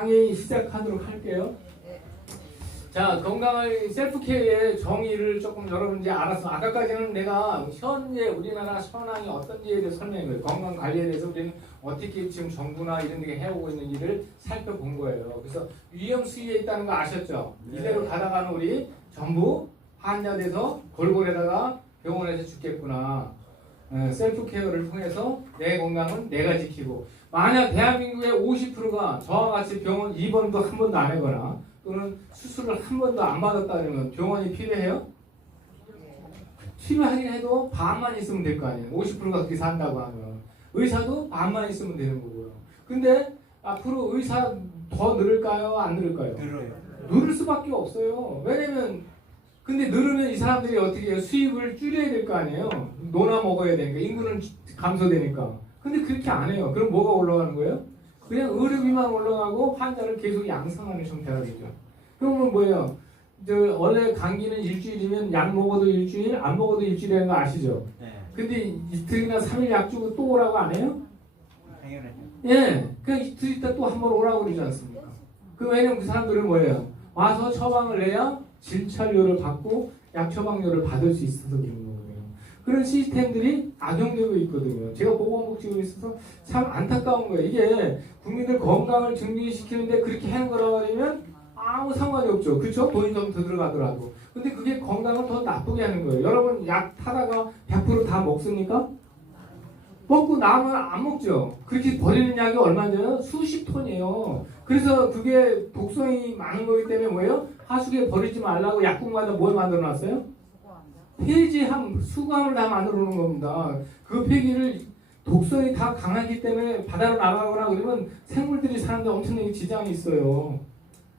강의 시작하도록 할게요. 자, 건강을 셀프케어의 정의를 조금 여러분 이제 알았어. 아까까지는 내가 현재 우리나라 현황이 어떤지에 대해서 설명한 거예요. 건강 관리에 대해서 우리는 어떻게 지금 정부나 이런 데 해오고 있는 일을 살펴본 거예요. 그래서 위험 수위에 있다는 거 아셨죠? 이대로 가다가는 우리 전부 환자 돼서 골골에다가 병원에서 죽겠구나. 셀프케어를 통해서 내 건강은 내가 지키고, 만약 대한민국의 50%가 저와 같이 병원 입원도 한 번도 안 해거나 또는 수술을 한 번도 안 받았다면 병원이 필요해요? 필요하긴 해도 반만 있으면 될 거 아니에요. 50%가 그렇게 산다고 하면 의사도 반만 있으면 되는 거고요. 근데 앞으로 의사 더 늘을까요? 안 늘을까요? 늘을 수밖에 없어요. 왜냐면 근데 늘으면 이 사람들이 어떻게 해요? 수입을 줄여야 될 거 아니에요. 노나 먹어야 되니까 인구는 감소되니까. 근데 그렇게 안 해요. 그럼 뭐가 올라가는 거예요? 그냥 의료비만 올라가고 환자를 계속 양성하는 형태가 되죠. 그러면 뭐예요? 원래 감기는 일주일이면 약 먹어도 일주일, 안 먹어도 일주일이라는 거 아시죠? 네. 근데 이틀이나 3일 약 주고 또 오라고 안 해요? 당연하죠. 예. 그냥 이틀 있다 또 한 번 오라고 그러지 않습니까? 왜냐면 그 사람들은 뭐예요? 와서 처방을 내야 진찰료를 받고 약 처방료를 받을 수 있어서 그런 거거든요. 그런 시스템들이 악용되고 있거든요. 제가 보건복지부에 있어서 참 안타까운 거예요. 이게 국민들 건강을 증진시키는데 그렇게 하는 거라고 하면 아무 상관이 없죠. 그렇죠? 돈이 좀 더 들어가더라도. 근데 그게 건강을 더 나쁘게 하는 거예요. 여러분 약 타다가 100% 다 먹습니까? 먹고 나면 안 먹죠. 그렇게 버리는 약이 얼마인데요? 수십 톤이에요. 그래서 그게 독성이 많은 거기 때문에 뭐예요? 하수구에 버리지 말라고 약국마다 뭘 만들어 놨어요? 폐지함, 수거함을 다 만들어 놓은 겁니다. 그 폐기를 독성이 다 강하기 때문에 바다로 나가거나 그러면 생물들이 사는데 엄청나게 지장이 있어요.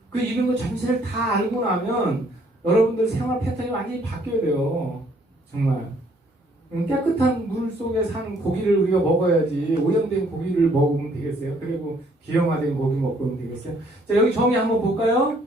그 이런 거 전체를 다 알고 나면 여러분들 생활 패턴이 완전히 바뀌어야 돼요. 정말. 깨끗한 물 속에 사는 고기를 우리가 먹어야지 오염된 고기를 먹으면 되겠어요? 그리고 기형화된 고기 먹으면 되겠어요? 자, 여기 정의 한번 볼까요?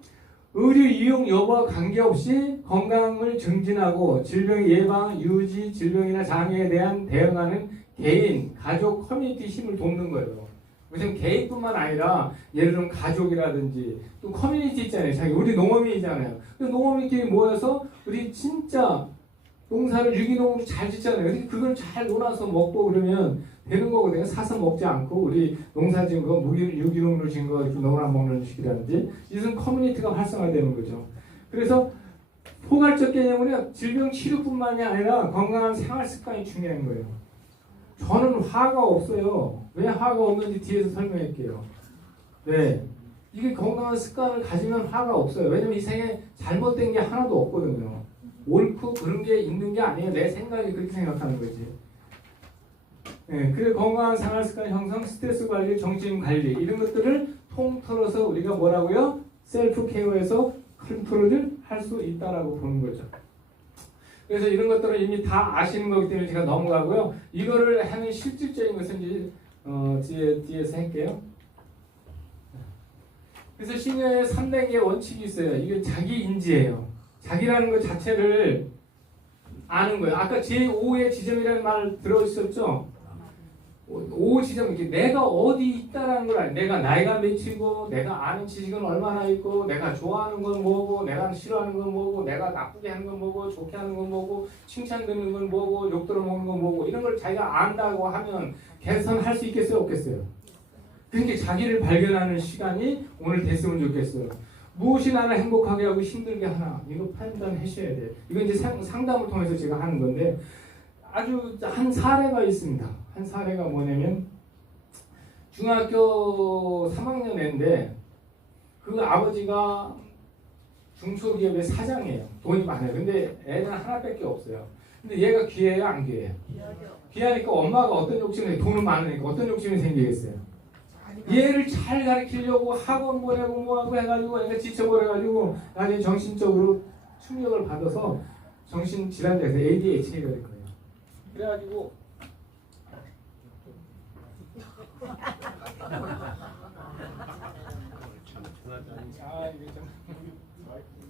의료 이용 여부와 관계없이 건강을 증진하고 질병 예방, 유지, 질병이나 장애에 대한 대응하는 개인, 가족, 커뮤니티 힘을 돕는 거예요. 왜냐면 개인뿐만 아니라 예를 들면 가족이라든지 또 커뮤니티 있잖아요. 자기 우리 농어민이잖아요. 농어민끼리 모여서 우리 진짜 농사를 유기농으로 잘 짓잖아요. 근데 그걸 잘 놀아서 먹고 그러면 되는 거거든요. 사서 먹지 않고 우리 농사 지은 거 유기농으로 지은 거 이렇게 농을 안 먹는 식이라든지 이것은 커뮤니티가 활성화되는 거죠. 그래서 포괄적 개념은 질병 치료뿐만이 아니라 건강한 생활 습관이 중요한 거예요. 저는 화가 없어요. 왜 화가 없는지 뒤에서 설명할게요. 네, 이게 건강한 습관을 가지면 화가 없어요. 왜냐면 이 생에 잘못된 게 하나도 없거든요. 옳고 그런 게 있는 게 아니에요. 내 생각이 그렇게 생각하는 거지. 네, 그래 건강한 생활 습관 형성, 스트레스 관리, 정신 관리 이런 것들을 통틀어서 우리가 뭐라고요? 셀프 케어에서 컨트롤을 할 수 있다라고 보는 거죠. 그래서 이런 것들은 이미 다 아시는 거기 때문에 제가 넘어가고요. 이거를 하는 실질적인 것은 이제 뒤에서 할게요. 그래서 신여의 3단계 원칙이 있어요. 이게 자기 인지예요. 자기라는 것 자체를 아는 거예요. 아까 제5의 지점이라는 말 들어있었죠? 5 지점, 이렇게 내가 어디 있다라는 걸 알아요. 내가 나이가 몇이고, 내가 아는 지식은 얼마나 있고, 내가 좋아하는 건 뭐고, 내가 싫어하는 건 뭐고, 내가 나쁘게 하는 건 뭐고, 좋게 하는 건 뭐고, 칭찬 듣는 건 뭐고, 욕 들어먹는 건 뭐고, 이런 걸 자기가 안다고 하면 개선할 수 있겠어요? 없겠어요? 그러니까 자기를 발견하는 시간이 오늘 됐으면 좋겠어요. 무엇이 나를 행복하게 하고 힘들게 하나, 이거 판단하셔야 돼요. 이거 이제 상담을 통해서 제가 하는 건데, 아주 한 사례가 있습니다. 한 사례가 뭐냐면 중학교 3학년 애인데 그 아버지가 중소기업의 사장이에요. 돈이 많아요. 근데 애는 하나밖에 없어요. 근데 얘가 귀해요? 안 귀해요? 귀하니까 엄마가 어떤 욕심이 돈은 많으니까 어떤 욕심이 생기겠어요? 얘를 잘 가르치려고 학원 보내고 뭐하고 해가지고 얘가 지쳐버려가지고 나중에 정신적으로 충격을 받아서 정신질환자에서 ADHD가 될 거예요. 그래가지고 이게 좀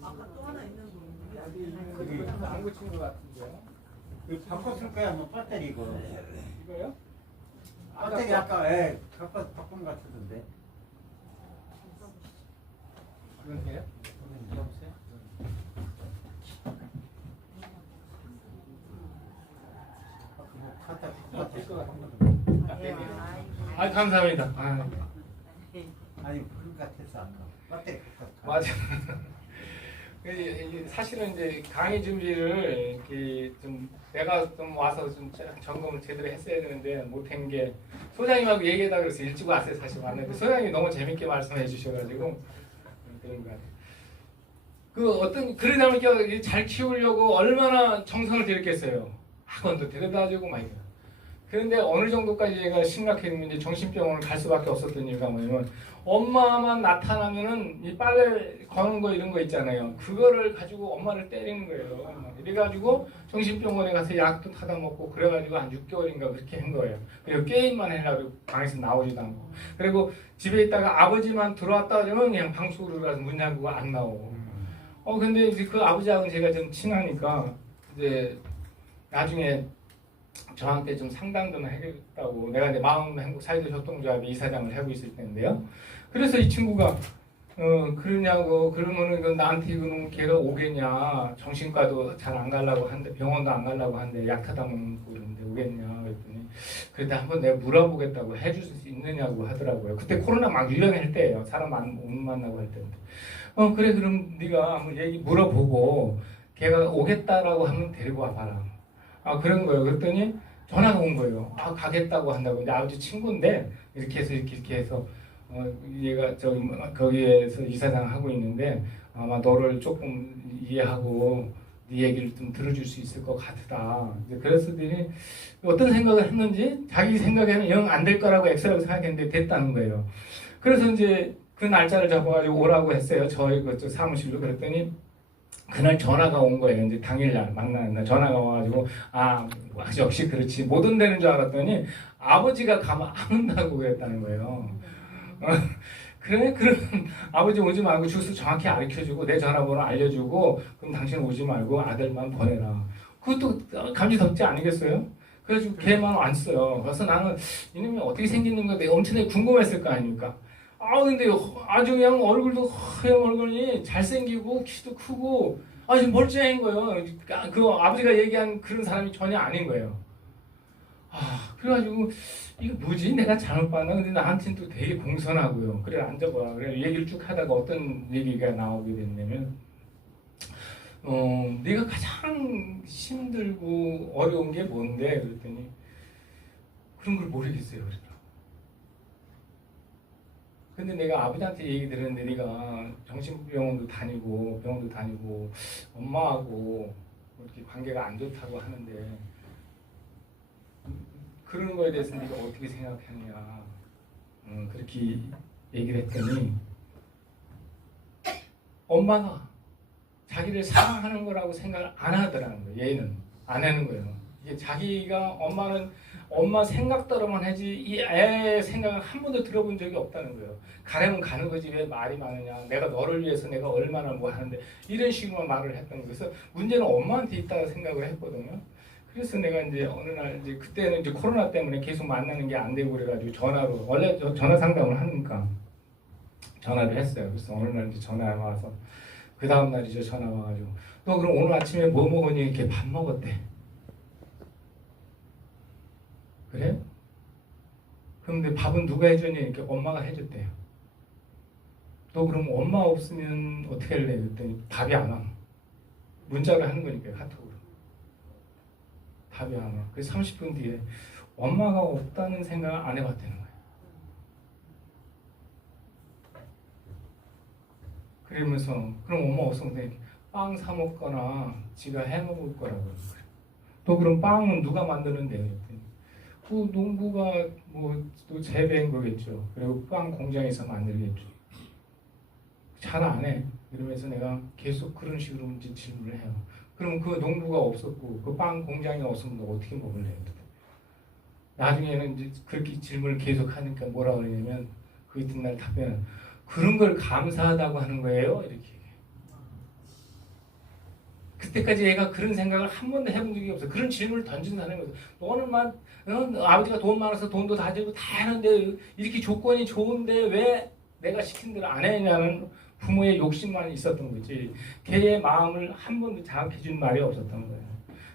아까 또 하나 있는 거 여기 안 고친 것 같은데요. 그 바꿨을 거야, 뭐 배터리 이거. 이거요? 배터리 아까 바꾼 것 같던데. 그러세요? 여보세요? 될것 같은데. 아 감사합니다. 아, 아니 그런 것 같아서 아까 배터리 맞아. 사실은 이제 강의 준비를 이렇게 좀 내가 좀 와서 좀 점검을 제대로 했어야 되는데 못한 게 소장님하고 얘기하다 그래서 일찍 왔어요. 사실 왔는데 소장님이 너무 재밌게 말씀해 주셔가지고 그런 거 같아요. 그 어떤 그러다 보니까 잘 키우려고 얼마나 정성을 들였겠어요. 학원도 데려다주고 막 이래요. 그런데 어느 정도까지 얘가 심각해지면 이제 정신병원을 갈 수밖에 없었던 이유가 뭐냐면 엄마만 나타나면은 이 빨래 거는 거 이런 거 있잖아요. 그거를 가지고 엄마를 때리는 거예요. 이래가지고 정신병원에 가서 약도 타다 먹고 그래가지고 한 6개월인가 그렇게 한 거예요. 그리고 게임만 해가지고 방에서 나오지도 않고. 그리고 집에 있다가 아버지만 들어왔다 그러면 그냥 방송으로 가서 문 잠그고 안 나오고. 근데 이제 그 아버지하고는 제가 좀 친하니까 이제 나중에 저한테 좀 상담 좀 해겠다고 내가 이제 마음행복 사회적 협동조합의 이사장을 하고 있을 때인데요. 그래서 이 친구가 그러냐고 그러면은 그 나한테 이거는 걔가 오겠냐 정신과도 잘 안 가려고 한대 병원도 안 가려고 한대 약 타다 먹는 거 그러는데 오겠냐 그랬더니 그때 한번 내가 물어보겠다고 해줄 수 있느냐고 하더라고요. 그때 코로나 막 유행할 때예요. 사람 못 만나고 할 때인데 그래 그럼 네가 한번 얘기 물어보고 걔가 오겠다라고 하면 데리고 와봐라. 그런 거예요. 그랬더니 전화가 온 거예요. 가겠다고 한다고. 이제 아버지 친구인데 이렇게 해서 얘가 거기에서 이사장 하고 있는데 아마 너를 조금 이해하고 네 얘기를 좀 들어줄 수 있을 것 같다. 이제 그래서 어떤 생각을 했는지 자기 생각에는 영 안 될 거라고 X라고 생각했는데 됐다는 거예요. 그래서 이제 그 날짜를 잡아가지고 오라고 했어요. 저희 그쪽 사무실로. 그랬더니 그날 전화가 온 거예요. 이제 당일날 만나는 날 전화가 와가지고 역시 그렇지 못 온다는 줄 알았더니 아버지가 가면 안 온다고 그랬다는 거예요. 그래 그럼 아버지 오지 말고 주소 정확히 알려주고 내 전화번호 알려주고 그럼 당신 오지 말고 아들만 보내라. 그것도 감지덕지 아니겠어요? 그래가지고 걔만 안 써요. 그래서 나는 이놈이 어떻게 생기는가 내가 엄청나게 궁금했을 거 아닙니까? 근데 아주 그냥 얼굴도 허연 얼굴이 잘생기고 키도 크고 지금 멀쩡한 거예요. 그 아버지가 얘기한 그런 사람이 전혀 아닌 거예요. 그래가지고 이거 뭐지? 내가 잘못 봤나? 근데 나한테는 또 되게 공손하고요. 그래 앉아봐. 그래 얘기를 쭉 하다가 어떤 얘기가 나오게 됐냐면 네가 가장 힘들고 어려운 게 뭔데? 그랬더니 그런 걸 모르겠어요. 그러더라고. 근데 내가 아버지한테 얘기 들었는데 네가 정신병원도 다니고 병원도 다니고 엄마하고 이렇게 관계가 안 좋다고 하는데 그런 거에 대해서 네가 어떻게 생각하냐 그렇게 얘기를 했더니 엄마가 자기를 사랑하는 거라고 생각을 안 하더라는 거예요. 얘는 안 하는 거예요. 이게 자기가 엄마 생각대로만 하지 이 애 생각을 한 번도 들어본 적이 없다는 거예요. 가려면 가는 거지 왜 말이 많으냐. 내가 너를 위해서 내가 얼마나 뭐 하는데 이런 식으로 말을 했던 거예요. 그래서 문제는 엄마한테 있다고 생각을 했거든요. 그래서 내가 이제 어느 날 이제 그때는 이제 코로나 때문에 계속 만나는 게 안 되고 그래가지고 전화로 원래 전화 상담을 하니까 전화를 했어요. 그래서 어느 날 이제 전화 와서 그 다음 날 이제 전화 와가지고 너 그럼 오늘 아침에 뭐 먹었니? 이렇게 밥 먹었대. 그래? 그런데 밥은 누가 해줬니? 이렇게 엄마가 해줬대요. 너 그럼 엄마 없으면 어떻게 할래? 그랬더니 답이 안 와. 문자를 하는 거니까 카톡으로. 답이 안 와. 그래서 30분 뒤에 엄마가 없다는 생각을 안 해봤다는 거예요. 그러면서 그럼 엄마 없으면 빵 사 먹거나 지가 해 먹을 거라고 그래요. 또 그럼 빵은 누가 만드는데? 그랬더니 그 농부가 뭐 또 재배한 거겠죠. 그리고 빵 공장에서 만들겠죠. 잘 안 해. 이러면서 내가 계속 그런 식으로 이제 질문을 해요. 그럼 그 농부가 없었고 그 빵 공장이 없으면 너 어떻게 먹을래? 나중에는 이제 그렇게 질문을 계속 하니까 뭐라 그러냐면 그 이튿날 답변은 그런 걸 감사하다고 하는 거예요. 이렇게. 그때까지 얘가 그런 생각을 한 번도 해본 적이 없어. 그런 질문을 던지는 사람이 없어. 너는 아버지가 돈 많아서 돈도 다 주고 다 하는데 이렇게 조건이 좋은데 왜 내가 시킨 대로 안 했냐는 부모의 욕심만 있었던 거지 걔의 마음을 한 번도 자극해 준 말이 없었던 거예요.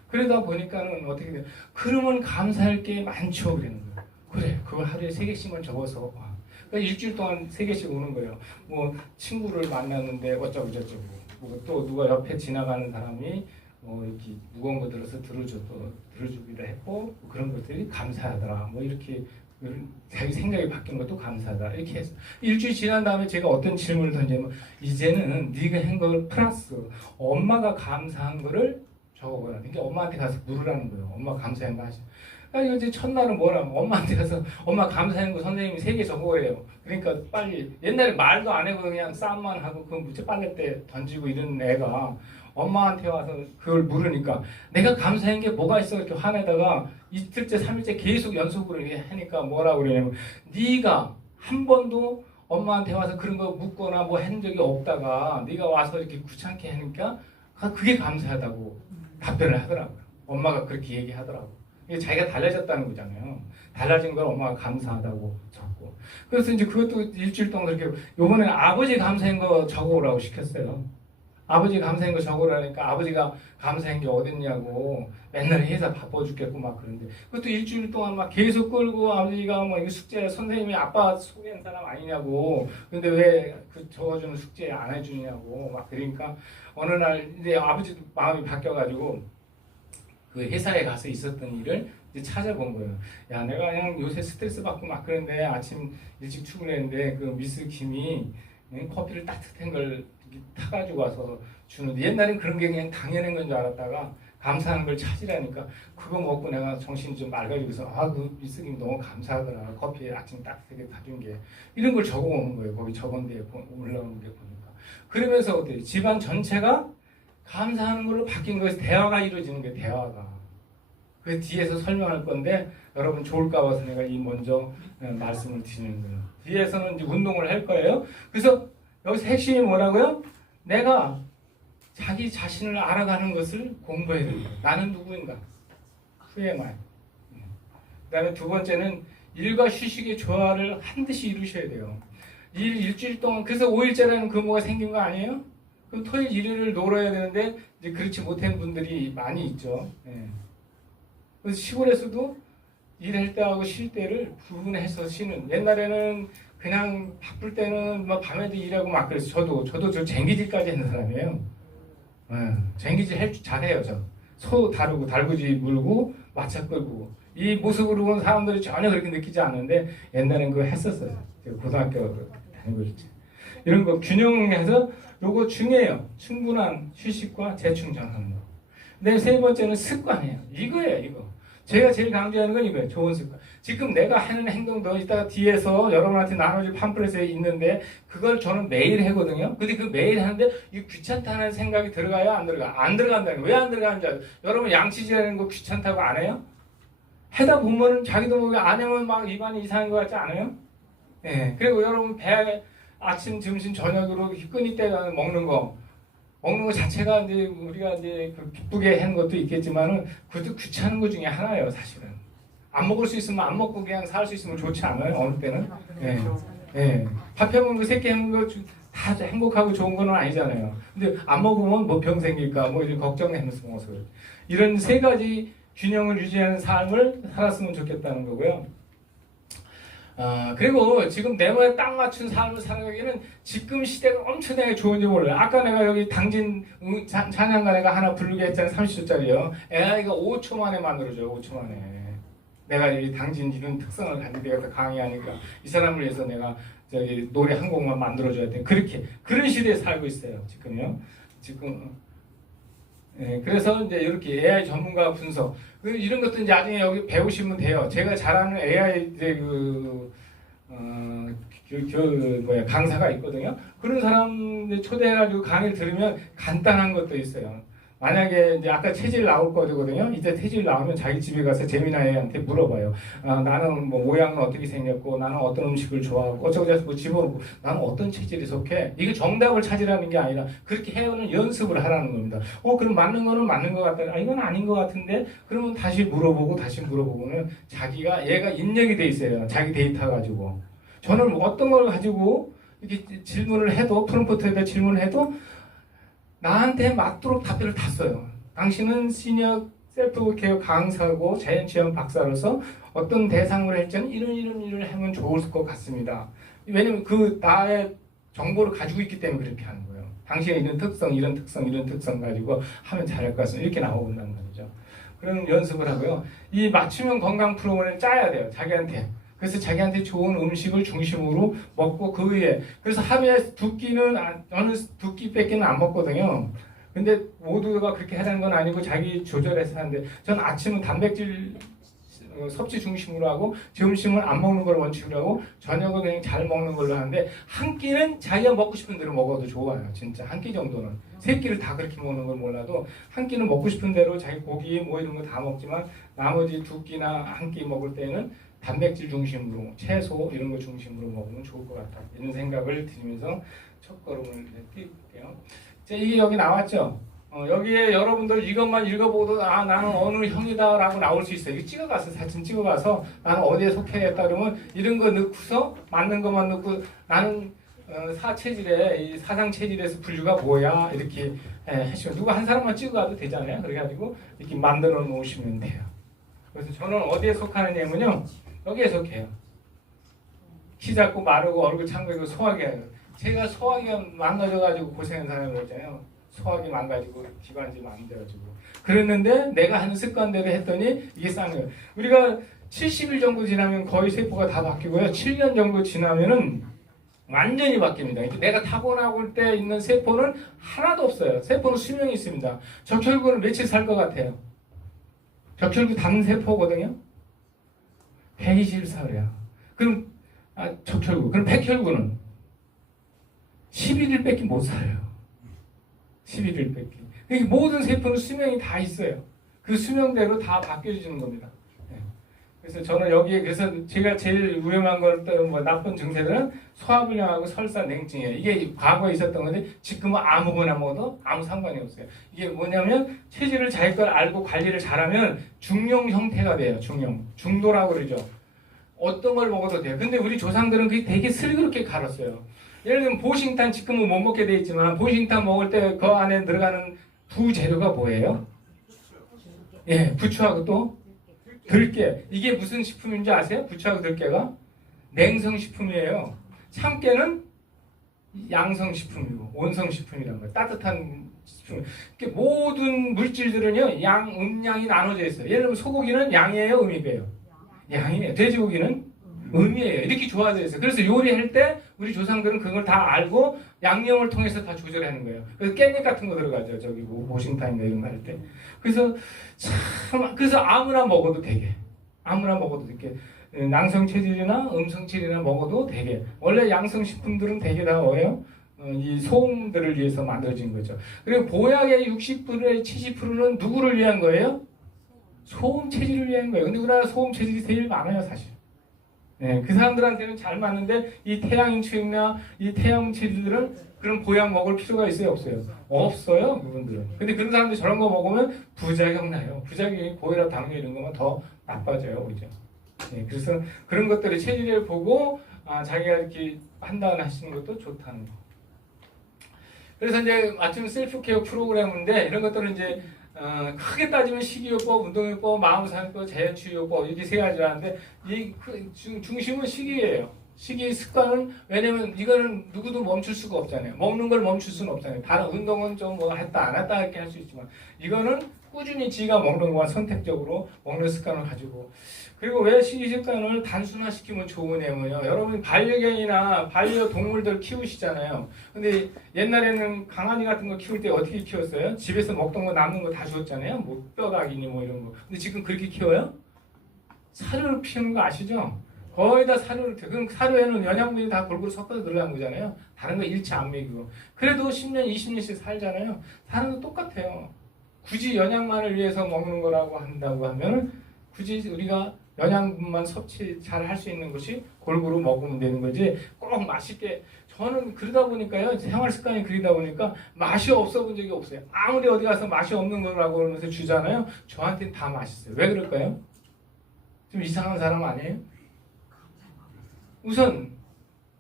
그러다 보니까는 어떻게 돼요? 그러면 감사할 게 많죠. 그러는 거예요. 그래, 그걸 하루에 3개씩만 적어서 와. 그러니까 일주일 동안 3개씩 오는 거예요. 뭐 친구를 만났는데 어쩌고 저쩌고, 뭐 또 누가 옆에 지나가는 사람이 뭐 이렇게 무거운 거 들어서 들어주기도 했고 뭐 그런 것들이 감사하더라. 뭐 이렇게 자기 생각이 바뀌는 것도 감사하다. 이렇게 해서 일주일 지난 다음에 제가 어떤 질문을 던지면 이제는 네가 한 걸 플러스 엄마가 감사한 거를 적어보라. 그러니까 엄마한테 가서 물으라는 거예요. 엄마 감사한 거 하시. 그러니까 이제 첫날은 뭐라면 엄마한테 가서 엄마 감사한 거 선생님이 3개 적어오래요. 그러니까 빨리 옛날에 말도 안 해고 그냥 싸움만 하고 그 무채 빨래대 던지고 이런 애가 엄마한테 와서 그걸 물으니까 내가 감사한 게 뭐가 있어 이렇게 화내다가 이틀째 3일째 계속 연속으로 이렇게 하니까 뭐라고 그러냐면 네가 한 번도 엄마한테 와서 그런 거 묻거나 뭐 한 적이 없다가 네가 와서 이렇게 귀찮게 하니까 그게 감사하다고 답변을 하더라고요. 엄마가 그렇게 얘기하더라고요. 이게 자기가 달라졌다는 거잖아요. 달라진 걸 엄마가 감사하다고 적고. 그래서 이제 그것도 일주일 동안 그렇게 요번에 아버지 감사한 거 적어오라고 시켰어요. 아버지 감사한 거 적으라니까 아버지가 감사한 게 어딨냐고 맨날 회사 바빠 죽겠고 막 그런데 그것도 일주일 동안 막 계속 끌고 아버지가 뭐 이거 숙제 선생님이 아빠 소개한 사람 아니냐고 근데 왜 그 적어주는 숙제 안 해주냐고 막 그러니까 어느 날 이제 아버지도 마음이 바뀌어가지고 그 회사에 가서 있었던 일을 이제 찾아본 거예요. 야 내가 그냥 요새 스트레스 받고 막 그런데 아침 일찍 출근했는데 그 미스 김이 커피를 따뜻한 걸 타가지고 와서 주는데 옛날엔 그런 게 그냥 당연한 건 줄 알았다가 감사하는 걸 찾으라니까 그거 먹고 내가 정신이 좀 맑아지고서 그 미스김 너무 감사하더라. 커피 아침 따뜻하게 타준 게 이런 걸 적어오는 거예요. 거기 적은 데에 올라오는 게 보니까 그러면서 어때요? 집안 전체가 감사하는 걸로 바뀐 거에서 대화가 이루어지는 게 대화가 그 뒤에서 설명할 건데 여러분 좋을까 봐서 내가 이 먼저 말씀을 드리는 거예요. 뒤에서는 이제 운동을 할 거예요. 그래서 여기서 핵심이 뭐라고요? 내가 자기 자신을 알아가는 것을 공부해야 됩니다. 나는 누구인가? Who am I? 그 다음에 두 번째는 일과 휴식의 조화를 반드시 이루셔야 돼요. 일주일 동안 그래서 5일째라는 근무가 생긴 거 아니에요? 그럼 토요일 일요일을 놀아야 되는데 이제 그렇지 못한 분들이 많이 있죠. 그래서 시골에서도 일할 때하고 쉴 때를 구분해서 쉬는 옛날에는 그냥 바쁠 때는 막 밤에도 일하고 막 그래서 저도 저 쟁기질까지 하는 사람이에요. 쟁기질 잘해요. 소 다루고 달구지 물고 마차 끌고 이 모습으로 본 사람들이 전혀 그렇게 느끼지 않는데 옛날엔 그거 했었어요. 제가 고등학교 다니고 있지. 이런 거 균형해서 요거 중요해요. 충분한 휴식과 재충전하는 거. 근데 세 번째는 습관이에요. 이거예요. 이거. 제가 제일 강조하는 건 이거예요. 좋은 습관. 지금 내가 하는 행동도 이따가 뒤에서 여러분한테 나눠줄 팜플렛에 있는데 그걸 저는 매일 하거든요. 근데 그 매일 하는데 이 귀찮다는 생각이 들어가요? 안 들어가? 안 들어간다는 거예요. 왜 안 들어가는지 알아요? 여러분 양치질하는 거 귀찮다고 안 해요? 하다 보면은 자기도 모르게 안 하면 막 입안이 이상한 것 같지 않아요? 예. 그리고 여러분 배 아침, 점심, 저녁으로 끊이 때 먹는 거 자체가 이제 우리가 이제 그 기쁘게 하는 것도 있겠지만은 그것도 귀찮은 것 중에 하나예요, 사실은. 안 먹을 수 있으면 안 먹고 그냥 살 수 있으면 좋지 않아요, 어느 때는? 예. 예. 밥 해먹는 거, 새끼 해먹는 거 다 행복하고 좋은 건 아니잖아요. 근데 안 먹으면 뭐 병 생길까, 뭐 이런 걱정하면서 먹어서 그래. 이런 세 가지 균형을 유지하는 삶을 살았으면 좋겠다는 거고요. 그리고 지금 네모에 딱 맞춘 삶을 살아가기에는 지금 시대가 엄청나게 좋은지 몰라요. 아까 내가 여기 당진 찬양가 내가 하나 부르게 했잖아요. 30초짜리요. AI가 5초 만에 만들어줘요. 5초 만에. 내가 이 당진 이런 특성을 가지고 내가 강의하니까 이 사람을 위해서 내가 저기 노래 한 곡만 만들어줘야 돼. 그렇게 그런 시대에 살고 있어요. 지금요. 지금 그래서 이제 이렇게 AI 전문가 분석 이런 것도 이제 나중에 여기 배우시면 돼요. 제가 잘하는 AI 이제 강사가 있거든요. 그런 사람 초대해가지고 강의를 들으면 간단한 것도 있어요. 만약에 이제 아까 체질 나올 거거든요. 이제 체질 나오면 자기 집에 가서 제미나이한테 물어봐요. 나는 뭐 모양은 어떻게 생겼고, 나는 어떤 음식을 좋아하고, 어쩌고저쩌고 뭐 집어넣고, 나는 어떤 체질에 속해. 이거 정답을 찾으라는 게 아니라 그렇게 해오는 연습을 하라는 겁니다. 그럼 맞는 거는 맞는 것 같다. 이건 아닌 것 같은데, 그러면 다시 물어보고는 자기가 얘가 입력이 돼 있어요. 자기 데이터 가지고. 저는 어떤 걸 가지고 이렇게 질문을 해도 프롬프트에다 질문을 해도 나한테 맞도록 답변을 다 써요. 당신은 시니어 셀프 케어 강사고 자연치유 박사로서 어떤 대상으로 할지는 이런 일을 하면 좋을 것 같습니다. 왜냐면 그 나의 정보를 가지고 있기 때문에 그렇게 하는 거예요. 당신의 이런 특성 가지고 하면 잘할 것 같습니다. 이렇게 나오는단 말이죠. 그런 연습을 하고요. 이 맞춤형 건강 프로그램을 짜야 돼요. 자기한테. 그래서 자기한테 좋은 음식을 중심으로 먹고 그 위에 그래서 하루에 두 끼는 어느 두 끼밖에는 안 먹거든요. 근데 모두가 그렇게 하라는 건 아니고 자기 조절해서 하는데 전 아침은 단백질 섭취 중심으로 하고 점심은 안 먹는 걸 원칙으로 하고 저녁은 그냥 잘 먹는 걸로 하는데 한 끼는 자기가 먹고 싶은 대로 먹어도 좋아요. 진짜 한 끼 정도는 세 끼를 다 그렇게 먹는 걸 몰라도 한 끼는 먹고 싶은 대로 자기 고기 뭐 이런 거 다 먹지만 나머지 두 끼나 한 끼 먹을 때는 단백질 중심으로 채소 이런 거 중심으로 먹으면 좋을 것 같다 이런 생각을 드리면서 첫 걸음을 띄울게요. 이게 여기 나왔죠. 여기에 여러분들 이것만 읽어보도 나는 어느 형이다라고 나올 수 있어요. 이거 찍어가서 사진 찍어가서 나는 어디에 속해야겠다 그러면 이런 거 넣고서 맞는 것만 넣고 나는 사체질의 이 사상 체질에서 분류가 뭐야 이렇게 하시면 누구 한 사람만 찍어가도 되잖아요. 그래가지고 이렇게 만들어 놓으시면 돼요. 그래서 저는 어디에 속하느냐면요 여기에 속해요. 키 작고 마르고 얼굴 창백이고 소화기 제가 소화기가 망가져가지고 고생한 사람이 있잖아요. 소화기 망가지고 기관지 망가져가지고 그랬는데 내가 하는 습관대로 했더니 이게 싼 거예요. 우리가 70일 정도 지나면 거의 세포가 다 바뀌고요. 7년 정도 지나면은 완전히 바뀝니다. 내가 타고나올 때 있는 세포는 하나도 없어요. 세포는 수명이 있습니다. 적혈구는 며칠 살 것 같아요? 적혈구 단세포거든요. 120살이야. 그럼 적혈구. 그럼 백혈구는 11일밖에 못 살아요. 11일밖에. 그러니까 모든 세포는 수명이 다 있어요. 그 수명대로 다 바뀌어지는 겁니다. 그래서 저는 여기에 그래서 제가 제일 위험한 걸 뭐 나쁜 증세들은 소화불량하고 설사, 냉증이에요. 이게 과거에 있었던 건데 지금은 아무거나 먹어도 아무 상관이 없어요. 이게 뭐냐면 체질을 자기 걸 알고 관리를 잘하면 중용 형태가 돼요. 중도라고 그러죠. 어떤 걸 먹어도 돼요. 근데 우리 조상들은 그게 되게 슬그럽게 갈았어요. 예를 들면 보신탕 지금은 못 먹게 돼 있지만 보신탕 먹을 때 그 안에 들어가는 부재료가 뭐예요? 예, 부추하고 또 들깨. 이게 무슨 식품인지 아세요? 부추하고 들깨가 냉성식품이에요. 참깨는 양성식품이고 온성식품이라는 거예요. 따뜻한 식품. 모든 물질들은요 양, 음양이 나눠져 있어요. 예를 들면 소고기는 양이에요, 음이에요? 양이에요. 돼지고기는 음이에요. 이렇게 조화되어 있어요. 그래서 요리할 때 우리 조상들은 그걸 다 알고 양념을 통해서 다 조절하는 거예요. 그래서 깻잎 같은 거 들어가죠. 저기 뭐 보신탕이나 이런 거 할 때. 그래서 아무나 먹어도 되게. 아무나 먹어도 되게. 양성 체질이나 음성 체질이나 먹어도 되게. 원래 양성 식품들은 되게 다 뭐예요? 이 소음들을 위해서 만들어진 거죠. 그리고 보약의 60%의 70%는 누구를 위한 거예요? 소음 체질을 위한 거예요. 근데 우리나라 소음 체질이 제일 많아요, 사실. 네, 그 사람들한테는 잘 맞는데 이 태양인체나 이 태양 체질들은 그런 보약 먹을 필요가 있어요, 없어요? 없어요, 그분들은. 근데 그런 사람들 저런 거 먹으면 부작용 나요. 부작용이 고혈압, 당뇨 이런 거면 더 나빠져요, 그죠? 네, 그래서 그런 것들을 체질을 보고 자기가 이렇게 판단하시는 것도 좋다는 거. 그래서 이제 맞춤 셀프케어 프로그램인데 이런 것들은 이제 크게 따지면 식이요법, 운동요법, 마음산법, 자연치유요법 이렇게 세 가지라는데 이 중심은 식이예요. 식이 습관은 왜냐면 이거는 누구도 멈출 수가 없잖아요. 먹는 걸 멈출 수는 없잖아요. 다른 운동은 좀 뭐 했다 안 했다 이렇게 할 수 있지만 이거는 꾸준히 지가 먹는 거와 선택적으로 먹는 습관을 가지고 그리고 왜 식이 습관을 단순화시키면 좋으냐면요. 여러분 반려견이나 반려동물들 키우시잖아요. 근데 옛날에는 강아지 같은 거 키울 때 어떻게 키웠어요? 집에서 먹던 거 남는 거 다 줬잖아요. 뭐 뼈다귀니 뭐 이런 거. 근데 지금 그렇게 키워요? 사료를 피우는 거 아시죠? 거의 다 사료를 그럼 사료에는 영양분이 다 골고루 섞어서 들어간 거잖아요. 다른 거 일치 안 먹이고. 그래도 10년, 20년씩 살잖아요. 사는 거 똑같아요. 굳이 영양만을 위해서 먹는 거라고 한다고 하면 굳이 우리가 영양분만 섭취 잘 할 수 있는 것이 골고루 먹으면 되는 거지 꼭 맛있게 저는 그러다 보니까요 생활 습관이 그러다 보니까 맛이 없어 본 적이 없어요. 아무리 어디 가서 맛이 없는 거라고 그러면서 주잖아요. 저한테는 다 맛있어요. 왜 그럴까요? 좀 이상한 사람 아니에요?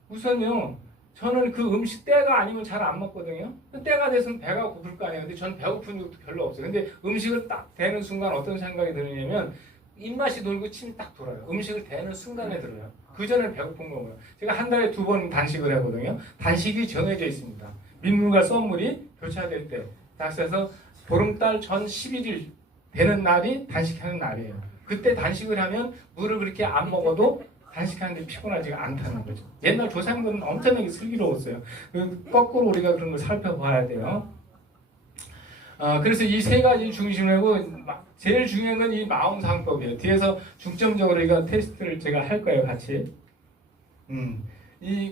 우선요 저는 그 음식 때가 아니면 잘 안 먹거든요. 때가 돼서는 배가 고플 거 아니에요. 근데 저는 배고픈 적도 별로 없어요. 근데 음식을 딱 대는 순간 어떤 생각이 드느냐면 입맛이 돌고 침이 딱 돌아요. 음식을 대는 순간에 들어요. 그 전에 배고픈 거고요. 제가 한 달에 2번 단식을 하거든요. 단식이 정해져 있습니다. 민물과 썸물이 교차될 때. 그래서 보름달 전 11일 되는 날이 단식하는 날이에요. 그때 단식을 하면 물을 그렇게 안 먹어도 단식하는데 피곤하지가 않다는 거죠. 옛날 조상들은 엄청나게 슬기로웠어요. 거꾸로 우리가 그런 걸 살펴봐야 돼요. 그래서 이 세 가지 중심이고 제일 중요한 건 이 마음상법이에요. 뒤에서 중점적으로 이거 테스트를 제가 할 거예요, 같이.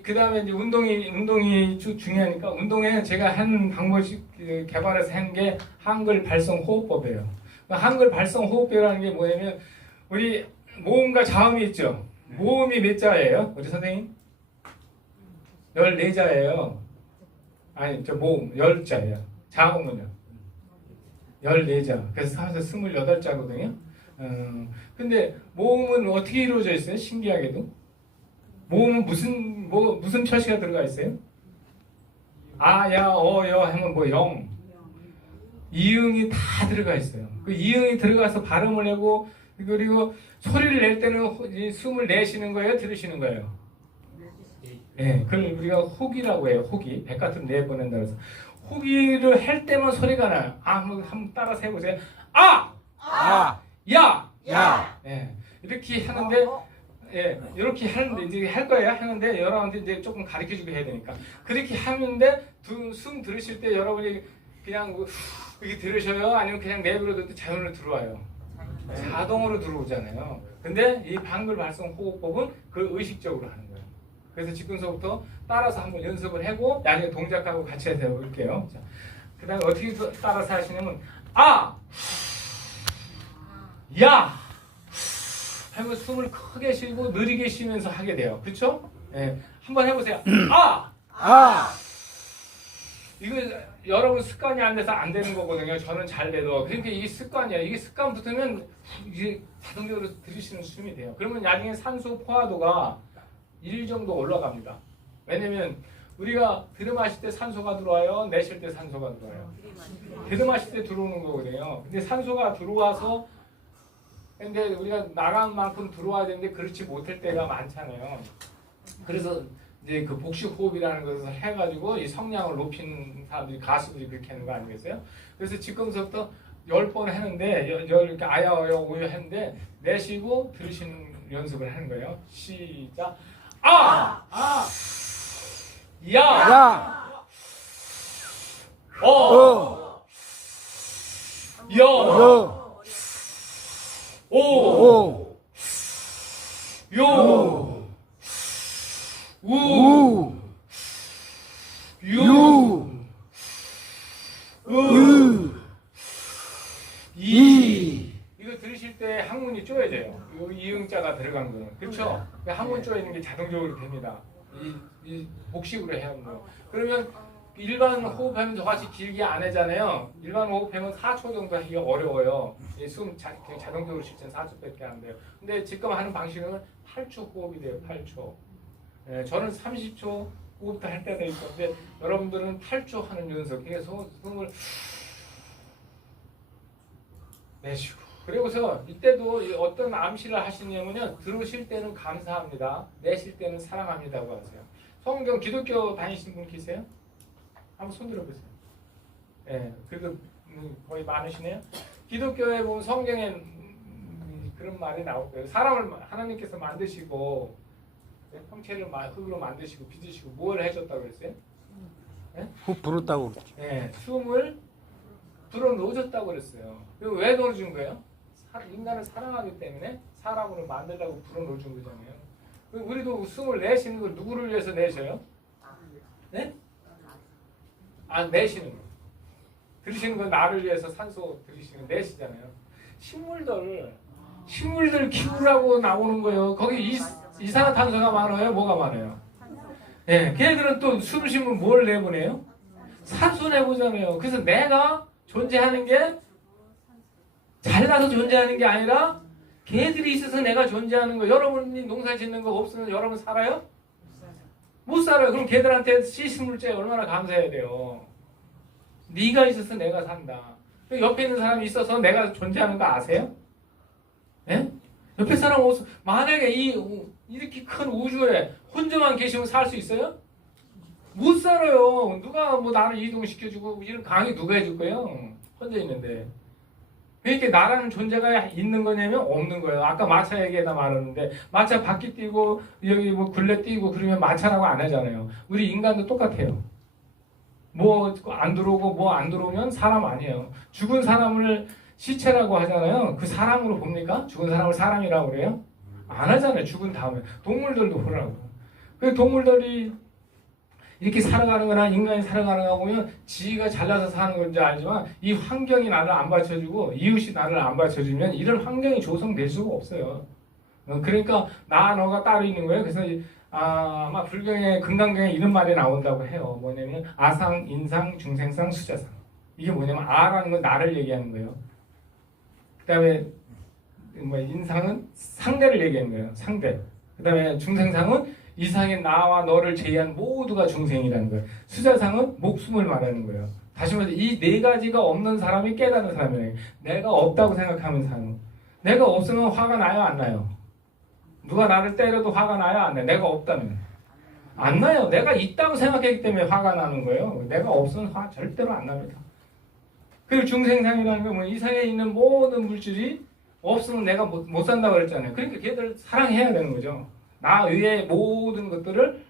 그 다음에 이제 운동이 중요하니까 운동에는 제가 한 방법씩 개발해서 한 게 한글 발성 호흡법이에요. 한글 발성 호흡법이라는 게 뭐냐면 우리 모음과 자음이 있죠. 모음이 몇 자예요? 우리 선생님? 14자예요. 아니, 저 모음 10자예요. 자음은요? 14자. 그래서 28자거든요. 근데 모음은 어떻게 이루어져 있어요? 신기하게도. 모음은 무슨 표시가 들어가 있어요? 아, 야, 어, 여 하면 뭐 0. 이응이 다 들어가 있어요. 그 이응이 들어가서 발음을 내고 그리고 소리를 낼 때는 숨을 내쉬는 거예요? 들으시는 거예요? 네, 그걸 우리가 호기라고 해요. 호기. 백 같은 내보낸다고 해서. 호기를 할 때만 소리가 나요. 한번 따라서 해보세요. 아! 아! 야! 야! 예, 이렇게 하는데, 예, 이렇게 하는데, 이제 할 거예요. 하는데, 여러분한테 이제 조금 가르쳐 주게 해야 되니까. 그렇게 하는데, 숨 들으실 때 여러분이 그냥 이렇게 들으셔요? 아니면 그냥 내버려둬도 자연으로 들어와요? 자동으로 들어오잖아요. 근데 이 한글 발성 호흡법은 그걸 의식적으로 하는 거예요. 그래서 지금서부터 따라서 한번 연습을 하고 나중에 동작하고 같이 해서 해볼게요. 그 다음에 어떻게 따라서 하시냐면 아! 야! 하면 숨을 크게 쉬고 느리게 쉬면서 하게 돼요. 그렇죠? 네. 한번 해보세요. 아! 아! 이거 여러분 습관이 안 돼서 안 되는 거거든요. 저는 잘 돼도. 그러니까 이게 습관이에요. 이게 습관 붙으면 이게 자동적으로 들이쉬는 숨이 돼요. 그러면 나중에 산소 포화도가 1 정도 올라갑니다. 왜냐면 우리가 들이마실 때 산소가 들어와요. 내쉴 때 산소가 들어와요. 들이마실 때 들어오는 거거든요. 근데 산소가 들어와서 근데 우리가 나간 만큼 들어와야 되는데 그렇지 못할 때가 많잖아요. 그래서 이제 그 복식 호흡이라는 것을 해가지고 이 성량을 높이는 사람들이 가수들이 그렇게 하는 거 아니겠어요? 그래서 지금부터 10번 하는데 이렇게 아야 어여 오여 하는데 내쉬고 들으시는 연습을 하는 거예요. 시작. 아! 아! 야! 야! 어! 여! 여! 오! 오! 요! 우! 우! 유! 유! 으! 으! 이! 이거 들으실 때 항문이 쪼여져요. 이 이응자가 들어간 거는. 그렇죠? 항문 쪼이는 게 자동적으로 됩니다. 이 복식으로 해야 하는 거예요. 그러면 일반 호흡하면 저같이 길게 안 하잖아요. 일반 호흡하면 4초 정도 하기가 어려워요. 숨 자동적으로 쉴 때는 4초밖에 안 돼요. 근데 지금 하는 방식은 8초 호흡이 돼요. 8초. 예, 저는 30초 호흡도 할 때도 있는데 여러분들은 8초 하는 연습. 그래서 숨을 내쉬고. 그리고서 이때도 어떤 암시를 하시냐면요. 들으실 때는 감사합니다. 내쉴 때는 사랑합니다고 하세요. 성경 기독교 다니시는 분 계세요? 한번 손 들어보세요. 예, 그래도 거의 많으시네요. 기독교에 보면 성경에 그런 말이 나올 거예요. 사람을 하나님께서 만드시고 형체를 흙으로 만드시고 빚으시고 뭘 해줬다고 그랬어요? 예? 훅 불었다고. 예, 숨을 불어 넣어줬다고 그랬어요. 왜 넣어준 거예요? 인간을 사랑하기 때문에 사람으로 만들려고 불어 넣어준 거잖아요. 우리도 숨을 내쉬는 걸 누구를 위해서 내셔요? 네? 아, 내쉬는 거. 들이쉬는 건 나를 위해서 산소 들이쉬는 내쉬잖아요. 식물들 키우라고 나오는 거예요. 거기 이산화탄소가 많아요? 뭐가 많아요? 예, 걔들은 또 숨 쉬면 뭘 내보내요? 산소 내보잖아요. 그래서 내가 존재하는 게 잘나서 존재하는 게 아니라 걔들이 있어서 내가 존재하는 거. 여러분이 농사 짓는 거 없으면 여러분 살아요? 못 살아요. 그럼 걔들한테 시스물자에 얼마나 감사해야 돼요. 네가 있어서 내가 산다. 옆에 있는 사람이 있어서 내가 존재하는 거 아세요? 예? 옆에 사람 없어. 만약에 이렇게 큰 우주에 혼자만 계시면 살 수 있어요? 못 살아요. 누가 뭐 나를 이동시켜주고 이런 강의 누가 해줄 거예요? 혼자 있는데. 왜 이렇게 나라는 존재가 있는 거냐면 없는 거예요. 아까 마차 얘기에다 말했는데 마차 바퀴 뛰고 여기 뭐 굴레 뛰고 그러면 마차라고 안 하잖아요. 우리 인간도 똑같아요. 뭐 안 들어오고 뭐 안 들어오면 사람 아니에요. 죽은 사람을 시체라고 하잖아요. 그 사람으로 봅니까? 죽은 사람을 사람이라고 그래요? 안 하잖아요. 죽은 다음에. 동물들도 그러라고. 그 동물들이 이렇게 살아가는 거나 인간이 살아가는 거 보면 지가 잘나서 사는 건지 알지만 이 환경이 나를 안 받쳐주고 이웃이 나를 안 받쳐주면 이런 환경이 조성될 수가 없어요. 그러니까 나 너가 따로 있는 거예요. 그래서 아마 불경에 금강경에 이런 말이 나온다고 해요. 뭐냐면 아상, 인상, 중생상, 수자상. 이게 뭐냐면 아라는 건 나를 얘기하는 거예요. 그다음에 뭐 인상은 상대를 얘기하는 거예요. 상대. 그다음에 중생상은 이상의 나와 너를 제외한 모두가 중생이라는 거예요. 수자상은 목숨을 말하는 거예요. 다시 말해서 이 네 가지가 없는 사람이 깨닫는 사람이에요. 내가 없다고 생각하면 사는. 내가 없으면 화가 나요, 안 나요? 누가 나를 때려도 화가 나요, 안 나요? 내가 없다면 안 나요. 내가 있다고 생각했기 때문에 화가 나는 거예요. 내가 없으면 화 절대로 안 납니다. 그리고 중생상이라는 건 뭐 이상에 있는 모든 물질이 없으면 내가 못 산다고 그랬잖아요. 그러니까 걔들 사랑해야 되는 거죠. 나 외의 모든 것들을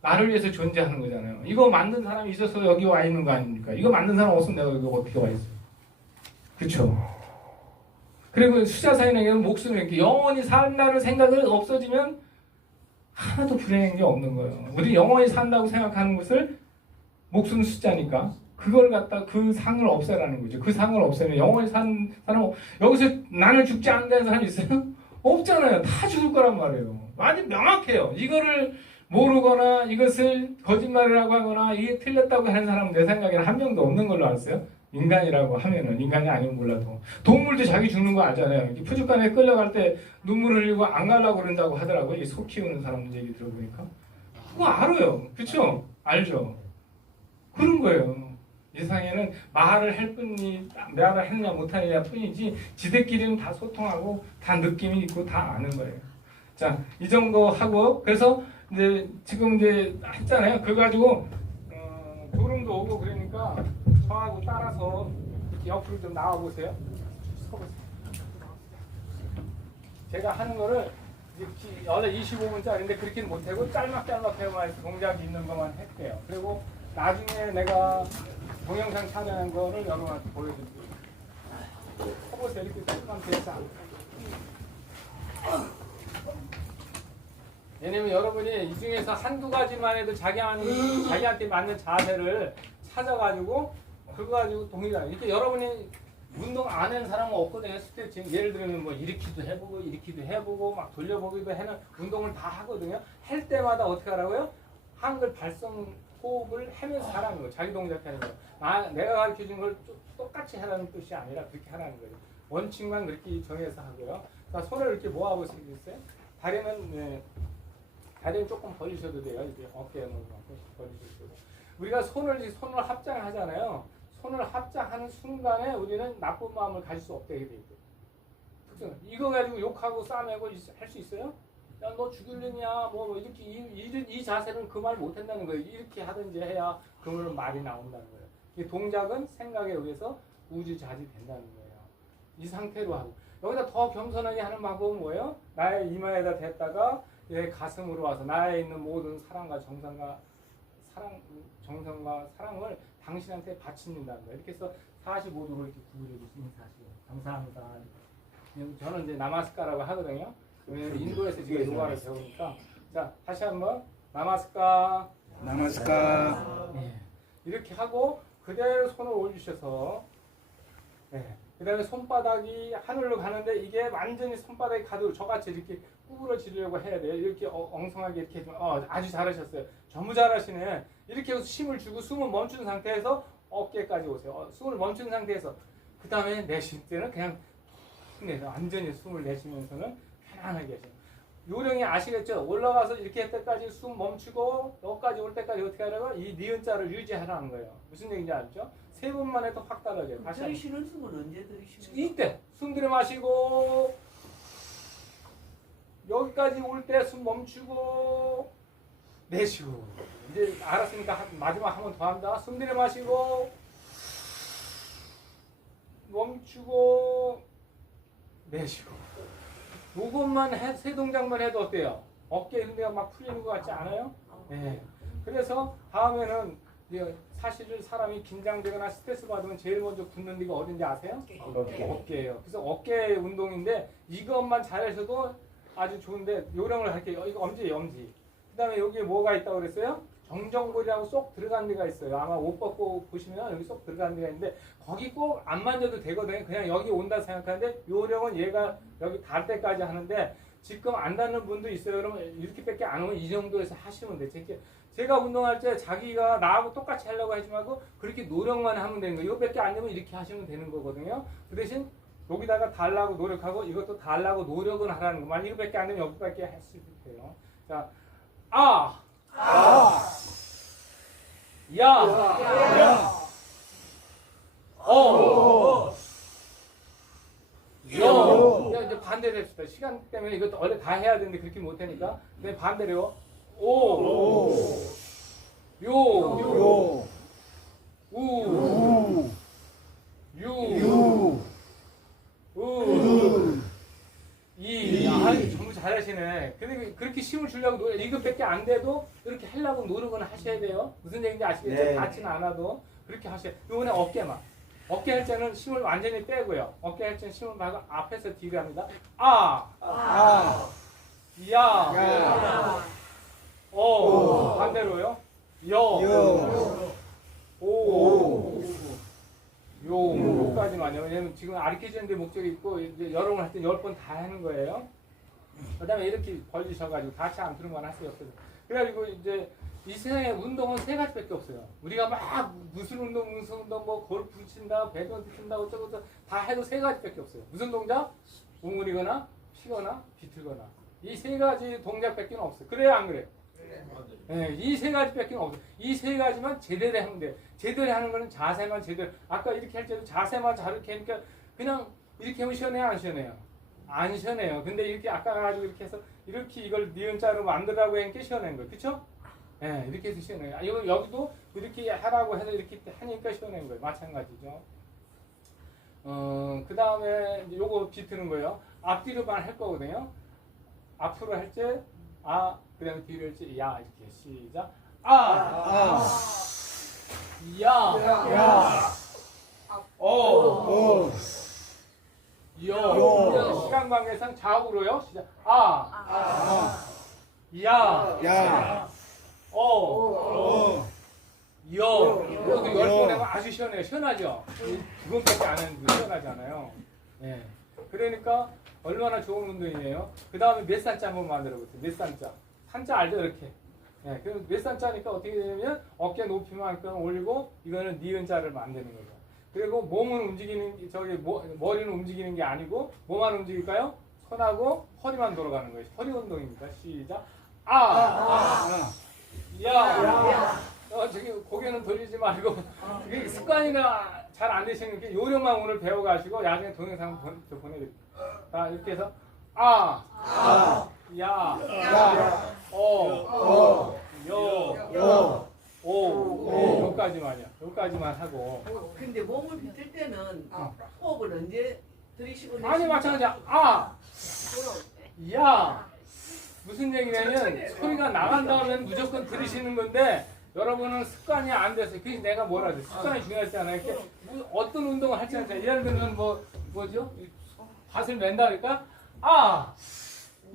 나를 위해서 존재하는 거잖아요. 이거 만든 사람이 있어서 여기 와 있는 거 아닙니까? 이거 만든 사람 없으면 내가 여기 어떻게 와 있어요? 그렇죠? 그리고 수자사인에게는 목숨이 이렇게 영원히 산다는 생각을 없어지면 하나도 불행한 게 없는 거예요. 우리 영원히 산다고 생각하는 것을 목숨 숫자니까 그걸 갖다 그 상을 없애라는 거죠. 그 상을 없애면 영원히 산 사람 여기서 나는 죽지 않는다는 사람이 있어요? 없잖아요. 다 죽을 거란 말이에요. 아주 명확해요. 이거를 모르거나 이것을 거짓말이라고 하거나 이게 틀렸다고 하는 사람은 내 생각에는 한 명도 없는 걸로 알았어요. 인간이라고 하면은 인간이 아니면 몰라도 동물도 자기 죽는 거 알잖아요. 푸주간에 끌려갈 때 눈물 흘리고 안 가려고 그런다고 하더라고요. 이 소 키우는 사람들 얘기 들어보니까 그거 알아요. 그렇죠? 알죠? 그런 거예요. 세상에는 말을 할 뿐이 말을 했냐 못하느냐 뿐이지 지들끼리는 다 소통하고 다 느낌이 있고 다 아는 거예요. 자, 이 정도 하고 그래서 이제 지금 이제 했잖아요. 그거 가지고 졸음도 오고 그러니까 저하고 따라서 이렇게 옆으로 좀 나와 보세요. 제가 하는 거를 이렇게 원래 25분짜리인데 그렇게는 못하고 짤막짤막해만 동작이 있는 것만 할게요. 그리고 나중에 내가 동영상 촬영한 거를 여러분한테 보여드릴게요. 해보세요. 이렇게 조금만 돼서. 왜냐면 여러분이 이 중에서 한두 가지만 해도 자기한테 맞는 자세를 찾아가지고 그거 가지고 동일하게 이렇게 여러분이 운동 안 하는 사람은 없거든요. 스트레칭 예를 들면 뭐 일으키도 해보고 막 돌려보기도 하는 운동을 다 하거든요. 할 때마다 어떻게 하라고요? 한글 발성 호흡을 하면서 하라는 거예요. 자기 동작하는 거. 내가 가르쳐준 걸 똑같이 하라는 뜻이 아니라 그렇게 하라는 거예요. 원칙만 그렇게 정해서 하고요. 자, 손을 이렇게 모아보시겠어요? 다리는 다리는 조금 벌리셔도 돼요. 이제 어깨는 벌리셔도. 우리가 손을 합장을 하잖아요. 손을 합장하는 순간에 우리는 나쁜 마음을 가질 수 없게 돼 있고. 특징. 이거 가지고 욕하고 싸매고 할 수 있어요? 야, 너 죽일래냐? 뭐 이렇게 이 자세는 그 말 못 한다는 거예요. 이렇게 하든지 해야 그러면 말이 나온다는 거예요. 이 동작은 생각에 의해서 우주자지 된다는 거예요. 이 상태로 하고. 여기다 더 겸손하게 하는 방법은 뭐예요? 나의 이마에다 댔다가 가슴으로 와서 나에 있는 모든 사랑과 정성과 사랑을 당신한테 바친다는 거예요. 이렇게 해서 45도로 이렇게 구부려 주시면 사실 감사합니다. 저는 이제 나마스카라고 하거든요. 왜냐면 인도에서 지금 요가를 배우니까. 자, 다시 한번 나마스카. 네. 이렇게 하고 그대로 손을 올리셔서 그 다음에 손바닥이 하늘로 가는데 이게 완전히 손바닥이 가도 저같이 이렇게 구부러지려고 해야 돼요. 이렇게 엉성하게 이렇게 해주면 아주 잘하셨어요. 전부 잘하시네. 이렇게 해서 힘을 주고 숨을 멈춘 상태에서 어깨까지 오세요. 숨을 멈춘 상태에서 그 다음에 내쉴 때는 그냥 내서 완전히 숨을 내쉬면서는 편안하게 하세요. 요령이 아시겠죠? 올라가서 이렇게 할 때까지 숨 멈추고 여기까지 올 때까지 어떻게 하라고? 이 니은자를 유지하라는 거예요. 무슨 얘기인지 알죠? 세 번만 해도 확 달라져요. 다시 한번. 들이쉬는 숨은 언제 들이쉬는 이때 숨 들여 마시고 여기까지 올 때 숨 멈추고 내쉬고. 이제 알았으니까 마지막 한 번 더 한다. 숨 들여 마시고 멈추고 내쉬고. 요것만 세 동작만 해도 어때요? 어깨 근대가 막 풀리는 것 같지 않아요? 네. 그래서 다음에는 이제 사실은 사람이 긴장되거나 스트레스 받으면 제일 먼저 굳는 데가 어딘지 아세요? 어깨예요. 그래서 어깨 운동인데 이것만 잘하셔도 아주 좋은데 요령을 할게요. 이거 엄지예요, 엄지. 그다음에 여기에 뭐가 있다고 그랬어요? 정정골이라고 쏙 들어간 데가 있어요. 아마 옷 벗고 보시면 여기 쏙 들어간 데가 있는데 거기 꼭 안 만져도 되거든요. 그냥 여기 온다 생각하는데 요령은 얘가 여기 닿을 때까지 하는데 지금 안 닿는 분도 있어요. 그러면 이렇게밖에 안 오면 이 정도에서 하시면 돼요. 제가 운동할 때 자기가 나하고 똑같이 하려고 하지 말고 그렇게 노력만 하면 되는 거예요. 이거밖에 안 되면 이렇게 하시면 되는 거거든요. 그 대신 여기다가 달라고 노력하고 이것도 달라고 노력은 하라는 거. 만약 이거밖에 안 되면 여기밖에 할 수 있어요. 자, 야, 야, 이제 반대로 합시다. 시간 때문에 이것도 원래 다 해야 되는데 그렇게 못하니까. 네, 반대로. 요, 전부 잘하시네. 근데 그렇게 힘을 주려고 노력, 이것밖에 안 돼도 이렇게 하려고 노력은 하셔야 돼요. 무슨 얘기인지 아시겠죠? 네. 닿지는 않아도 그렇게 하셔야 돼요. 요번에 어깨만. 어깨 할 때는 힘을 완전히 빼고요. 어깨 할 때는 힘을 빼고 앞에서 뒤로 합니다. 야, 반대로요. 요까지만요. 왜냐면 지금 가르쳐주는데 목적이 있고 이제 여러분 할 때 10번 다 하는 거예요. 그 다음에 이렇게 벌리셔가지고 같이 안 트는 건 할 수 없어요. 그래가지고 이제 이 세상에 운동은 세 가지밖에 없어요. 우리가 막 무슨 운동, 뭐 골프 친다, 배드민턴 친다, 어쩌고 다 해도 세 가지밖에 없어요. 무슨 동작? 우물이거나 피거나 비틀거나. 이 세 가지 동작밖에 없어요. 그래요, 안 그래요? 네, 이 세 가지밖에 없어요. 이 세 가지만 제대로 하면 돼요. 제대로 하는 거는 자세만 제대로. 아까 이렇게 할 때도 자세만 자르게 하니까 그냥 이렇게 하면 시원해요, 안 시원해요? 안 시원해요. 근데 이렇게 아까 가지고 이렇게 해서 이렇게 이걸 니은자로 만들라고 하니까 시원한 거예요. 그쵸? 네, 이렇게 해서 시원해요. 이거 여기도 이렇게 하라고 해서 이렇게 하니까 시원한 거예요. 마찬가지죠. 그 다음에 요거 비트는 거예요. 앞뒤로만 할 거거든요. 앞으로 할 때 그 다음에 뒤로 할 때 야, 이렇게 시작. 야. 시간 관계상 좌우로요. 시작. 야. 이것도 10번 하면 아주 시원해요. 시원하죠? 두 번밖에 안 했는데 시원하잖아요. 예. 그러니까 얼마나 좋은 운동이에요. 그 다음에 몇 산자 한번 만들어 보세요. 몇 산자. 산자 알죠? 이렇게. 예. 그럼 몇 산자니까 어떻게 되냐면 어깨 높이만큼 올리고 이거는 니은자를 만드는 거죠. 그리고 몸은 움직이는, 머리는 움직이는 게 아니고 뭐만 움직일까요? 손하고 허리만 돌아가는 거예요. 허리 운동입니다. 시작. 야. 저기 고개는 돌리지 말고 이게 습관이나 잘 안 되시는 게 요령만 오늘 배워가시고 나중에 동영상 보내드릴게요. 자, 이렇게 해서 여기까지만 하고. 근데 몸을 비틀 때는 호흡을 언제 들이쉬고 아니 마찬가지야. 야. 무슨 얘기냐면 소리가 나간 다음에는 무조건 들으시는 건데 여러분은 습관이 안 돼서 그래서 내가 뭐라 그래 습관이 중요하잖아요. 이렇게 어떤 운동을 할지 않잖아요. 예를 들면 뭐죠? 밭을 맨다 그러니까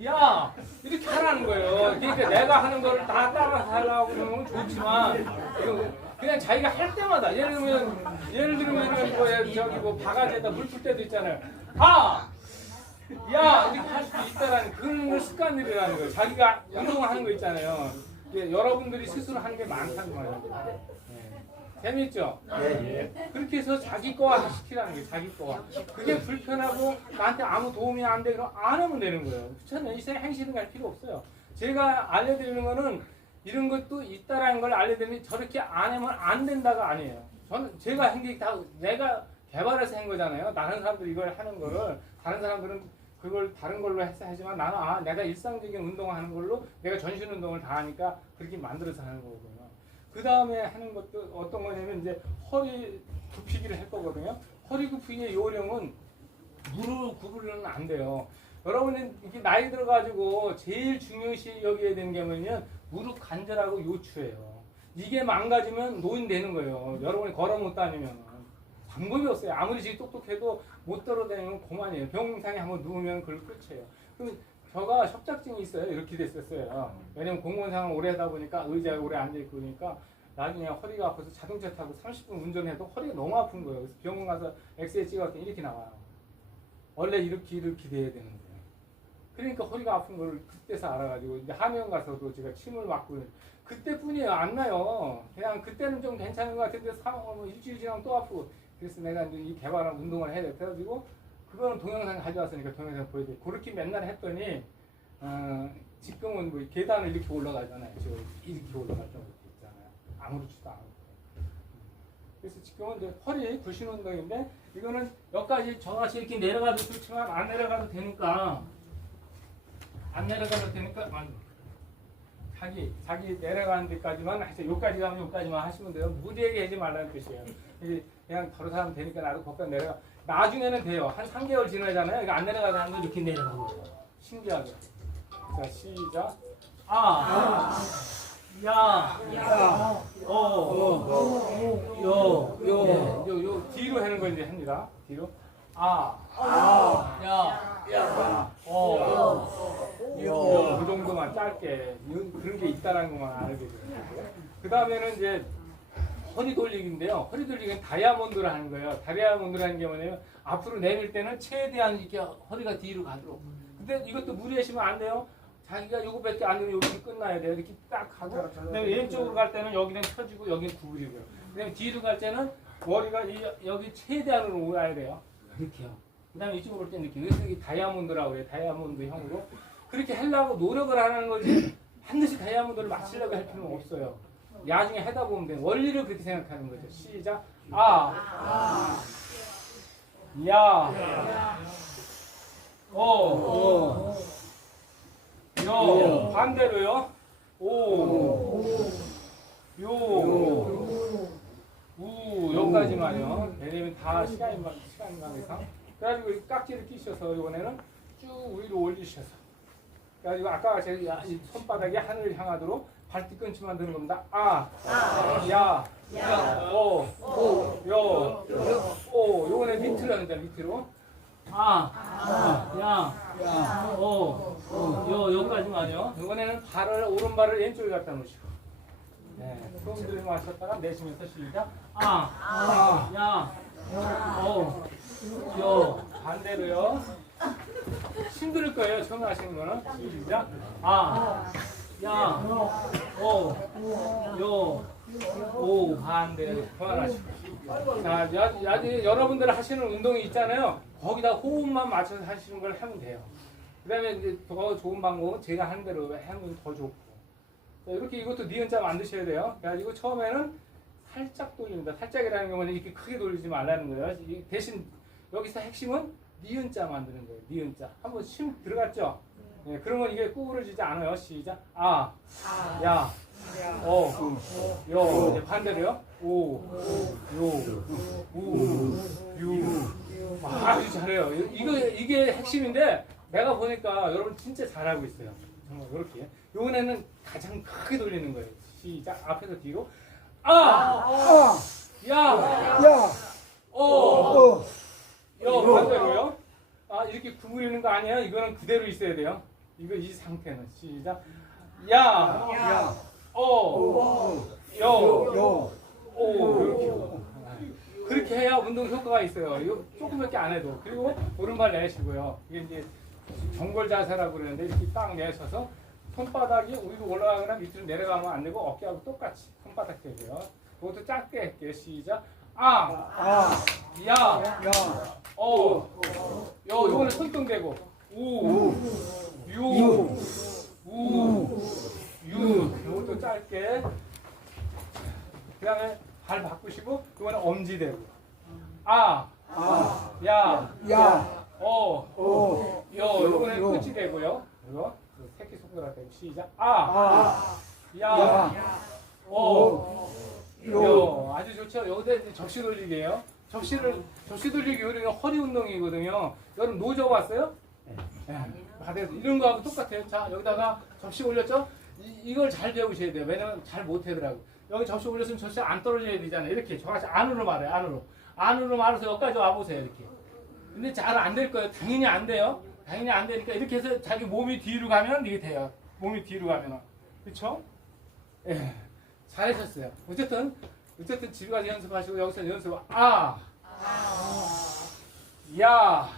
야 이렇게 하라는 거예요. 그러니까 내가 하는 거를 다 따라서 하려고 그러면 좋지만 그냥 자기가 할 때마다 예를 들면 뭐 바가지에다 물 풀 때도 있잖아요. 야 이렇게 할 수 있다라는 그런 걸 습관들이라는 거예요. 자기가 운동을 하는 거 있잖아요. 여러분들이 스스로 하는 게 많다는 말이에요. 네. 재밌죠? 예. 그렇게 해서 자기 거화 시키라는 거예요. 자기 거화. 그게 불편하고 나한테 아무 도움이 안 돼. 그럼 안 하면 되는 거예요. 저는 이 세상 행실은 갈 필요 없어요. 제가 알려드리는 거는 이런 것도 있다라는 걸 알려드리면 저렇게 안 하면 안 된다가 아니에요. 저는 제가 한 게 다 내가 개발해서 한 거잖아요. 다른 사람들이 이걸 하는 거를 다른 사람들은 그걸 다른 걸로 해서 하지만 나는 내가 일상적인 운동을 하는 걸로 내가 전신 운동을 다 하니까 그렇게 만들어서 하는 거거든요. 그 다음에 하는 것도 어떤 거냐면 이제 허리 굽히기를 할 거거든요. 허리 굽히기의 요령은 무릎 구부리면 안 돼요. 여러분은 이게 나이 들어가지고 제일 중요시 여겨야 되는 게 뭐냐면 무릎 관절하고 요추예요. 이게 망가지면 노인 되는 거예요. 여러분이 걸어 못 다니면 방법이 없어요. 아무리 지금 똑똑해도 못 돌아다니면 그만이에요. 병상에 한번 누우면 그걸 끝이에요. 그럼 저가 협착증이 있어요. 이렇게 됐었어요. 왜냐면 공무원 생활을 오래 하다 보니까 의자에 오래 앉아있고 그러니까 나중에 허리가 아파서 자동차 타고 30분 운전해도 허리가 너무 아픈 거예요. 그래서 병원 가서 엑스레이 찍었더니 이렇게 나와요. 원래 이렇게 돼야 되는 거예요. 그러니까 허리가 아픈 걸 그때서 알아가지고 이제 하명 가서도 제가 침을 맞고 그때뿐이에요. 안 나요. 그냥 그때는 좀 괜찮은 것 같은데 일주일 지나면 또 아프고 그래서 내가 이제 이 개발한 운동을 해야 돼. 그래가지고 그거는 동영상 가져왔으니까 동영상 보여드릴게요. 그렇게 맨날 했더니 지금은 뭐 계단을 이렇게 올라가잖아요. 지금 이렇게 올라갈 정도 있잖아요. 아무렇지도 않고. 그래서 지금은 이제 허리 불신 운동인데 이거는 여기까지 저같이 이렇게 내려가도 좋지만 안 내려가도 되니까 자기 내려가는 데까지만 하세요. 여기까지 가면 여기까지만 하시면 돼요. 무리하게 하지 말라는 뜻이에요. 그냥 바로 사면 되니까 나도 거기까지 내려가. 나중에는 돼요. 한 3개월 지나잖아요. 이거 안 내려가도 하는 거 이렇게 내려가고 신기하게. 자 시작. 요 뒤로 하는 거 이제 합니다. 뒤로. 그 정도만 짧게 그런 게 있다라는 것만 알게 돼요. 그 다음에는 이제 허리 돌리기인데요. 허리 돌리기는 다이아몬드를 하는 거예요. 다이아몬드를 하는 게 뭐냐면 앞으로 내밀 때는 최대한 이렇게 허리가 뒤로 가도록. 근데 이것도 무리하시면 안 돼요. 자기가 요거밖에 안 되면 여기 끝나야 돼요. 이렇게 딱 하고. 그다음에 왼쪽으로 갈 때는 여기는 펴지고 여기는 구부리고요. 그다음에 뒤로 갈 때는 머리가 여기 최대한으로 와야 돼요. 이렇게요. 그다음에 이쪽으로 올 때는 이렇게. 그래서 이게 다이아몬드라고 해요. 다이아몬드형으로. 그렇게 하려고 노력을 하는 거지 반드시 다이아몬드를 맞추려고 할 필요는 없어요. 나중에 하다 보면 돼요. 원리를 그렇게 생각하는 거죠. 시작. 반대로요. 여기까지만요. 왜냐면 다 시간만 이상. 그래가지고 깍지를 끼셔서 이번에는 쭉 위로 올리셔서. 그래가지고 아까 제가 손바닥이 하늘을 향하도록 발뒤꿈치만 드는 겁니다. 요번에 밑으로 하는 거야. 밑으로. 여기까지만요. 이번에는 오른발을 왼쪽에 갖다 놓으시고. 네, 손 들이고 하셨다가 내쉬면서 시작. 반대로요. 힘들 거예요. 처음 하시는 거는. 시작. 반대로 그만하시고. 자, 여러분들 하시는 운동이 있잖아요. 거기다 호흡만 맞춰서 하시는 걸 하면 돼요. 그 다음에 이제 더 좋은 방법은 제가 하는 대로 하면 더 좋고. 자, 이렇게 이것도 니은자 만드셔야 돼요. 그래가지고 처음에는 살짝 돌립니다. 살짝이라는 건 이렇게 크게 돌리지 말라는 거예요. 대신 여기서 핵심은 니은자 만드는 거예요. 니은자. 한번 심 들어갔죠? 네, 그러면 이게 구부러지지 않아요. 시작. 이제 반대로요. 아주 잘해요. 이게 핵심인데 내가 보니까 여러분 진짜 잘하고 있어요. 정말 이렇게. 요번에는 가장 크게 돌리는 거예요. 시작. 앞에서 뒤로. 반대로요. 이렇게 구부리는 거 아니에요. 이거는 그대로 있어야 돼요. 이 상태는 시작. 그렇게 해야 운동 효과가 있어요. 이거 조금밖에 안 해도. 그리고 오른발 내쉬고요. 이게 이제 정골 자세라고 그러는데 이렇게 딱 내셔서 손바닥이 위로 올라가거나 밑으로 내려가면 안 되고 어깨하고 똑같이 손바닥 대고요. 그것도 짧게 할게요. 시작. 아, 야, 요거는 손등 대고 요것도 짧게. 그 다음에 발 바꾸시고 이거는 엄지 대고 야, 요거는 끝이 되고요. 이거 새끼 손가락 대고 시작. 야, 아주 좋죠. 여기다 이제 접시 돌리기예요. 접시 돌리기 우리가 허리 운동이거든요. 여러분 노저 봤어요? 네. 바닥에서 이런 거하고 똑같아요. 자, 여기다가 접시 올렸죠? 이걸 잘 배우셔야 돼요. 왜냐면 잘 못하더라고. 여기 접시 올렸으면 접시 안 떨어져야 되잖아요. 이렇게 저같이 안으로 말해요. 안으로 말아서 여기까지 와보세요. 이렇게. 근데 잘 안 될 거예요. 당연히 안 돼요. 당연히 안 되니까 이렇게 해서 자기 몸이 뒤로 가면 이게 돼요. 몸이 뒤로 가면. 그쵸? 예. 잘하셨어요. 어쨌든 집에 가서 연습하시고 여기서 연습. 야,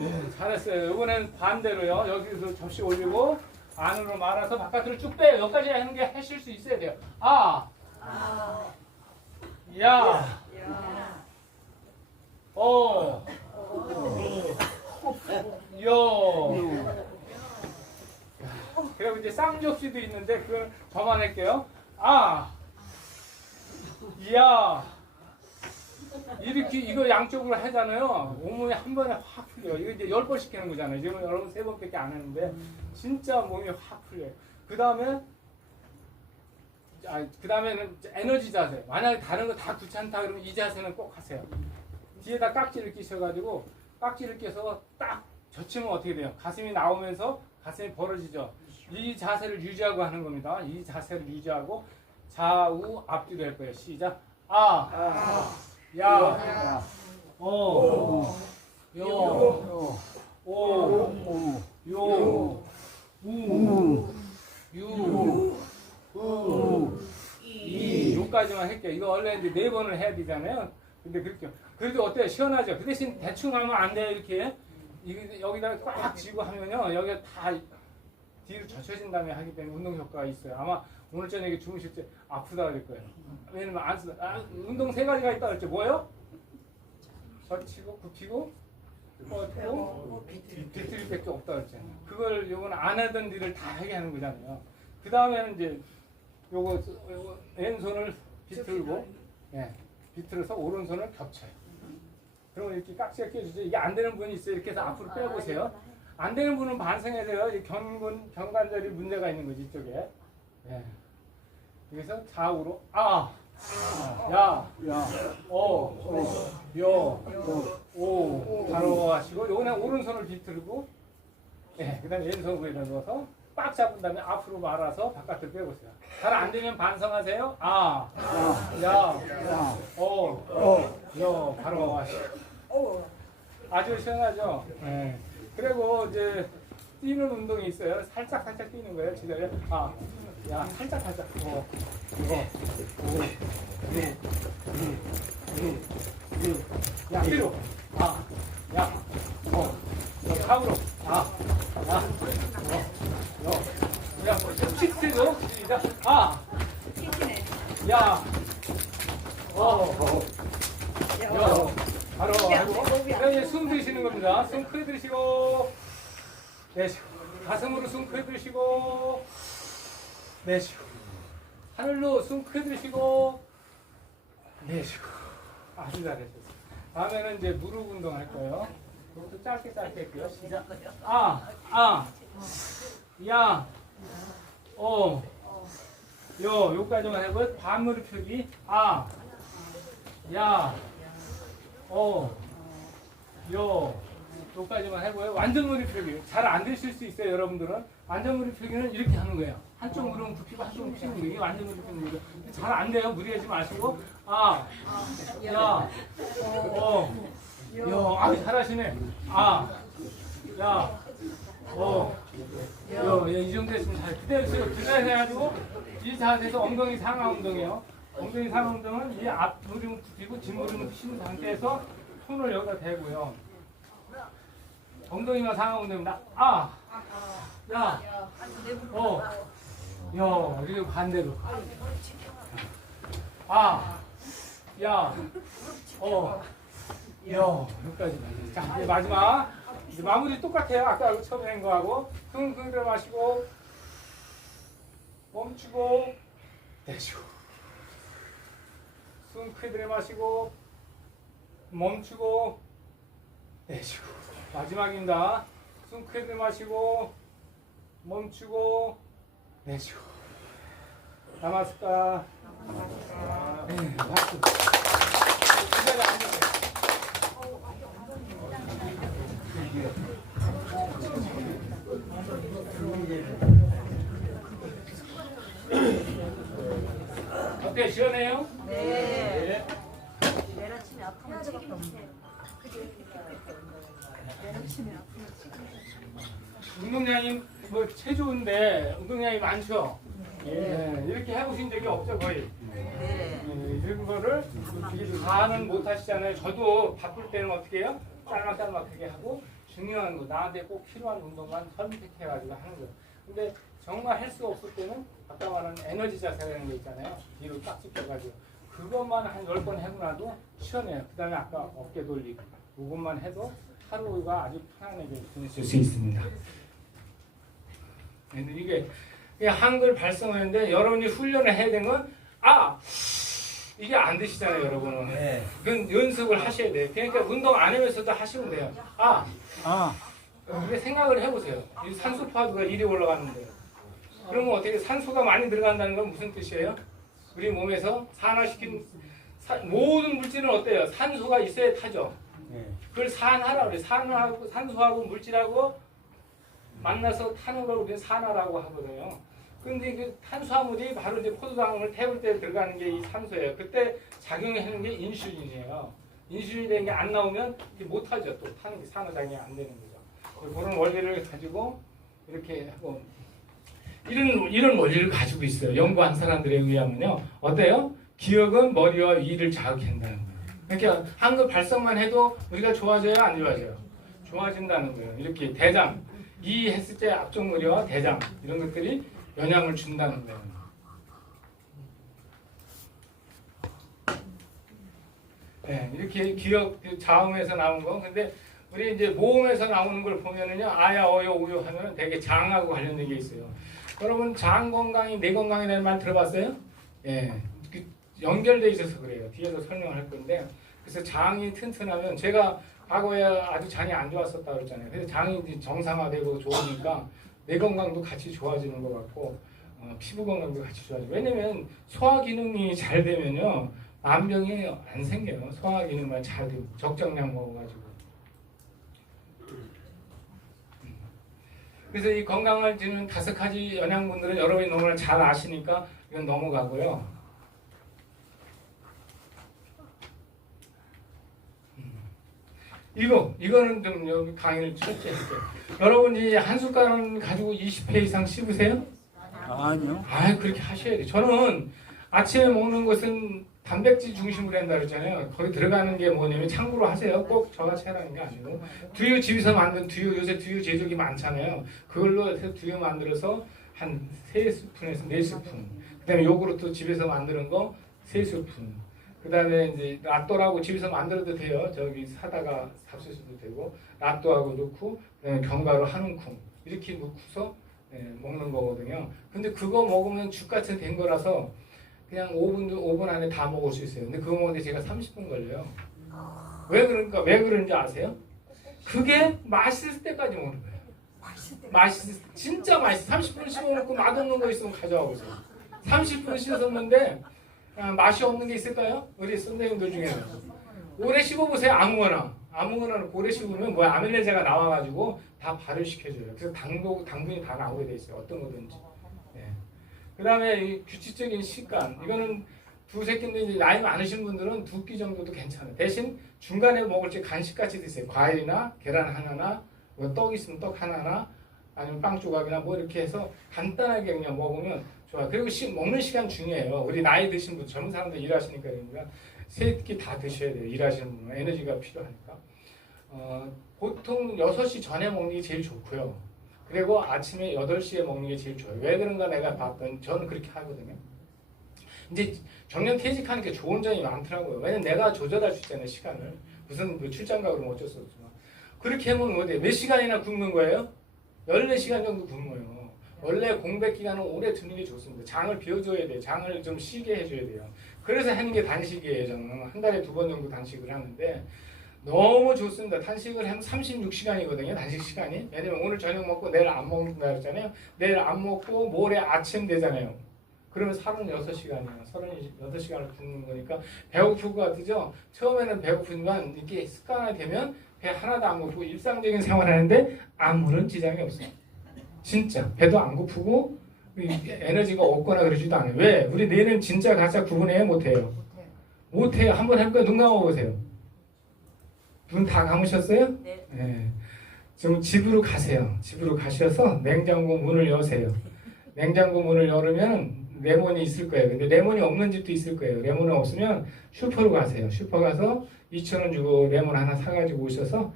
예, 잘했어요. 이번엔 반대로요. 여기서 접시 올리고 안으로 말아서 바깥으로 쭉 빼요. 여기까지 하는 게 하실 수 있어야 돼요. 야, 그리고 이제 쌍접시도 있는데 그걸 저만 할게요. 야, 이렇게 이거 양쪽으로 하잖아요. 온몸이 한 번에 확 풀려요. 이거 이제 10번 시키는 거잖아요. 지금 여러분 3번밖에 안 했는데 진짜 몸이 확 풀려요. 그 다음에는 에너지 자세. 만약에 다른 거 다 귀찮다 그러면 이 자세는 꼭 하세요. 뒤에다 깍지를 끼셔가지고 깍지를 껴서 딱 젖히면 어떻게 돼요? 가슴이 나오면서 가슴이 벌어지죠. 이 자세를 유지하고 하는 겁니다. 이 자세를 유지하고 좌우 앞뒤로 할 거예요. 시작. 야, 요까지만 할게요. 이거 원래 이제 4번을 해야 되잖아요. 근데 그렇게 그래도 어때요? 시원하죠? 그 대신 대충 하면 안 돼요. 이렇게 여기다가 꽉 쥐고 하면요, 여기가 다 뒤로 젖혀진 다음에 하기 때문에 운동 효과가 있어요. 아마 오늘 저녁에 주무실 때 아프다 그럴 거예요. 왜냐면 안 쓰다. 운동 3가지가 있다 그랬죠. 뭐예요? 젖히고 굽히고 뻗고 비틀밖에 없다 그랬잖아요. 그걸 요건 안 하던 일을 다 하게 하는 거잖아요. 그 다음에는 이제 요거 왼손을 비틀고, 비틀어서 오른손을 겹쳐요. 그러면 이렇게 깍지가 껴주죠. 이게 안 되는 분이 있어요. 이렇게 해서 앞으로 빼보세요. 안 되는 분은 반성해야 돼요. 이 견관절이 문제가 있는 거지, 이쪽에. 그래서 좌우로 야, 바로 하시고, 요거는 오른손을 비틀고, 그 다음에 왼손으로 넣어서 빡 잡은 다음에 앞으로 말아서 바깥으로 빼보세요. 잘 안 되면 반성하세요. 바로 하시고. 아주 시원하죠? 그리고 이제 뛰는 운동이 있어요. 살짝 뛰는 거예요. 기다려. 야, 살짝. 야, 뒤로. 가으로. 야, 식스로 시작. 야, 바로 하고. 이제 숨 들이시는 겁니다. 숨 크게 들이시고 내쉬고, 가슴으로 숨 크게 들이시고 내쉬고, 하늘로 숨 크게 들이시고 내쉬고. 아주 잘하셨어요. 다음에는 이제 무릎 운동 할 거예요. 그것도 짧게 할게요. 시작. 야, 요까지만 하고 반무릎 펴기. 야, 요까지만 하고요. 완전 무릎 펴기. 잘 안 되실 수 있어요, 여러분들은. 완전 무릎 펴기는 이렇게 하는 거예요. 한쪽 무릎은 굽히고 한쪽은 펴는 거예요. 이게 완전 무릎 펴는 거죠. 잘 안 돼요. 무리하지 마시고. 야, 아주 잘하시네. 이 정도 했으면 잘. 그대로 해가지고 이 자세에서 엉덩이 상하 운동이에요. 엉덩이 상하 운동은 이 앞 무릎을 굽히고 뒷 무릎을 펴는 상태에서 손을 여기다 대고요. 엉덩이만 상하 운동입니다. 여, 그리고 반대로. 아, 야, 여, 여기까지. 자, 이제 마지막. 이제 마무리 똑같아요. 아까 처음에 한 거하고. 숨 크게 마시고, 멈추고, 내쉬고. 숨 크게 마시고, 멈추고, 내쉬고. 마지막입니다. 숨 크게 마시고, 멈추고, 내쉬고. 나마스카. 네, 박수. 그 자리에 앉으세요. 어때? 시원해요? 네. 내려치면 아프면 책임지세요. 내려치면 아프면 책임지세요. 운동량이 뭐 체조인데 운동량이 많죠? 예, 이렇게 해보신 적이 없죠 거의. 네. 이런 거를 다는 못 하시잖아요. 저도 바쁠 때는 어떻게 해요? 짤막짤막하게 하고 중요한 거 나한테 꼭 필요한 운동만 선택해가지고 하는 거예요. 근데 정말 할 수 없을 때는 아까 말한 에너지 자세라는 게 있잖아요. 뒤로 딱 짚혀가지고 그것만 한 10번 해고 나도 시원해요. 그 다음에 아까 어깨 돌리고 그것만 해도 하루가 아주 편안하게 보내실 수 있습니다. 이게 한글 발성하는데 여러분이 훈련을 해야 되는 건 이게 안 되시잖아요, 여러분은. 네. 그건 연습을 하셔야 돼요. 그러니까 운동 안 하면서도 하시면 돼요. 이게 생각을 해보세요. 이 산소 파도가 이리 올라가는데. 그러면 어떻게 산소가 많이 들어간다는 건 무슨 뜻이에요? 우리 몸에서 산화시킨 모든 물질은 어때요? 산소가 있어야 타죠. 네. 그걸 산화라고 그래요. 산소하고 물질하고 만나서 타는 걸 우리는 산화라고 하거든요. 근데 그 탄수화물이 바로 이제 포도당을 태울 때 들어가는 게 이 산소예요. 그때 작용하는 게 인슐린이에요. 인슐린이라는 게 안 나오면 못 하죠. 또 타는 게 산화작용이 안 되는 거죠. 그런 원리를 가지고 이렇게 하고 이런 원리를 가지고 있어요. 연구한 사람들에 의하면요. 어때요? 기억은 머리와 위를 자극한다는 거예요. 그러니까 한글 발성만 해도 우리가 좋아져요? 안 좋아져요? 좋아진다는 거예요. 이렇게 대장, 이 했을 때 앞쪽머리와 대장 이런 것들이 영향을 준다는 거예요. 네, 이렇게 기억 자음에서 나온 거. 근데 우리 이제 모음에서 나오는 걸 보면은요, 아야, 어여, 우요 하면 되게 장하고 관련된 게 있어요. 여러분 장 건강이 뇌 건강이라는 말 들어봤어요? 예, 연결돼 있어서 그래요. 뒤에서 설명할 건데, 그래서 장이 튼튼하면 제가 과거에 아주 장이 안 좋았었다 그랬잖아요. 그래서 장이 이제 정상화되고 좋으니까 뇌 건강도 같이 좋아지는 것 같고 피부 건강도 같이 좋아지고. 왜냐면 소화 기능이 잘 되면요 만병이 안 생겨요. 소화 기능만 잘 되고 적정량 먹어가지고. 그래서 이 건강을 주는 5가지 영양분들은 여러분이 너무나 잘 아시니까 이건 넘어가고요. 이거는 좀 여기 강의를 짧게 할게요. 여러분 이 한 숟가락 가지고 20회 이상 씹으세요? 아니요. 그렇게 하셔야 돼요. 저는 아침에 먹는 것은 단백질 중심으로 한다 그랬잖아요. 거기 들어가는 게 뭐냐면 참고로 하세요. 꼭 저같이 하라는 게 아니고 두유 집에서 만든 두유, 요새 두유 제조기 많잖아요. 그걸로 해서 두유 만들어서 한 3스푼에서 4스푼. 그 다음에 요구르트 집에서 만드는 거 3스푼. 그 다음에 이제 라또라고 집에서 만들어도 돼요. 저기 사다가 삽수셔도 되고 라또하고 넣고 그다음에 견과류 한 움큼 이렇게 넣고서 먹는 거거든요. 근데 그거 먹으면 죽 같은 된 거라서 그냥 5분 안에 다 먹을 수 있어요. 근데 그거 먹는데 제가 30분 걸려요. 왜 그런지 아세요? 그게 맛있을 때까지 먹는 거예요. 진짜 맛있어. 30분 씹어놓고 맛없는 거 있으면 가져와 보세요. 30분 씹었는데 맛이 없는 게 있을까요? 우리 선생님들 중에는 오래 씹어보세요. 아무거나 오래 씹으면 아밀레제가 나와가지고 다 발효시켜줘요. 그래서 당분이 다 나오게 돼 있어요. 어떤 거든지. 그 다음에 이 규칙적인 식단. 이거는 두세 끼인데 이제 나이 많으신 분들은 2끼 정도도 괜찮아요. 대신 중간에 먹을 때 간식같이 드세요. 과일이나 계란 하나나 떡 있으면 떡 하나나 아니면 빵 조각이나 이렇게 해서 간단하게 그냥 먹으면 좋아요. 그리고 먹는 시간 중요해요. 우리 나이 드신 분, 젊은 사람들 일하시니까 그러니까 3끼 다 드셔야 돼요. 일하시는 분은 에너지가 필요하니까. 보통 6시 전에 먹는 게 제일 좋고요. 그리고 아침에 8시에 먹는 게 제일 좋아요. 왜 그런가 내가 봤더니 저는 그렇게 하거든요. 이제 정년 퇴직하니까 좋은 점이 많더라고요. 왜냐면 내가 조절할 수 있잖아요, 시간을. 무슨 뭐 출장 가고 그러면 어쩔 수 없지만. 그렇게 하면 어때요? 몇 시간이나 굶는 거예요? 14시간 정도 굶어요. 원래 공백 기간은 오래 두는 게 좋습니다. 장을 비워줘야 돼요. 장을 좀 쉬게 해줘야 돼요. 그래서 하는 게 단식이에요. 저는 한 달에 2번 정도 단식을 하는데 너무 좋습니다. 단식을 하면 36시간이거든요. 단식 시간이. 왜냐면 오늘 저녁 먹고 내일 안 먹는다 그랬잖아요. 내일 안 먹고 모레 아침 되잖아요. 그러면 36시간이에요. 36시간을 굶는 거니까 배고플 것 같죠? 처음에는 배고프지만 이게 습관이 되면 배 하나도 안 고프고 일상적인 생활하는데 아무런 지장이 없어요. 진짜 배도 안 고프고 에너지가 없거나 그러지도 않아요. 왜? 우리 뇌는 진짜 가짜 구분해요? 못해요? 못해요. 한번 해볼까요? 눈 감아보세요. 눈 다 감으셨어요? 네. 지금 집으로 가세요. 집으로 가셔서 냉장고 문을 여세요. 냉장고 문을 열으면 레몬이 있을 거예요. 근데 레몬이 없는 집도 있을 거예요. 레몬이 없으면 슈퍼로 가세요. 슈퍼 가서 2,000원 주고 레몬 하나 사가지고 오셔서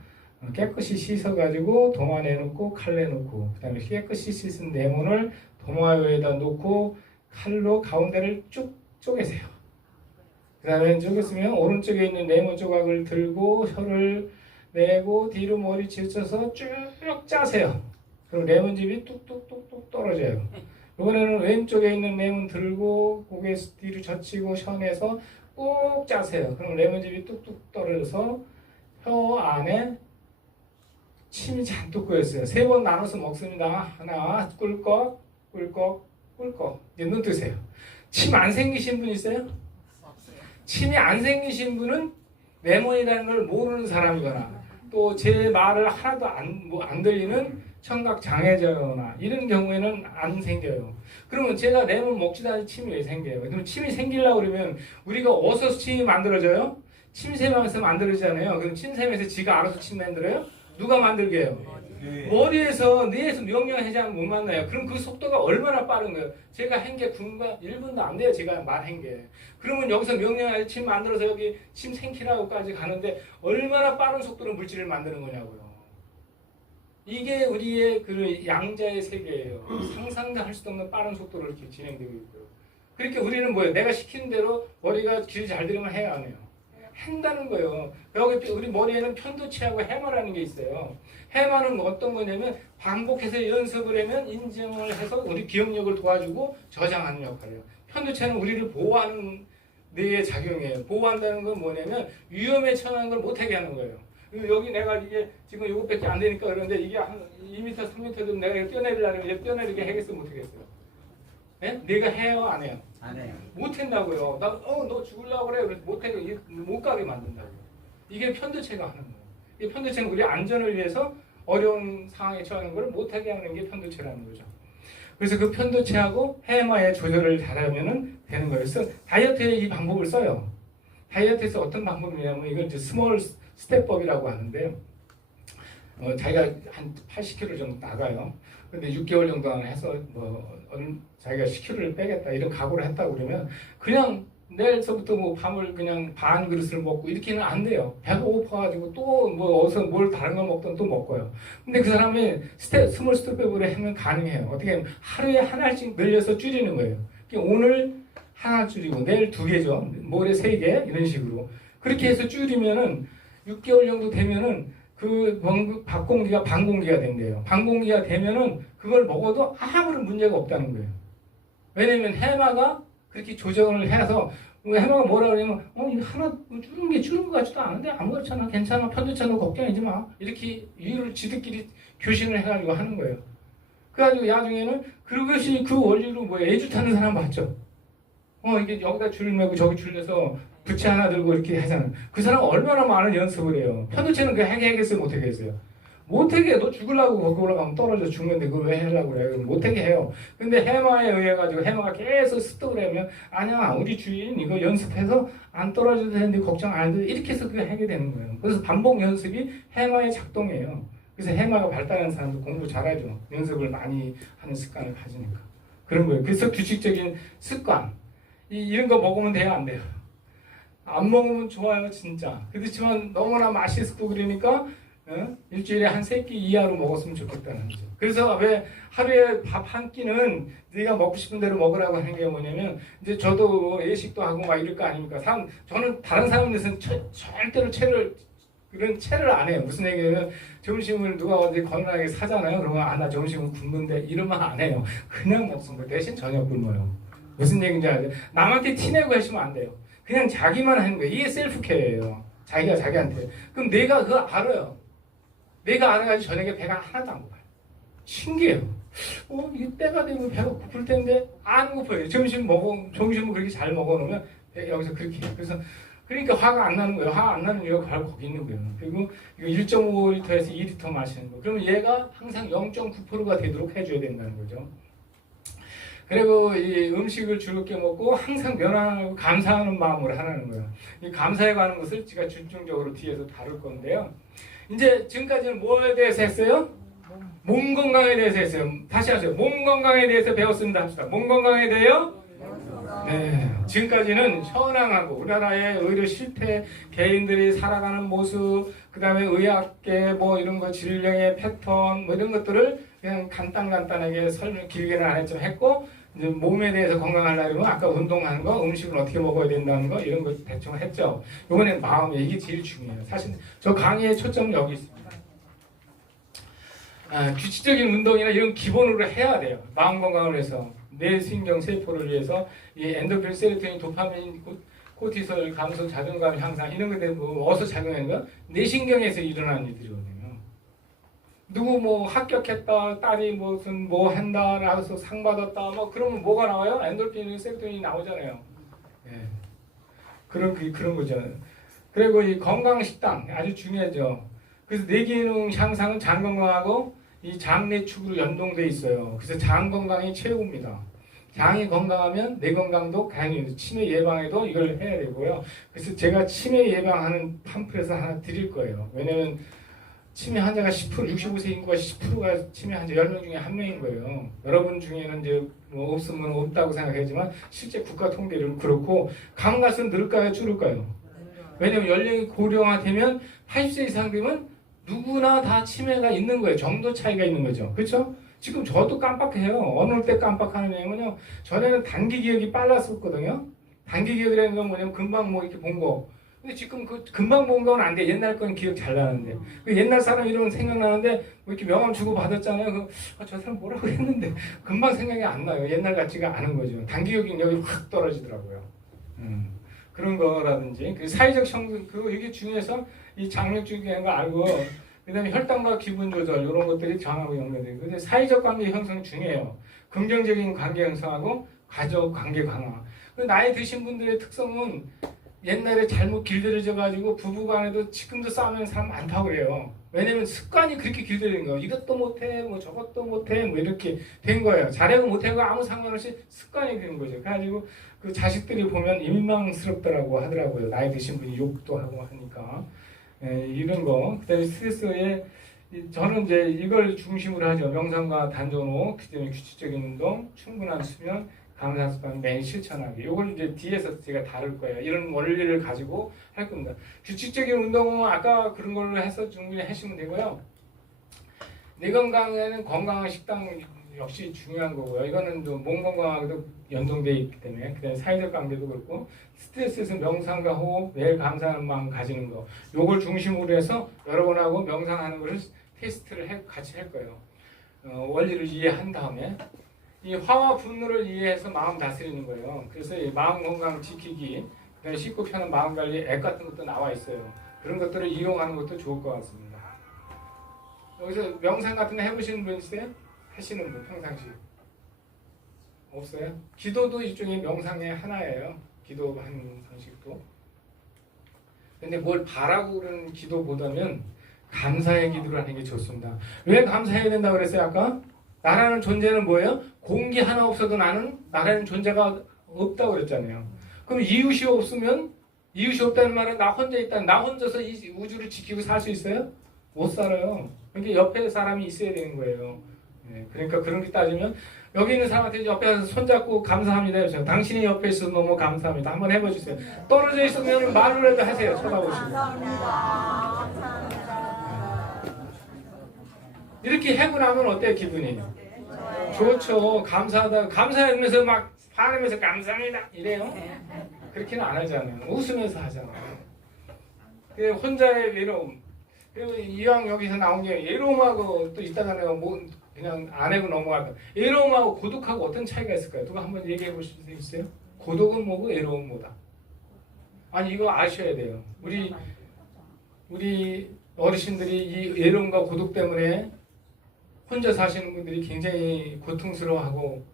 깨끗이 씻어가지고 도마 내놓고 칼 내놓고 그 다음에 깨끗이 씻은 레몬을 도마 위에다 놓고 칼로 가운데를 쭉 쪼개세요. 그 다음에 쪼갰으면 오른쪽에 있는 레몬 조각을 들고 혀를 내고 뒤로 머리 치쳐서 쭉 짜세요. 그럼 레몬즙이 뚝뚝뚝뚝 떨어져요. 이번에는 왼쪽에 있는 레몬 들고 고개 뒤로 젖히고 셔내서 꾹 짜세요. 그럼 레몬즙이 뚝뚝 떨어져서 혀 안에 침이 잔뜩 고였어요. 3번 나눠서 먹습니다. 하나, 꿀꺽, 꿀꺽, 꿀꺽. 이제 눈 뜨세요. 침 안 생기신 분 있어요? 침이 안 생기신 분은 레몬이라는 걸 모르는 사람이거나 또 제 말을 하나도 안 들리는 청각 장애자거나 이런 경우에는 안 생겨요. 그러면 제가 레몬 먹지도 않은 침이 왜 생겨요? 그럼 침이 생기려고 그러면 우리가 어디서 침이 만들어져요? 침샘에서 만들어지잖아요. 그럼 침샘에서 지가 알아서 침 만들어요? 누가 만들게 해요? 머리에서 뇌에서 명령하지 않으면 못 만나요. 그럼 그 속도가 얼마나 빠른 거예요? 제가 한 게 1분도 안 돼요. 제가 말한 게. 그러면 여기서 명령하지 침 만들어서 여기 침 생키라고까지 가는데 얼마나 빠른 속도로 물질을 만드는 거냐고요. 이게 우리의 그 양자의 세계예요. 상상도 할 수도 없는 빠른 속도로 이렇게 진행되고 있고요. 그렇게 우리는 뭐예요? 내가 시키는 대로 머리가 길 잘 들으면 해야 안 해요. 한다는 거예요. 여기 우리 머리에는 편도체하고 해마라는 게 있어요. 해마는 어떤 거냐면 반복해서 연습을 하면 인정을 해서 우리 기억력을 도와주고 저장하는 역할이에요. 편도체는 우리를 보호하는 뇌의 작용이에요. 보호한다는 건 뭐냐면 위험에 처한 걸 못하게 하는 거예요. 여기 내가 이게 지금 이것밖에 안 되니까 그러는데 이게 한 2m, 3m 좀 내가 이거 뛰어내리려면 이제 뛰어내리게 하겠어요? 못하겠어요? 네? 내가 해요? 안 해요? 안 해요. 못한다고요. 너 죽으려고 그래. 그래서 못하게 못 가게 만든다고요. 이게 편도체가 하는 거예요. 이 편도체는 우리 안전을 위해서 어려운 상황에 처하는 걸 못하게 하는 게 편도체라는 거죠. 그래서 그 편도체하고 해마의 조절을 잘하면 되는 거예요. 그래서 다이어트에 이 방법을 써요. 다이어트에서 어떤 방법이냐면 이건 이제 스몰 스텝법이라고 하는데요. 자기가 한 80kg 정도 나가요. 근데 6개월 정도 해서 자기가 10kg를 빼겠다 이런 각오를 했다고 그러면 그냥 내일서부터 뭐 밤을 그냥 반 그릇을 먹고 이렇게는 안 돼요. 배가 고파가지고 또 뭐 어디서 뭘 다른 걸 먹던 또 먹고요. 근데 그 사람이 스몰 스텝으로 하면 가능해요. 어떻게 하면 하루에 하나씩 늘려서 줄이는 거예요. 그러니까 오늘 하나 줄이고 내일 2개죠. 모레 3개 이런 식으로 그렇게 해서 줄이면은 6개월 정도 되면은 그 밥공기가 반공기가 된대요. 반공기가 되면은 그걸 먹어도 아무런 문제가 없다는 거예요. 왜냐면 해마가 그렇게 조정을 해서 해마가 뭐라 그러냐면 이거 하나 줄은 것 같지도 않은데 아무렇잖아 괜찮아 편도체는 걱정하지 마 이렇게 이유를 지들끼리 교신을 해가지고 하는 거예요. 그래가지고 나중에는 그것이 그 원리로 뭐예요? 애주 타는 사람 봤죠? 이게 여기다 줄 매고 저기 줄려서 부채 하나 들고 이렇게 하잖아요. 그 사람 얼마나 많은 연습을 해요. 편도체는 그 하겠어요? 못하게 했어요? 못하게 해. 너 죽으려고 거기 올라가면 떨어져 죽는데 그걸 왜 하려고 그래? 못하게 해요. 근데 해마에 의해 가지고 해마가 계속 습득을 하면 아니야 우리 주인 이거 연습해서 안 떨어져도 되는데 걱정 안 해도 돼. 이렇게 해서 그게 하게 되는 거예요. 그래서 반복 연습이 해마의 작동이에요. 그래서 해마가 발달하는 사람도 공부 잘하죠. 연습을 많이 하는 습관을 가지니까. 그런 거예요. 그래서 규칙적인 습관 이런 거 먹으면 돼요? 안 돼요? 안 먹으면 좋아요 진짜. 그렇지만 너무나 맛있고 그러니까 일주일에 한 3끼 이하로 먹었으면 좋겠다는 거죠. 그래서 왜 하루에 밥 한 끼는 네가 먹고 싶은 대로 먹으라고 하는 게 뭐냐면, 이제 저도 예식도 하고 막 이럴 거 아닙니까? 저는 다른 사람들은 절대로 그런 채를 안 해요. 무슨 얘기냐면, 점심을 누가 어디 건강하게 사잖아요. 그러면 나 점심은 굶는데 이러면 안 해요. 그냥 먹습니다. 대신 저녁 굶어요. 무슨 얘기인지 알죠? 남한테 티내고 하시면 안 돼요. 그냥 자기만 하는 거예요. 이게 셀프케어예요. 자기가 자기한테. 그럼 내가 그거 알아요. 내가 알아가지고 저녁에 배가 하나도 안 고파요. 신기해요. 이게 때가 되면 배가 고플 텐데 안 고파요. 점심을 그렇게 잘 먹어놓으면 여기서 그렇게 해요. 그러니까 화가 안 나는 거예요. 화 안 나는 이유가 바로 거기 있는 거예요. 그리고 이거 1.5리터에서 2리터 마시는 거. 그러면 얘가 항상 0.9%가 되도록 해줘야 된다는 거죠. 그리고 이 음식을 즐겁게 먹고 항상 면안하고 감사하는 마음으로 하라는 거예요. 이 감사에 관한 것을 제가 집중적으로 뒤에서 다룰 건데요. 이제 지금까지는 뭐에 대해서 했어요? 몸 건강에 대해서 했어요. 다시 하세요. 몸 건강에 대해서 배웠습니다. 합시다. 몸 건강에 대해요? 네. 지금까지는 현황하고 우리나라의 의료 실태, 개인들이 살아가는 모습, 그 다음에 의학계 이런 거 진료의 패턴 이런 것들을 그냥 간단하게 길게는 안 했지만 했고, 이제 몸에 대해서 건강하려면 아까 운동하는 거, 음식을 어떻게 먹어야 된다는 거 이런 거 대충 했죠. 이번엔 마음, 이게 제일 중요해요. 사실 저 강의의 초점은 여기 있습니다. 규칙적인 운동이나 이런 기본으로 해야 돼요. 마음 건강을 위해서, 뇌신경 세포를 위해서 이 엔도핀, 세로토닌, 도파민, 코티솔 감소, 자존감 향상 이런 것들 어디서 작용하는 거? 뇌신경에서 일어나는 일들이거든요. 누구 합격했다, 딸이 무슨 한다, 나서 상 받았다, 그러면 뭐가 나와요? 엔돌핀, 세로토닌이 나오잖아요. 예. 그런 거잖아요. 그리고 이 건강 식단 아주 중요하죠. 그래서 뇌기능 향상은 장 건강하고 이 장내축으로 연동돼 있어요. 그래서 장 건강이 최고입니다. 장이 건강하면 뇌 건강도 당연히 치매 예방에도 이걸 해야 되고요. 그래서 제가 치매 예방하는 팜플렛을 하나 드릴 거예요. 왜냐면 치매 환자가 10%, 65세 인구가 10%가 치매 환자 10명 중에 1명인 거예요. 여러분 중에는 이제 없으면 없다고 생각하지만 실제 국가 통계는 그렇고, 가면 갈수록 늘까요, 줄을까요? 왜냐면 연령이 고령화되면 80세 이상 되면 누구나 다 치매가 있는 거예요. 정도 차이가 있는 거죠. 그렇죠? 지금 저도 깜빡해요. 어느 때 깜빡하느냐면요. 전에는 단기 기억이 빨랐었거든요. 단기 기억이라는 건 뭐냐면 금방 이렇게 본 거. 근데 지금 금방 본 건 안 돼. 옛날 건 기억 잘 나는데. 옛날 사람 이름은 생각나는데 이렇게 명함 주고 받았잖아요. 저 사람 뭐라고 했는데 금방 생각이 안 나요. 옛날 같지가 않은 거죠. 단기 기억력이 확 떨어지더라고요. 그런 거라든지 사회적 성분 이게 중요해서 이 장력주의라는 거 알고, 그다음에 혈당과 기분 조절 이런 것들이 장하고 연결돼요. 근데 사회적 관계 형성이 중요해요. 긍정적인 관계 형성하고 가족 관계 강화. 나이 드신 분들의 특성은 옛날에 잘못 길들여져 가지고 부부간에도 지금도 싸우는 사람 많다고 그래요. 왜냐면 습관이 그렇게 길들여진 거예요. 이것도 못해, 저것도 못해, 이렇게 된 거예요. 잘하고 못하고 아무 상관없이 습관이 되는 거죠. 그래가지고 그 자식들이 보면 민망스럽더라고 하더라고요. 나이 드신 분이 욕도 하고 하니까. 이런 거. 그다음에 스트레스에 저는 이제 이걸 중심으로 하죠. 명상과 단전호, 그다음에 규칙적인 운동, 충분한 수면, 감사 습관 매일 실천하기. 이걸 이제 뒤에서 제가 다룰 거예요. 이런 원리를 가지고 할 겁니다. 규칙적인 운동은 아까 그런 걸로 해서 충분히 하시면 되고요. 뇌 건강에는 건강한 식당 역시 중요한 거고요. 이거는 또 몸 건강하고도 연동되어 있기 때문에, 그다음에 사회적 관계도 그렇고, 스트레스에서 명상과 호흡, 매일 감사하는 마음 가지는 거, 요걸 중심으로 해서 여러분하고 명상하는 것을 테스트를 같이 할 거예요. 원리를 이해한 다음에 이 화와 분노를 이해해서 마음 다스리는 거예요. 그래서 이 마음 건강 지키기, 그다음에 쉽고 편한 마음 관리 앱 같은 것도 나와 있어요. 그런 것들을 이용하는 것도 좋을 것 같습니다. 여기서 명상 같은 거 해보시는 분 있어요? 하시는 분 평상시 없어요? 기도도 일종의 명상의 하나예요. 기도하는 방식도. 근데 뭘 바라고 그러는 기도보다는 감사의 기도를 하는 게 좋습니다. 왜 감사해야 된다고 그랬어요 아까? 나라는 존재는 뭐예요? 공기 하나 없어도 나라는 존재가 없다고 그랬잖아요. 그럼 이웃이 없으면, 이웃이 없다는 말은 나 혼자 있다. 나 혼자서 이 우주를 지키고 살 수 있어요? 못 살아요. 그러니까 옆에 사람이 있어야 되는 거예요. 그러니까 그런 게 따지면 여기 있는 사람한테 옆에 손잡고 감사합니다 해주세요. 당신이 옆에 있어서 너무 감사합니다. 한번 해봐주세요. 떨어져 있으면 말을 해도 하세요. 쳐다보시고. 이렇게 하고 나면 어때요 기분이? 좋아요. 좋죠. 감사하다. 감사하면서 막 화내면서 감사합니다 이래요? 그렇게는 안 하잖아요. 웃으면서 하잖아요. 그 혼자의 외로움. 그리고 이왕 여기서 나온 게 외로움하고 또 이따가 내가 뭐 그냥 안 하고 넘어갈 거야. 외로움하고 고독하고 어떤 차이가 있을까요? 누가 한번 얘기해 보실 수 있어요? 고독은 뭐고 외로움은 뭐다? 아니 이거 아셔야 돼요. 우리 어르신들이 이 외로움과 고독 때문에 혼자 사시는 분들이 굉장히 고통스러워하고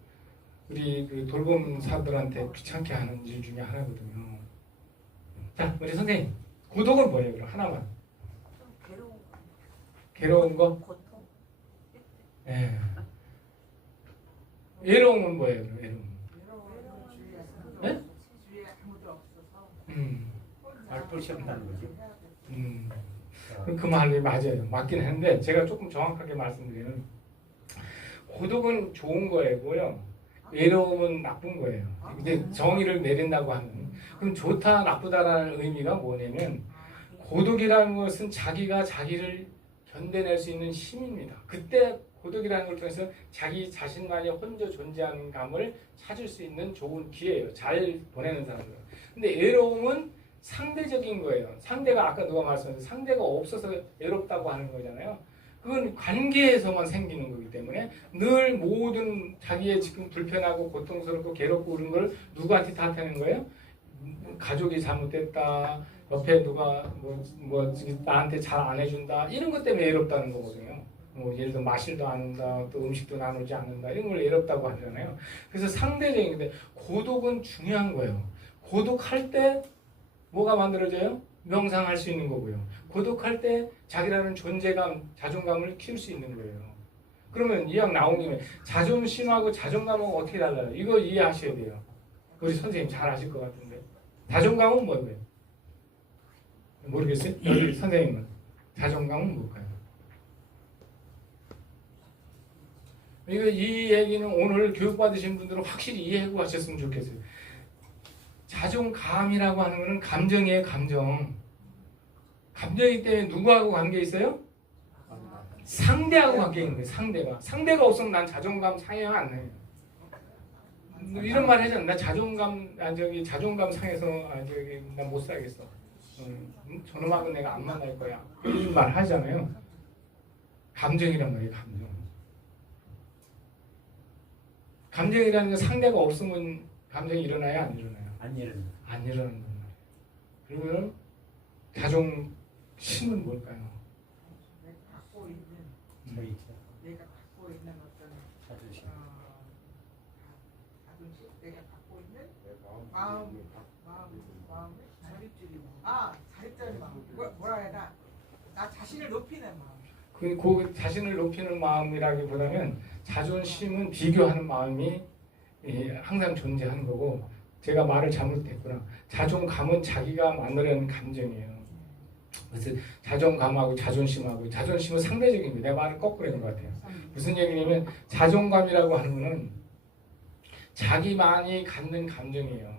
우리 그 돌봄사들한테 귀찮게 하는 일 중에 하나거든요. 자, 우리 선생님 고독은 뭐예요? 그럼 하나만. 괴로운 거? 고통. 예. 외로움은 뭐예요? 그럼 외로움. 네? 말벗이 없다는 거지. 그 말이 맞아요. 맞긴 한데 제가 조금 정확하게 말씀드리면 고독은 좋은 거고요. 외로움은 나쁜 거예요. 근데 정의를 내린다고 하면 그럼 좋다 나쁘다라는 의미가 뭐냐면 고독이라는 것은 자기가 자기를 견뎌낼 수 있는 힘입니다. 그때 고독이라는 걸 통해서 자기 자신만이 혼자 존재하는 감을 찾을 수 있는 좋은 기회예요. 잘 보내는 사람들. 근데 외로움은 상대적인 거예요. 상대가 아까 누가 말씀하신 상대가 없어서 외롭다고 하는 거잖아요. 그건 관계에서만 생기는 거기 때문에 늘 모든 자기의 지금 불편하고 고통스럽고 괴롭고 그런 걸 누구한테 탓하는 거예요? 가족이 잘못됐다. 옆에 누가 뭐 나한테 잘 안 해준다. 이런 것 때문에 외롭다는 거거든요. 뭐 예를 들어 마실도 않는다. 또 음식도 나누지 않는다. 이런 걸 외롭다고 하잖아요. 그래서 상대적인 건데 고독은 중요한 거예요. 고독할 때 뭐가 만들어져요? 명상할 수 있는 거고요. 고독할 때 자기라는 존재감, 자존감을 키울 수 있는 거예요. 그러면 이왕 나온 김에 자존심하고 자존감은 어떻게 달라요? 이거 이해하셔야 돼요. 우리 선생님 잘 아실 것 같은데. 자존감은 뭐예요? 모르겠어요? 여기 선생님은 자존감은 뭘까요? 이 얘기는 오늘 교육받으신 분들은 확실히 이해하고 가셨으면 좋겠어요. 자존감이라고 하는 것은 감정이에요, 감정. 감정이기 때문에 누구하고 관계 있어요? 상대하고 관계 있는 거예요, 상대가 없으면 난 자존감 상해요, 안 해요? 이런 말 하잖아. 나 자존감 상해서 난 못 살겠어. 저놈하고 내가 안 만날 거야. 이런 말 하잖아요. 감정이란 말이에요, 감정. 감정이라는 건 상대가 없으면 감정이 일어나요, 안 일어나요? 안 일어나. 안 일어난단 말이에요. 그러면 자존심은 뭘까요? 저희 내가 갖고 있는 어떤 자존심. 자존심, 내가 갖고 있는 마음을 자립적인 마음. 뭐라 해야 되나? 나 자신을 높이는 마음. 그 자신을 높이는 마음이라기보다는 자존심은 비교하는 마음이 항상 존재하는 거고 제가 말을 잘못했구나. 자존감은 자기가 만들어낸 감정이에요. 그래서 자존감하고 자존심은 상대적인 거예요. 내 말을 거꾸로 했는 것 같아요. 무슨 얘기냐면 자존감이라고 하는 거는 자기만이 갖는 감정이에요.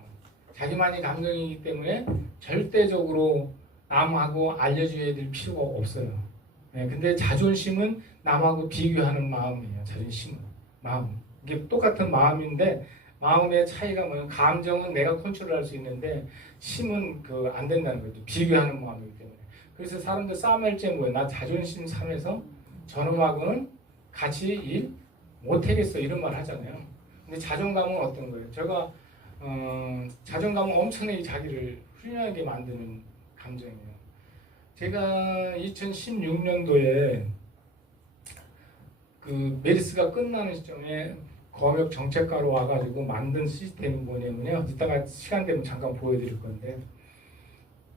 자기만이 감정이기 때문에 절대적으로 남하고 알려줘야 될 필요가 없어요. 근데 자존심은 남하고 비교하는 마음이에요. 자존심은 마음. 이게 똑같은 마음인데 마음의 차이가 뭐냐면 감정은 내가 컨트롤할 수 있는데 심은 안 된다는 거죠. 비교하는 마음이기 때문에. 그래서 사람들 싸움할 때 뭐예요? 나 자존심 상해서 저놈하고는 같이 일 못하겠어 이런 말 하잖아요. 근데 자존감은 어떤 거예요? 제가 자존감은 엄청나게 자기를 훌륭하게 만드는 감정이에요. 제가 2016년도에 그 메르스가 끝나는 시점에 검역 정책가로 와가지고 만든 시스템이 뭐냐면요. 이따가 시간 되면 잠깐 보여드릴 건데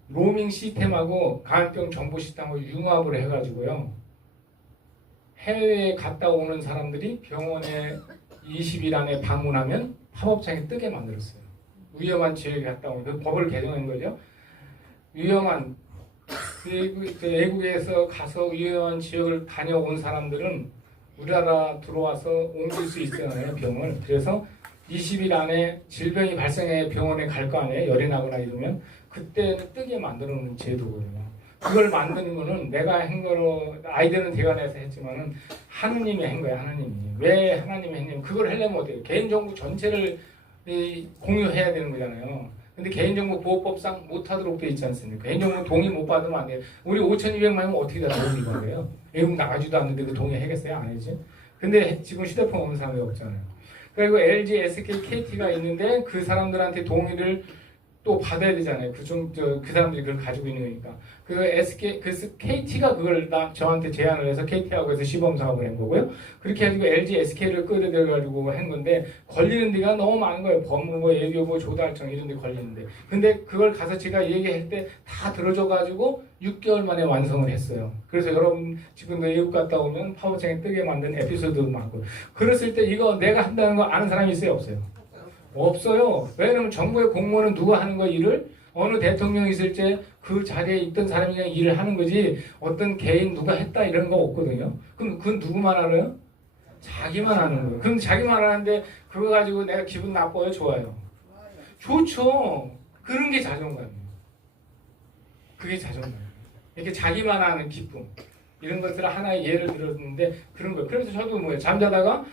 로밍 시스템하고 감염병 정보 시스템하고 융합을 해가지고요. 해외에 갔다 오는 사람들이 병원에 20일 안에 방문하면 팝업창에 뜨게 만들었어요. 위험한 지역에 갔다 오면 그 법을 개정한 거죠. 위험한 외국에서 가서 위험한 지역을 다녀온 사람들은 우리나라 들어와서 옮길 수 있잖아요, 병을. 그래서 20일 안에 질병이 발생해 병원에 갈 거 아니에요, 열이 나거나 이러면. 그때는 뜨게 만들어 놓은 제도거든요. 그걸 만드는 거는 내가 한 거로 아이디어는 대관해서 했지만은 하느님이 한 거야. 하느님이. 왜 하나님이 했냐면 그걸 하려면 어때요? 개인정보 전체를 공유해야 되는 거잖아요. 근데 개인정보보호법상 못하도록 돼 있지 않습니까? 개인정보 동의 못 받으면 안 돼요. 우리 5,200만이면 어떻게 다 동의 받아요? 외국 나가지도 않는데 그 동의하겠어요? 안 하지? 근데 지금 휴대폰 없는 사람이 없잖아요. 그리고 LG, SK, KT가 있는데 그 사람들한테 동의를 또 받아야 되잖아요. 그 사람들이 그걸 가지고 있는 거니까. KT가 그걸 저한테 제안을 해서 KT하고 해서 시범 사업을 한 거고요. 그렇게 해가지고 LG, SK를 끌어들여가지고 한 건데 걸리는 데가 너무 많은 거예요. 법무부, 예교부, 조달청 이런 데 걸리는데. 근데 그걸 가서 제가 얘기할 때 다 들어줘가지고 6개월 만에 완성을 했어요. 그래서 여러분 지금도 외국 갔다 오면 파워창에 뜨게 만든 에피소드도 많고. 그랬을 때 이거 내가 한다는 거 아는 사람이 있어요? 없어요? 없어요. 왜냐면 정부의 공무원은 누가 하는 거 일을 어느 대통령이 있을 때 그 자리에 있던 사람이 그냥 일을 하는 거지 어떤 개인 누가 했다 이런 거 없거든요. 그럼 그건 누구만 알아요? 자기만 아는 거예요. 그럼 자기만 아는데 그거 가지고 내가 기분 나빠요? 좋아요? 좋죠. 그런 게 자존감이에요. 그게 자존감이에요. 이렇게 자기만 아는 기쁨 이런 것들을 하나의 예를 들었는데 그런 거예요. 그래서 저도 뭐예요? 잠자다가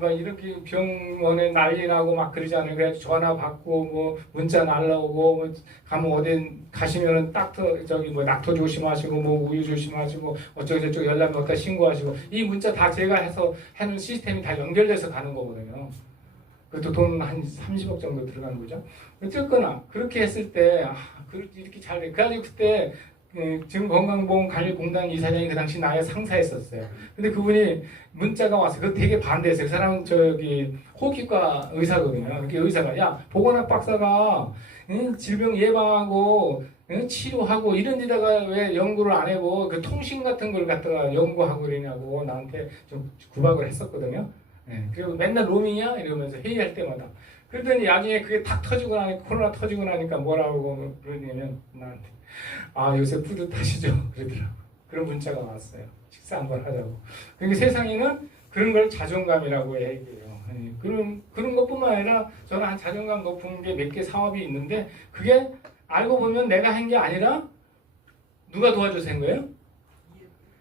막 이렇게 병원에 난리 나고 막 그러잖아요. 그래서 전화 받고 뭐 문자 날라오고 뭐 가면 어디 가시면은 낙토 조심하시고 뭐 우유 조심하시고 어쩌고 저쩌고 연락 몇 달 신고하시고 이 문자 다 제가 해서 하는 시스템이 다 연결돼서 가는 거거든요. 그것도 돈 한 30억 정도 들어가는 거죠. 어쨌거나 그렇게 했을 때 이렇게 잘 돼. 그래가지고 그때 지금 건강보험관리공단 이사장이 그 당시 나의 상사였었어요. 근데 그분이 문자가 와서 그거 되게 반대했어요. 그 사람은 호흡기과 의사거든요. 그렇게 의사가 야 보건학 박사가 질병 예방하고 치료하고 이런 데다가 왜 연구를 안 하고 그 통신 같은 걸 갖다가 연구하고 그러냐고 나한테 좀 구박을 했었거든요. 그리고 맨날 로밍이야 이러면서 회의할 때마다. 그러더니 나중에 그게 탁 터지고 나니까 코로나 터지고 나니까 뭐라고 그러냐면 나한테 요새 뿌듯하시죠? 그러더라고. 그런 문자가 왔어요. 식사 한번 하자고. 그러니까 세상에는 그런 걸 자존감이라고 얘기해요. 그런 것뿐만 아니라 저는 한 자존감 높은 게 몇 개 사업이 있는데 그게 알고 보면 내가 한 게 아니라 누가 도와줘서 한 거예요?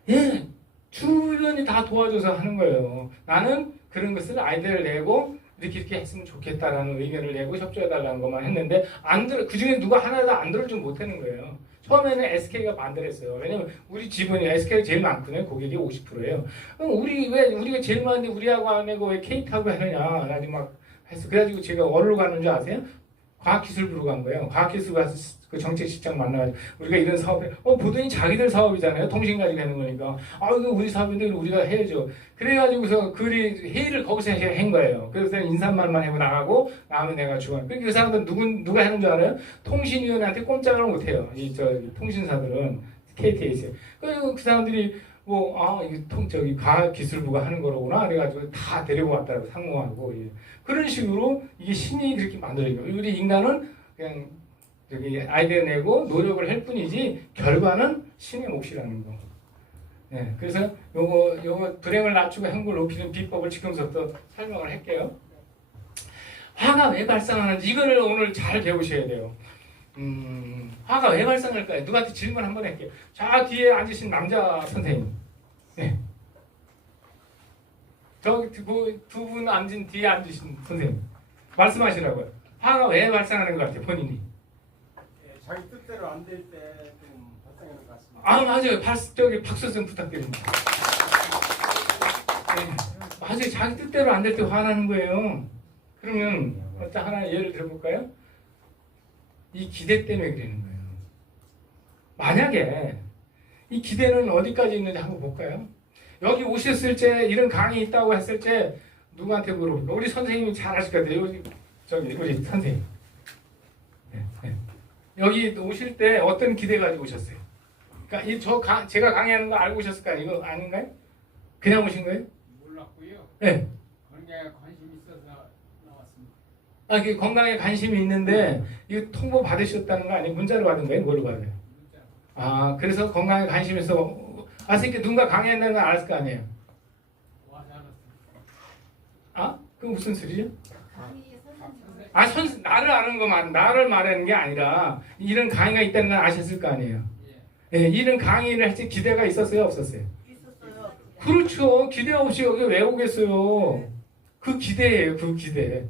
예, 주변이 다 도와줘서 하는 거예요. 나는 그런 것을 아이디어를 내고 이렇게 했으면 좋겠다라는 의견을 내고 협조해달라는 것만 했는데 그 중에 누가 하나도 안 들어주면 못하는 거예요. 처음에는 SK가 반대를 했어요. 왜냐면 우리 지분이 SK가 제일 많거든요. 고객이 50%예요. 그럼 우리가 제일 많은데 우리하고 안 하고 왜 KT하고 하느냐. 나중에 막 했어. 그래가지고 제가 어디로 가는 줄 아세요? 과학기술부로 간 거예요. 과학기술 가서 그 정책실장 만나가지고 우리가 이런 사업에 보더니 자기들 사업이잖아요. 통신 가지고 하는 거니까 이거 우리 사업인데 우리가 해야죠. 그래가지고서 회의를 거기서 한 거예요. 그래서 인사말만 하고 나가고 나오면 내가 주고. 그러니까 그 사람들은 누가 하는 줄 알아요? 통신위원회한테 꼼짝을 못해요. 통신사들은 KT에서. 그리고 그 사람들이 이게 과학기술부가 하는 거로구나. 그래가지고 다 데리고 왔더라고 상무하고. 그런 식으로 이게 신이 그렇게 만들어진 거예요. 우리 인간은 그냥 아이디어 내고 노력을 할 뿐이지 결과는 신의 몫이라는 거. 그래서 요거 불행을 낮추고 행복을 높이는 비법을 지금부터 설명을 할게요. 화가 왜 발생하는지 이거를 오늘 잘 배우셔야 돼요. 화가 왜 발생할까요? 누구한테 질문 한번 할게요. 자, 뒤에 앉으신 남자 선생님. 저기 두 분 앉은 뒤에 앉으신 선생님. 말씀하시라고요. 화가 왜 발생하는 것 같아요, 본인이? 자기 뜻대로 안 될 때 좀 발생하는 것 같습니다. 맞아요. 박수 좀 부탁드립니다. 맞아요. 자기 뜻대로 안 될 때 화나는 거예요. 그러면 어떤 하나 예를 들어볼까요? 이 기대 때문에 그러는 거예요. 만약에 이 기대는 어디까지 있는지 한번 볼까요? 여기 오셨을 때 이런 강의 있다고 했을 때 누구한테 물어볼까? 우리 선생님이 잘 아실 것 같아요. 우리 선생님. 여기 오실 때 어떤 기대 가지고 오셨어요? 그러니까 제가 강의하는 거 알고 오셨을까요? 이거 아닌가요? 그냥 오신 거예요? 몰랐고요. 네. 건강에 관심이 있어서 나왔습니다. 그 건강에 관심이 있는데 이거 통보 받으셨다는 거 아니에요? 문자로 받은 거예요? 뭘로 받아요? 문자. 그래서 건강에 관심이 있어 왔으니까 누군가 강의한다는 걸 알았을 거 아니에요? 와서 알았습니다. 그건 무슨 소리죠? 나를 아는 것만 나를 말하는 게 아니라 이런 강의가 있다는 걸 아셨을 거 아니에요? 예, 이런 강의를 할 때 기대가 있었어요, 없었어요? 있었어요. 그렇죠. 기대 없이 여기 왜 오겠어요? 그 기대예요, 그 기대.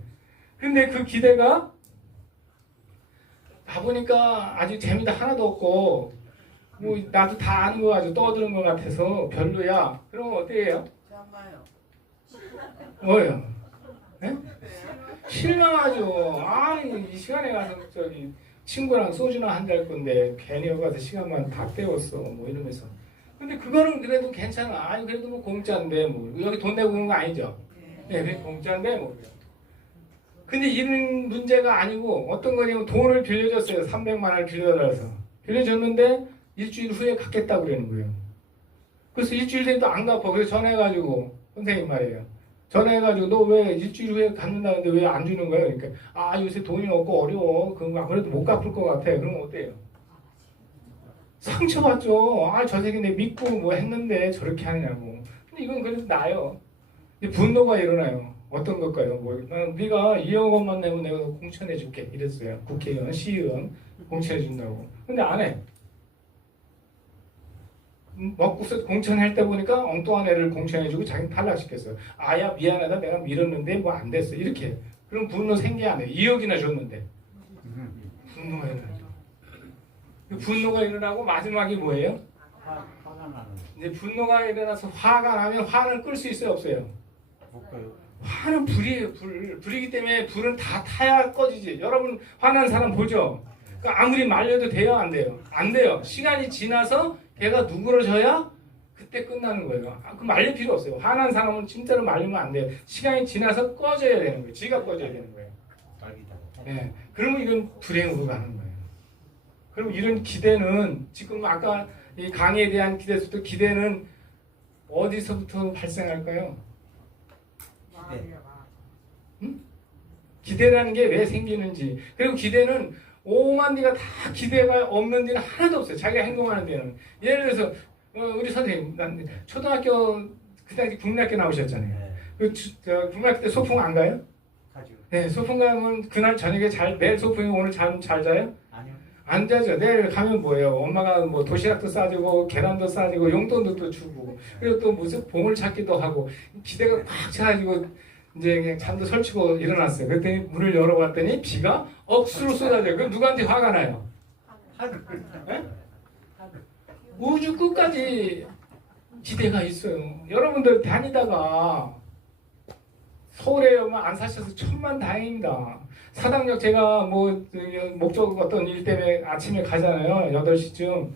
근데 그 기대가 가보니까 아주 재미도 하나도 없고, 뭐 나도 다 아는 거 가지고 떠드는 것 같아서 별로야. 그럼 어떻게 해요? 잠깐만요. 뭐예요? 네? 실망하죠. 아니 이 시간에 가서 저기 친구랑 소주나 한잔 할 건데 괜히 여기 가서 시간만 다 때웠어. 뭐 이러면서. 근데 그거는 그래도 괜찮아. 아니 그래도 뭐 공짜인데 뭐 여기 돈 내고 오는 거 아니죠? 네, 그게 공짜인데 뭐. 근데 이런 문제가 아니고 어떤 거냐면 돈을 빌려줬어요. 300만 원을 빌려달라서. 빌려줬는데 일주일 후에 갚겠다고 그러는 거예요. 그래서 일주일 뒤에도 안 갚아. 그래서 전화해가지고 선생님 말이에요. 전화해가지고 너 왜 일주일 후에 갚는다는데 왜 안 주는 거야? 그러니까 아 요새 돈이 없고 어려워. 그럼 아무래도 못 갚을 것 같아. 그러면 어때요? 상처받죠. 아 저 새끼 내 믿고 뭐 했는데 저렇게 하느냐고. 근데 이건 그래도 나요. 분노가 일어나요. 어떤 걸까요? 뭐 네가 2억 원만 내면 내가 너 공천해줄게 이랬어요. 국회의원, 시의원 공천해준다고. 근데 안 해. 먹고서 공천할 때 보니까 엉뚱한 애를 공천해주고 자기는 탈락시켰어요. 아야 미안하다 내가 밀었는데 뭐 안 됐어 이렇게. 그럼 분노 생기 안 해. 2억이나 줬는데 분노가 일어나죠. 분노가 일어나고 마지막이 뭐예요? 화가 나는 이제 분노가 일어나서 화가 나면 화는 끌 수 있어요 없어요? 못 가요. 화는 불이에요 불. 불이기 때문에 불은 다 타야 꺼지지. 여러분 화난 사람 보죠? 그러니까 아무리 말려도 돼요 안 돼요? 안 돼요. 시간이 지나서 걔가 누그러져야 그때 끝나는 거예요. 그 말릴 필요 없어요. 화난 사람은 진짜로 말리면 안 돼요. 시간이 지나서 꺼져야 되는 거예요. 지가 꺼져야 되는 거예요. 말기다. 네. 그러면 이건 불행으로 가는 거예요. 그럼 이런 기대는 지금 아까 이 강의에 대한 기대부터 기대는 어디서부터 발생할까요? 마음이야, 마음. 기대라는 게 왜 생기는지. 그리고 기대는 오만 네가 다 기대가 없는 데는 하나도 없어요. 자기가 행동하는 데는. 예를 들어서 우리 선생님 난 초등학교 그때 국민학교 나오셨잖아요. 네. 국민학교 때 소풍 안 가요? 가죠. 네, 소풍 가면 그날 저녁에 내일 소풍이 오늘 잘 자요? 아니요. 안 자죠. 내일 가면 뭐예요? 엄마가 뭐 도시락도 싸주고 계란도 싸주고 용돈도 또 주고 그리고 또 무슨 보물찾기도 하고 기대가 꽉 차가지고 이제 그냥 잠도 설치고 일어났어요. 그랬더니 문을 열어봤더니 비가 억수로 쏟아져요. 그럼 누구한테 화가 나요? 하늘. 네? 우주 끝까지 기대가 있어요. 여러분들 다니다가 서울에만 안 사셔서 천만 다행입니다. 사당역 제가 뭐 목적 어떤 일 때문에 아침에 가잖아요. 8시쯤.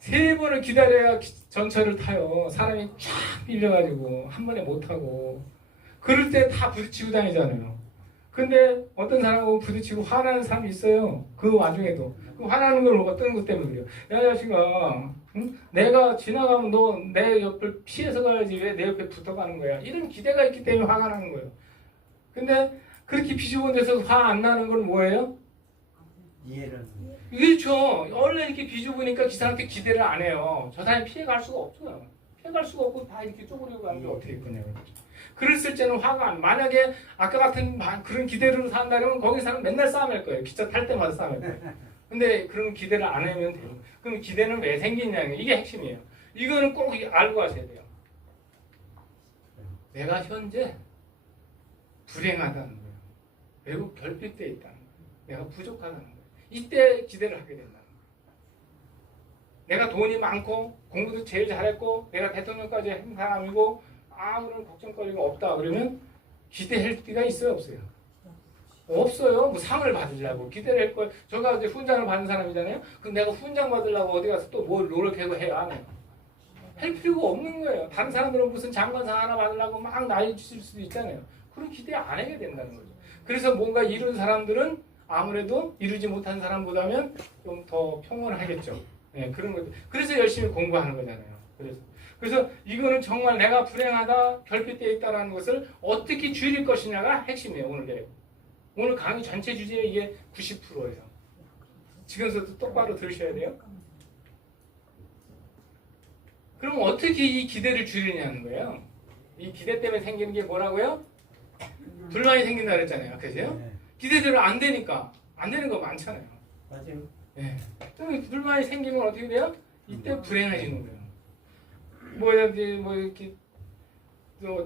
3번을 기다려야 전철을 타요. 사람이 쫙 밀려가지고 한 번에 못 타고. 그럴 때 다 부딪히고 다니잖아요. 근데 어떤 사람하고 부딪히고 화나는 사람이 있어요. 그 와중에도. 그 화나는 걸 어떤 것 때문에 그래요. 야 자식아, 응? 내가 지나가면 너 내 옆을 피해서 가야지 왜 내 옆에 붙어가는 거야. 이런 기대가 있기 때문에 화가 나는 거예요. 근데 그렇게 비좁은 데서 화 안 나는 건 뭐예요? 이해는 그렇죠. 원래 이렇게 비좁으니까 그 사람한테 기대를 안 해요. 저 사람이 피해갈 수가 없어요. 피해갈 수가 없고 다 이렇게 쪼그리고 가는데 어떻게 했겠냐고. 그랬을 때는 화가 안. 만약에 아까 같은 그런 기대로 산다면 거기 사람 맨날 싸움할 거예요. 기차 탈 때마다 싸움할 거예요. 근데 그런 기대를 안 하면 돼요. 그럼 기대는 왜 생기냐는 이게 핵심이에요. 이거는 꼭 알고 하셔야 돼요. 내가 현재 불행하다는 거예요. 매우 결핍되어 있다는 거예요. 내가 부족하다는 거예요. 이때 기대를 하게 된다는 거예요. 내가 돈이 많고 공부도 제일 잘했고 내가 대통령까지 한 사람이고 아무런 걱정거리가 없다 그러면 기대할 때가 있어요 없어요? 없어요. 뭐 상을 받으려고 기대를 할 걸. 제가 이제 훈장을 받은 사람이잖아요. 그럼 내가 훈장 받으려고 어디 가서 또 뭘 노력하고 해요? 안 해요. 할 필요가 없는 거예요. 다른 사람들은 무슨 장관상 하나 받으려고 막 난리 칠 수도 있잖아요. 그런 기대 안 하게 된다는 거죠. 그래서 뭔가 이룬 사람들은 아무래도 이루지 못한 사람보다는 좀 더 평온하겠죠. 네, 그런 거죠. 그래서 열심히 공부하는 거잖아요. 그래서 이거는 정말 내가 불행하다, 결핍되어 있다는 것을 어떻게 줄일 것이냐가 핵심이에요. 오늘 강의 전체 주제에 이게 90%예요. 지금부터 똑바로 들으셔야 돼요. 그럼 어떻게 이 기대를 줄이냐는 거예요. 이 기대 때문에 생기는 게 뭐라고요? 불만이 생긴다 그랬잖아요. 그죠? 네. 기대대로 안 되니까 안 되는 거 많잖아요. 맞아요. 네. 그럼 불만이 생기면 어떻게 돼요? 이때 불행해지는 거예요. 뭐든지 뭐 이렇게 뭐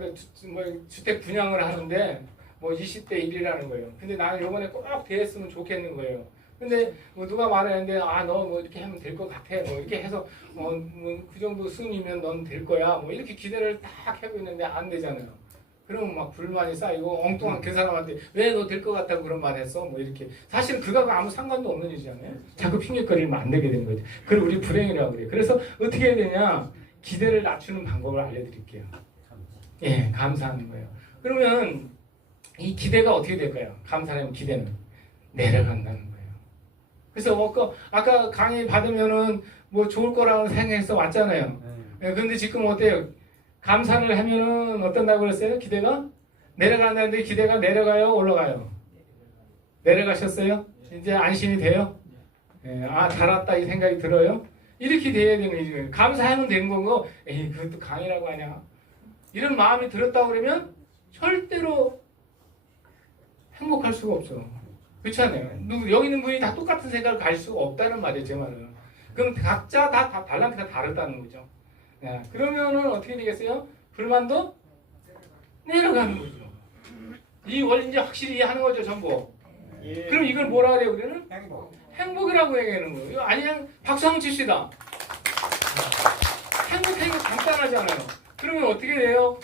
주택 분양을 하는데 뭐 20대 1이라는 거예요. 근데 나는 이번에 꼭 됐으면 좋겠는 거예요. 근데 뭐 누가 말하는데 아 너 뭐 이렇게 하면 될 것 같아 뭐 이렇게 해서 뭐 그 정도 순이면 넌 될 거야 뭐 이렇게 기대를 딱 하고 있는데 안 되잖아요. 그러면 막 불만이 쌓이고 엉뚱한 그 사람한테 왜 너 될 것 같다고 그런 말 했어 뭐 이렇게 사실 그거하고 아무 상관도 없는 일이잖아요. 자꾸 핑계거리면 안 되게 되는 거죠. 그걸 우리 불행이라고 그래요. 그래서 어떻게 해야 되냐 기대를 낮추는 방법을 알려드릴게요. 예, 감사하는 거예요. 그러면 이 기대가 어떻게 될까요? 감사하는 기대는 내려간다는 거예요. 그래서 아까 강의 받으면은 뭐 좋을 거라고 생각해서 왔잖아요. 예, 근데 지금 어때요? 감사를 하면은 어떤다고 그랬어요? 기대가 내려간다는데 기대가 내려가요? 올라가요? 내려가셨어요? 이제 안심이 돼요? 예, 아, 달았다 이 생각이 들어요? 이렇게 돼야 되는 일이에요. 감사하면 되는 거고, 에이, 그것도 강의라고 하냐? 이런 마음이 들었다고 그러면 절대로 행복할 수가 없어. 그렇지 않아요? 여기 있는 분이 다 똑같은 생각을 가질 수가 없다는 말이에요, 제 말은. 그럼 각자 다 달란트가 다르다는 거죠. 예, 그러면은 어떻게 되겠어요? 불만도 내려가는 거죠. 이 원리인지 확실히 이해하는 거죠, 전부. 예. 그럼 이걸 뭐라 그래요, 우리는? 행복. 행복이라고 얘기하는 거예요. 이거 아니면 박수 한번 칩시다. 행복하기가 간단하잖아요. 그러면 어떻게 돼요?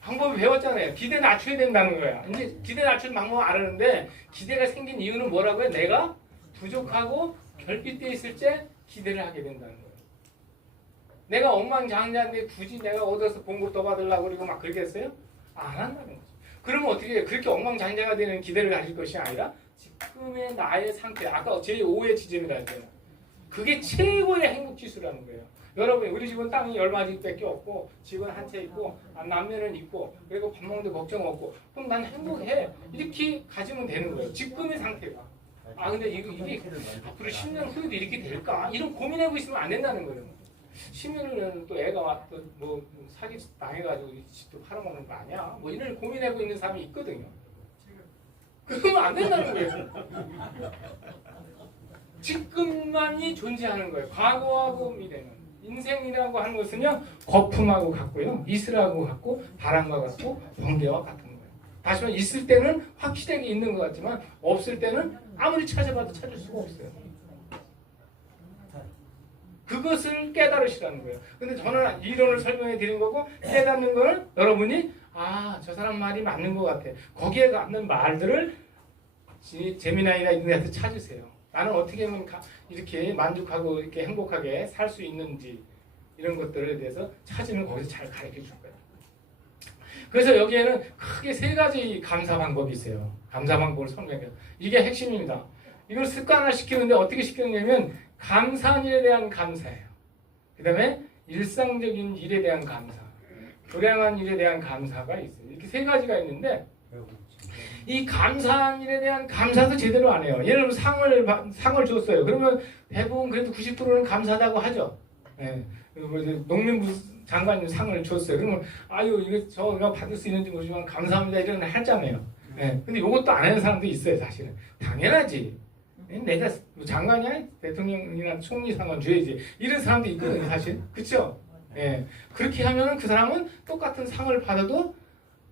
방법을 배웠잖아요. 기대 낮춰야 된다는 거야. 이제 기대 낮추는 방법 알았는데 기대가 생긴 이유는 뭐라고요? 내가 부족하고 결핍되어 있을 때 기대를 하게 된다는 거예요. 내가 억만장자인데 굳이 내가 얻어서 봉급 더 받으려고 그러고 막 그러겠어요? 안 한다는 거죠. 그러면 어떻게 해요? 그렇게 억만장자가 되는 기대를 가질 것이 아니라 지금의 나의 상태, 아까 제5의 지점이라 했잖아요. 그게 최고의 행복 지수라는 거예요. 여러분, 우리 집은 땅이 얼마밖에 없고 집은 한 채 있고 남녀는 있고 그리고 밥 먹는데 걱정 없고 그럼 난 행복해. 이렇게 가지면 되는 거예요. 지금의 상태가. 아 근데 이게 앞으로 10년 후에도 이렇게 될까? 이런 고민하고 있으면 안 된다는 거예요. 10년 후에는 또 애가 왔또 뭐 사기 당해가지고 이 집도 팔아먹는 거 아니야? 뭐 이런 고민하고 있는 사람이 있거든요. 그러면 안 된다는 거예요. 지금만이 존재하는 거예요. 과거하고 미래는. 인생이라고 하는 것은요. 거품하고 같고요. 있으라고 같고 바람과 같고 번개와 같은 거예요. 다시 말해 있을 때는 확실하게 있는 것 같지만 없을 때는 아무리 찾아봐도 찾을 수가 없어요. 그것을 깨달으시라는 거예요. 근데 저는 이론을 설명해 드린 거고 깨닫는 거는 여러분이 아, 저 사람 말이 맞는 것 같아. 거기에 맞는 말들을 재미나이나 이런 데서 찾으세요. 나는 어떻게 하면 이렇게 만족하고 이렇게 행복하게 살 수 있는지 이런 것들에 대해서 찾으면 거기서 잘 가르쳐 줄 거예요. 그래서 여기에는 크게 세 가지 감사 방법이 있어요. 감사 방법을 설명해요. 이게 핵심입니다. 이걸 습관화 시키는데 어떻게 시키느냐면 감사한 일에 대한 감사예요. 그 다음에 일상적인 일에 대한 감사, 불행한 일에 대한 감사가 있어요. 이렇게 세 가지가 있는데 이 감사한 일에 대한 감사도 제대로 안 해요. 예를 들면 상을 줬어요. 그러면 대부분 그래도 90%는 감사하다고 하죠. 예. 농림부 장관님 상을 줬어요. 그러면 아유 이거 저가 받을 수 있는지 모르지만 감사합니다 이런 걸 하잖아요. 예. 근데 이것도 안 하는 사람도 있어요. 사실은 당연하지. 내가 장관이야 대통령이나 총리상은 줘야지 이런 사람도 있거든요. 사실 그렇죠? 예. 그렇게 하면은 그 사람은 똑같은 상을 받아도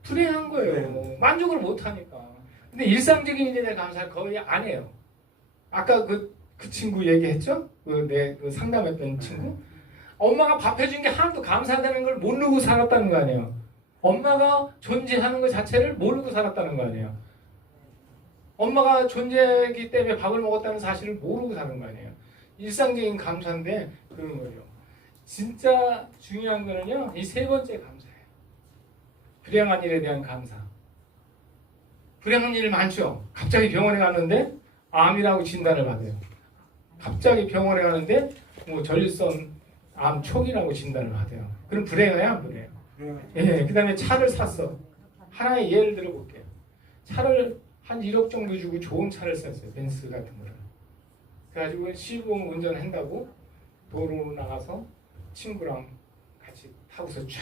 불행한 거예요. 만족을 못 하니까. 근데 일상적인 일에 대한 감사를 거의 안 해요. 아까 그 친구 얘기했죠? 내 상담했던 친구. 엄마가 밥 해준 게 하나도 감사하다는 걸 모르고 살았다는 거 아니에요. 엄마가 존재하는 것 자체를 모르고 살았다는 거 아니에요. 엄마가 존재하기 때문에 밥을 먹었다는 사실을 모르고 사는 거 아니에요. 일상적인 감사인데 그런 거예요. 진짜 중요한 거는요. 이 세 번째 감사예요. 불행한 일에 대한 감사. 불행한 일 많죠. 갑자기 병원에 갔는데 암이라고 진단을 받아요. 갑자기 병원에 가는데 뭐 전립선 암 초기라고 진단을 받아요. 그럼 불행해요, 안 불행해요? 예, 그 다음에 차를 샀어. 하나의 예를 들어볼게요. 차를 한 1억 정도 주고 좋은 차를 샀어요. 벤츠 같은 거를. 그래가지고 시범 운전한다고 도로로 나가서 친구랑 같이 타고서 쫙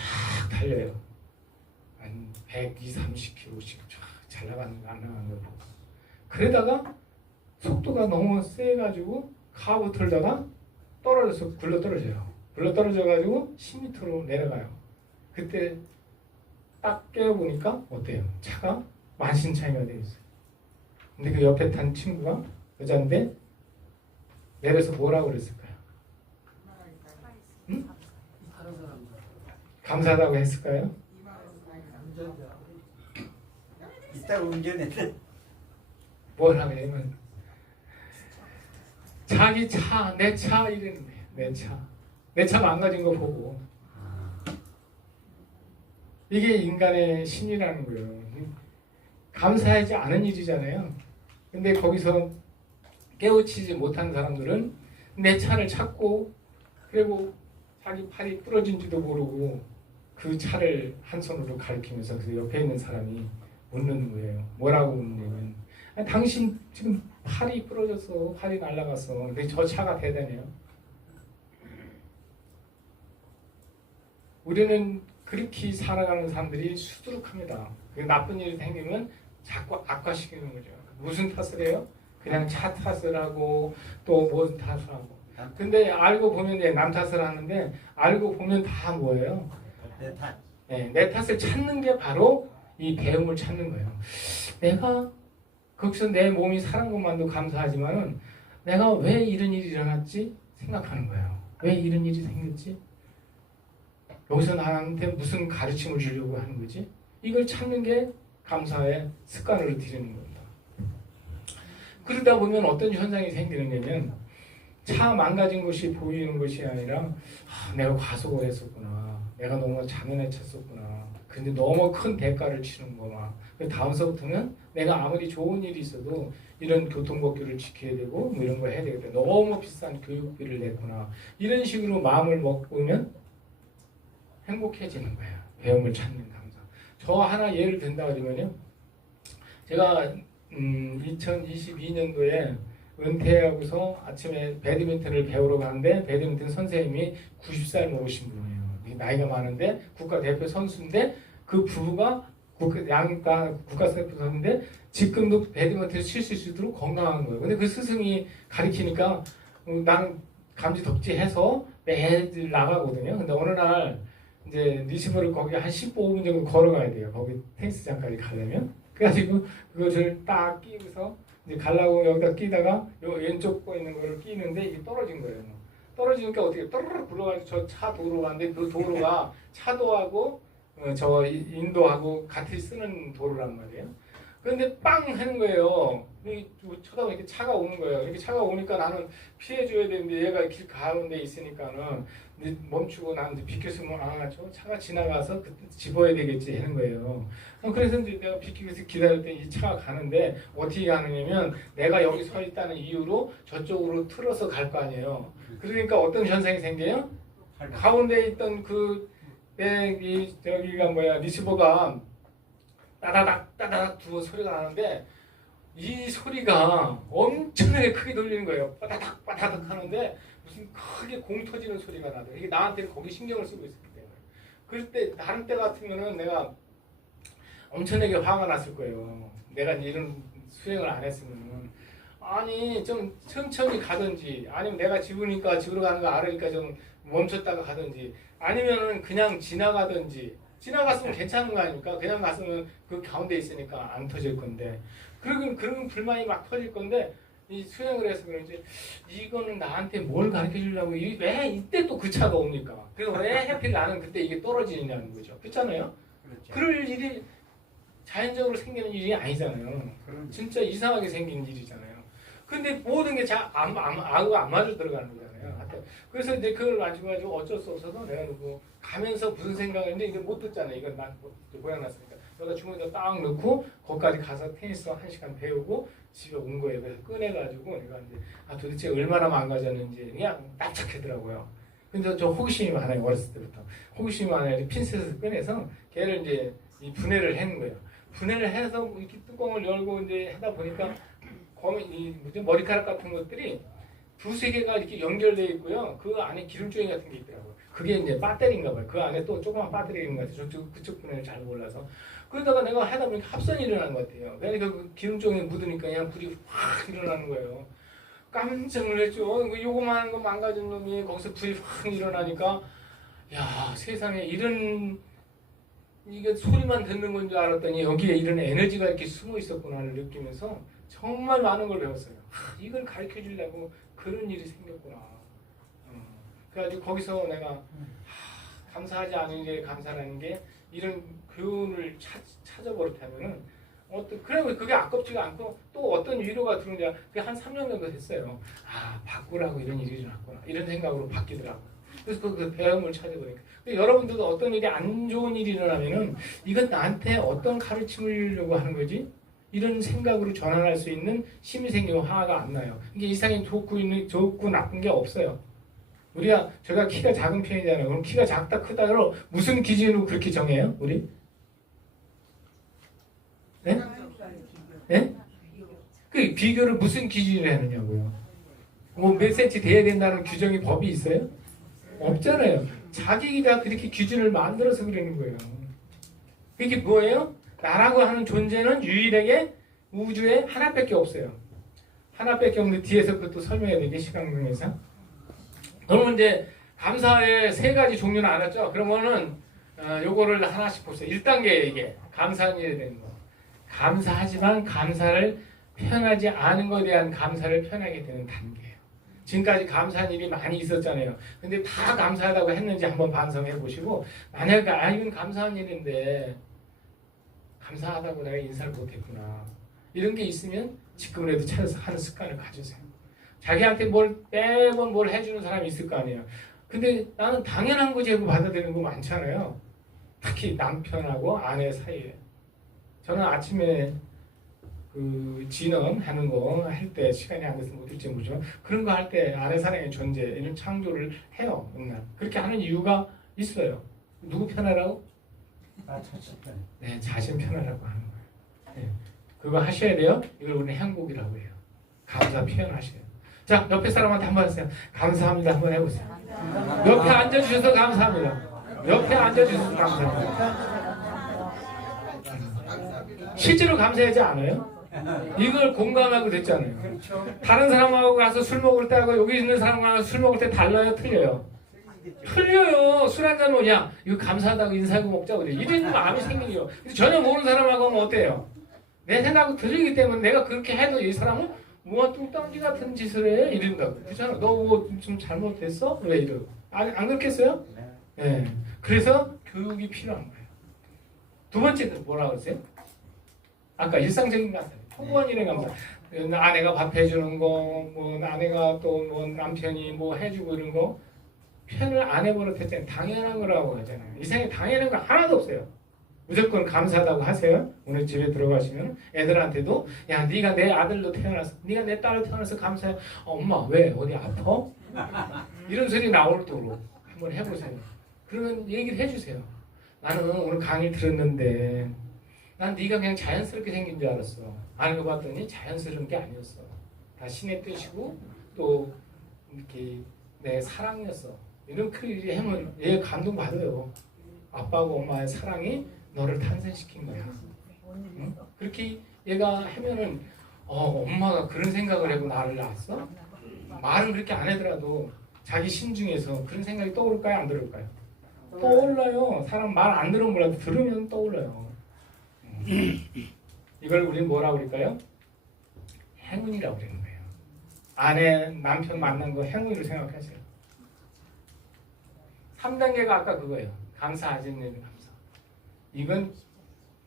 달려요. 한 120, 30km씩 쫙 잘 나가는 거 안 나가는 거 보고. 그러다가 속도가 너무 세가지고 카브 털다가 떨어져서 굴러 떨어져요. 굴러 떨어져가지고 10m로 내려가요. 그때 딱 깨어보니까 어때요? 차가 만신창이가 되어 있어요. 근데 그 옆에 탄 친구가 여자인데 내려서 뭐라고 그랬을까요? 응? 감사하다고 했을까요? 이따가 운전했는데 뭐라고 해요? 자기 차, 내 차 이랬는데 내 차 망가진 거 보고 이게 인간의 신이라는 거예요. 감사하지 않은 일이잖아요. 근데 거기서 깨우치지 못한 사람들은 내 차를 찾고 그리고 자기 팔이 부러진지도 모르고 그 차를 한 손으로 가리키면서 그 옆에 있는 사람이 묻는 거예요. 뭐라고 묻냐면 당신 지금 팔이 부러졌어. 팔이 날아갔어. 근데 저 차가 대단해요. 우리는 그렇게 살아가는 사람들이 수두룩합니다. 나쁜 일이 생기면 자꾸 악화시키는 거죠. 무슨 탓을 해요? 그냥 차 탓을 하고 또 무슨 탓을 하고. 근데 알고 보면 남 탓을 하는데 알고 보면 다 뭐예요? 내 탓. 네, 내 탓을 찾는 게 바로 이 배움을 찾는 거예요. 내가 거기서 내 몸이 살은 것만도 감사하지만은 내가 왜 이런 일이 일어났지 생각하는 거예요. 왜 이런 일이 생겼지? 여기서 나한테 무슨 가르침을 주려고 하는 거지? 이걸 찾는 게 감사의 습관으로 들이는 겁니다. 그러다 보면 어떤 현상이 생기느냐면 차 망가진 것이 보이는 것이 아니라 내가 과속을 했었구나. 내가 너무 장난에 쳤었구나. 근데 너무 큰 대가를 치는구나. 다음서부터는 내가 아무리 좋은 일이 있어도 이런 교통법규를 지켜야 되고 뭐 이런 거 해야 되겠다. 너무 비싼 교육비를 냈구나. 이런 식으로 마음을 먹으면 행복해지는 거예요. 배움을 찾는 감사. 저 하나 예를 든다 그러면요. 제가 2022년도에 은퇴하고서 아침에 배드민턴을 배우러 가는데 배드민턴 선생님이 90살 먹으신 분이에요. 나이가 많은데 국가대표 선수인데 그 부부가 양가 국가대표 선수인데 지금도 배드민턴을 칠 수 있도록 건강한 거예요. 근데 그 스승이 가르치니까 나는 감지 덕지해서 매일 나가거든요. 근데 어느 날 이제 리시버를 거기 한 15분 정도 걸어가야 돼요. 거기 테니스장까지 가려면. 그래가지고 그것을 딱 끼고서 이제 가려고 여기다 끼다가 요 왼쪽 거 있는 거를 끼는데 이게 떨어진 거예요. 떨어지니까 어떻게 떠르르 굴러가지고 저 차 도로가 왔는데 그 도로가 차도하고 저 인도하고 같이 쓰는 도로란 말이에요. 그런데 빵 하는 거예요. 쳐다보니까 차가 오는 거예요. 이렇게 차가 오니까 나는 피해줘야 되는데 얘가 길 가운데 있으니까는 멈추고 나는 이제 비켰으면 저 차가 지나가서 집어야 되겠지 하는 거예요. 그래서 이제 내가 비키면서 기다릴 때 이 차가 가는데 어떻게 가느냐면 내가 여기 서 있다는 이유로 저쪽으로 틀어서 갈 거 아니에요. 그러니까 어떤 현상이 생겨요? 가운데 있던 저기가 리시버가 따다닥 두어 소리가 나는데 이 소리가 엄청나게 크게 들리는 거예요. 빠다닥 하는데 무슨 크게 공 터지는 소리가 나더라고요. 이게 나한테는 거기 신경을 쓰고 있었기 때문에. 그럴 때 다른 때 같으면은 내가 엄청나게 화가 났을 거예요. 내가 이런 수행을 안 했으면은 아니 좀 천천히 가든지 아니면 내가 집으니까 집으로 가는 거 알으니까 좀 멈췄다가 가든지 아니면은 그냥 지나가든지 지나갔으면 괜찮은 거 아닙니까? 그냥 갔으면 그 가운데 있으니까 안 터질 건데 그런 불만이 막 터질 건데 이 수행을 해서 그런지 이거는 나한테 뭘 가르쳐 주려고 왜 이때 또 그 차가 옵니까? 그래서 왜 하필 나는 그때 이게 떨어지느냐는 거죠. 그렇잖아요? 그렇죠. 그럴 일이 자연적으로 생기는 일이 아니잖아요. 진짜 이상하게 생긴 일이잖아요. 근데 모든 게 안 맞아 들어가는 거잖아요. 하여튼 그래서 이제 그걸 가지고 어쩔 수 없어서 내가 가면서 무슨 생각을 했는데 이게 못 듣잖아요. 이건 난 고장났으니까. 여기다 주머니에 딱 넣고 거기까지 가서 테니스 1시간 배우고 집에 온 거예요. 그래서 꺼내가지고 내가 이제 도대체 얼마나 망가졌는지 그냥 납작하더라고요. 근데 저 호기심이 많아요. 어렸을 때부터. 호기심이 많아요. 핀셋을 꺼내서 걔를 이제 이 분해를 한 거예요. 분해를 해서 이렇게 뚜껑을 열고 이제 하다 보니까 머리카락 같은 것들이 두세 개가 이렇게 연결되어 있고요. 그 안에 기름종이 같은 게 있더라고요. 그게 이제 배터리인가 봐요. 그 안에 또 조그만 배터리가 있는 것 같아요. 그쪽 분해를 잘 몰라서. 그러다가 내가 하다 보니까 합선이 일어난 것 같아요. 그러니까 그 기름종이 묻으니까 그냥 불이 확 일어나는 거예요. 깜짝 놀랐죠. 요거만 거 망가진 놈이 거기서 불이 확 일어나니까 야 세상에 이런 이게 소리만 듣는 건 줄 알았더니 여기에 이런 에너지가 이렇게 숨어 있었구나를 느끼면서 정말 많은 걸 배웠어요. 이걸 가르쳐 주려고 그런 일이 생겼구나. 그래가지고 거기서 내가 감사하지 않은 게 감사라는 게 이런 교훈을 찾아버렸다면은 그래 그게 아깝지가 않고 또 어떤 위로가 들어오냐. 그게 한 3년 정도 됐어요. 바꾸라고 이런 일이 일어났구나 이런 생각으로 바뀌더라고요. 그래서 그 배움을 찾아보니까. 여러분들도 어떤 일이 안 좋은 일이 일어나면은 이건 나한테 어떤 가르침을 주려고 하는 거지? 이런 생각으로 전환할 수 있는 힘이 생기면 화가 안 나요. 이게 이상이 좋고 나쁜 게 없어요. 제가 키가 작은 편이잖아요. 그럼 키가 작다 크다로 무슨 기준으로 그렇게 정해요? 우리? 네? 네? 그 비교를 무슨 기준으로 하느냐고요. 뭐 몇 센치 돼야 된다는 규정이 법이 있어요? 없잖아요. 자기가 그렇게 기준을 만들어서 그러는 거예요. 그게 뭐예요? 나라고 하는 존재는 유일하게 우주에 하나밖에 없어요. 하나밖에 없는데 뒤에서 그것도 설명해야 되게 시간 관계상. 그러면 이제 감사의 3가지 종류는 알았죠? 그러면은 요거를 하나씩 보세요. 1단계 이게 감사한 일에 대한 거. 감사하지만 감사를 표현하지 않은 것에 대한 감사를 표현하게 되는 단계예요. 지금까지 감사한 일이 많이 있었잖아요. 근데 다 감사하다고 했는지 한번 반성해 보시고 만약에 이건 감사한 일인데 감사하다고 내가 인사를 못했구나 이런 게 있으면 지금이라도 찾아서 하는 습관을 가지세요. 자기한테 매번 뭘 해주는 사람이 있을 거 아니에요. 근데 나는 당연한 거 제고 받아들이는 거 많잖아요. 특히 남편하고 아내 사이에. 저는 아침에 그 진언하는 거 할 때 시간이 안 돼서 못 할지 모르지만 그런 거 할 때 아내 사랑의 존재 이런 창조를 해요. 맨날. 그렇게 하는 이유가 있어요. 누구 편하라고? 자신 편. 네, 자신 편하라고 하는 거예요. 네, 그거 하셔야 돼요. 이걸 우리는 행복이라고 해요. 감사 표현하셔요. 자, 옆에 사람한테 한번 하세요. 감사합니다. 한번 해보세요. 옆에 앉아주셔서 감사합니다. 옆에 앉아주셔서 감사합니다. 실제로 감사하지 않아요? 이걸 공감하고 됐잖아요. 다른 사람하고 가서 술 먹을 때하고 여기 있는 사람하고 술 먹을 때 달라요? 틀려요? 틀려요. 술 한잔 먹냐? 이거 감사하다고 인사하고 먹자 그래. 이런 마음이 생기요. 전혀 모르는 사람하고 하면 어때요? 내 생각하고 들리기 때문에 내가 그렇게 해도 이 사람은 뭐가 뚱딴지 같은 짓을 해? 이런다고. 그렇잖아. 너 뭐 좀 잘못했어? 왜 이러고. 안 그렇겠어요? 네. 그래서 교육이 필요한 거예요. 두 번째는 뭐라 그러세요? 아까 일상적인 감사. 소소한 일에 감사. 아내가 밥 해주는 거, 뭐 아내가 또 뭐 남편이 뭐 해주고 이런 거 표현을 안 해버렸을 당연한 거라고 하잖아요. 이 세상에 당연한 거 하나도 없어요. 무조건 감사하다고 하세요. 오늘 집에 들어가시면 애들한테도 야 네가 내 아들로 태어나서 네가 내 딸로 태어나서 감사해. 엄마 왜 어디 아파? 이런 소리 나오도록 한번 해보세요. 그러면 얘기를 해주세요. 나는 오늘 강의 들었는데 난 네가 그냥 자연스럽게 생긴 줄 알았어. 알고 봤더니 자연스러운 게 아니었어. 다 신의 뜻이고 또 이렇게 내 사랑이었어. 이런 클리리 하면 얘 감동받아요. 아빠하고 엄마의 사랑이 너를 탄생시킨 거야. 응? 그렇게 얘가 하면은 엄마가 그런 생각을 하고 나를 낳았어? 말은 그렇게 안 하더라도 자기 심중에서 그런 생각이 떠오를까요? 안 떠오를까요? 떠올라요. 사람 말 안 들으면 몰라도 들으면 떠올라요. 이걸 우리는 뭐라고 그럴까요? 행운이라고 그러는 거예요. 아내, 남편 만난 거 행운으로 생각하세요. 3단계가 아까 그거예요. 감사하지 않는 감사. 이건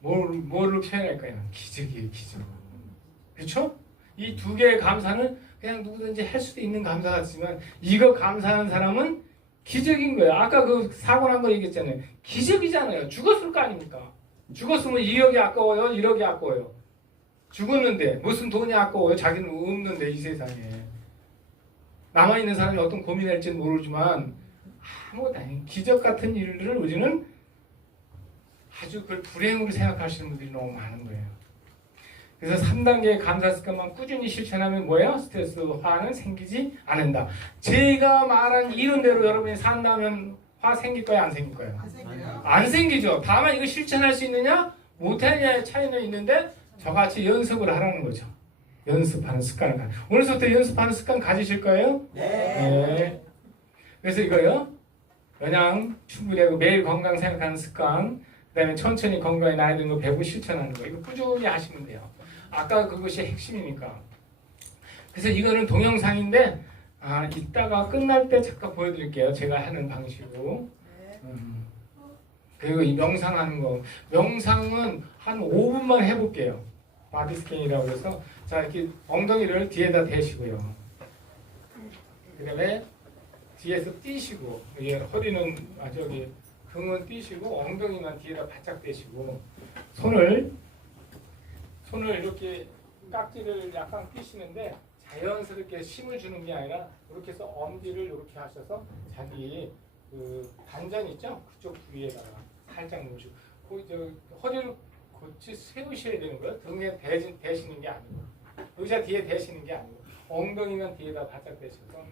뭘로 표현할까요? 기적이에요, 기적. 그렇죠? 이 두 개의 감사는 그냥 누구든지 할 수도 있는 감사 같지만 이거 감사하는 사람은 기적인 거예요. 아까 그 사고 난 거 얘기했잖아요. 기적이잖아요. 죽었을 거 아닙니까? 죽었으면 2억이 아까워요? 1억이 아까워요? 죽었는데 무슨 돈이 아까워요? 자기는 없는데 이 세상에. 남아있는 사람이 어떤 고민할지는 모르지만 아무것도 아닌 기적 같은 일들을 우리는 아주 그걸 불행으로 생각하시는 분들이 너무 많은 거예요. 그래서 3단계의 감사 습관만 꾸준히 실천하면 뭐예요? 스트레스, 화는 생기지 않는다. 제가 말한 이론대로 여러분이 산다면 화 생길 거예요? 안 생길 거예요? 안 생겨요? 안 생기죠. 다만 이거 실천할 수 있느냐 못하느냐의 차이는 있는데 저같이 연습을 하라는 거죠. 연습하는 습관을 오늘부터 연습하는 습관 가지실 거예요? 네. 그래서 이거요. 그냥 충분히 하고 매일 건강 생각하는 습관, 그다음에 천천히 건강에 나이 든 거 배우고 실천하는 거 이거 꾸준히 하시면 돼요. 아까 그것이 핵심이니까. 그래서 이거는 동영상인데 이따가 끝날 때 잠깐 보여드릴게요. 제가 하는 방식으로. 그리고 이 명상하는 거. 명상은 한 5분만 해볼게요. 바디 스캔이라고 해서 자 이렇게 엉덩이를 뒤에다 대시고요. 그다음에 뒤에서 뛰시고 허리는 저기 등은 뛰시고 엉덩이만 뒤에다 바짝 대시고 손을 이렇게 깍지를 약간 끼시는데 자연스럽게 힘을 주는 게 아니라 이렇게 해서 엄지를 이렇게 하셔서 자기 그 단전 있죠? 그쪽 부위에다가 살짝 놓으시고 허리를 곧이 세우셔야 되는 거예요. 등에 대시는 게 아니고 의자 뒤에 대시는 게 아니고 엉덩이만 뒤에다 바짝 대셔서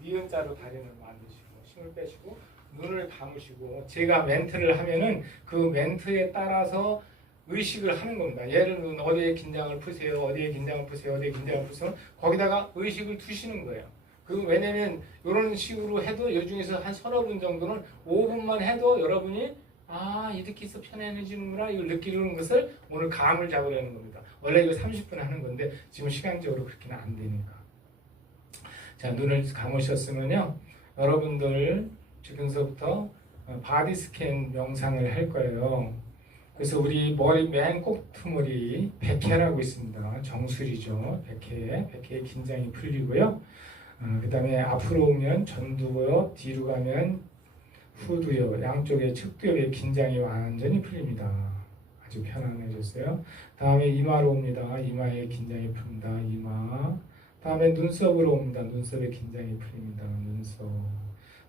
니은자로 다리를 만드시고 힘을 빼시고 눈을 감으시고 제가 멘트를 하면은 그 멘트에 따라서 의식을 하는 겁니다. 예를 들면 어디에 긴장을 푸세요. 어디에 긴장을 푸세요. 어디에 긴장을 푸세요. 거기다가 의식을 두시는 거예요. 왜냐면 이런 식으로 해도 이 중에서 한 서너 분 정도는 5분만 해도 여러분이 이렇게 해서 편안해지는구나 이걸 느끼는 것을 오늘 감을 잡으려는 겁니다. 원래 이거 30분 하는 건데 지금 시간적으로 그렇게는 안 되니까. 자, 눈을 감으셨으면요. 여러분들 지금서부터 바디 스캔 명상을 할 거예요. 그래서 우리 머리 맨 꼭두머리 백회라고 있습니다. 정수리죠. 백회 긴장이 풀리고요. 그 다음에 앞으로 오면 전두고요. 뒤로 가면 후두요. 양쪽의 측두엽의 긴장이 완전히 풀립니다. 아주 편안해졌어요. 다음에 이마로 옵니다. 이마의 긴장이 풉니다. 이마. 다음에 눈썹으로 옵니다. 눈썹의 긴장이 풀립니다. 눈썹.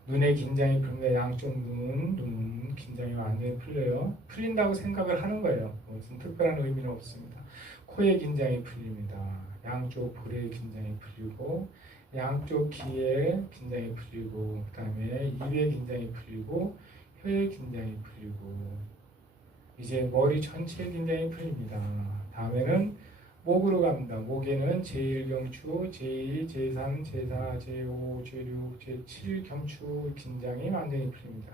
눈의 긴장이 풀립니다. 양쪽 눈 긴장이 완전히 풀려요. 풀린다고 생각을 하는 거예요. 무슨 특별한 의미는 없습니다. 코의 긴장이 풀립니다. 양쪽 볼의 긴장이 풀리고 양쪽 귀의 긴장이 풀리고 그 다음에 입의 긴장이 풀리고 혀의 긴장이 풀리고 이제 머리 전체의 긴장이 풀립니다. 다음에는 목으로 갑니다. 목에는 제1경추, 제2, 제3, 제4, 제5, 제6, 제7 경추 긴장이 완전히 풀립니다.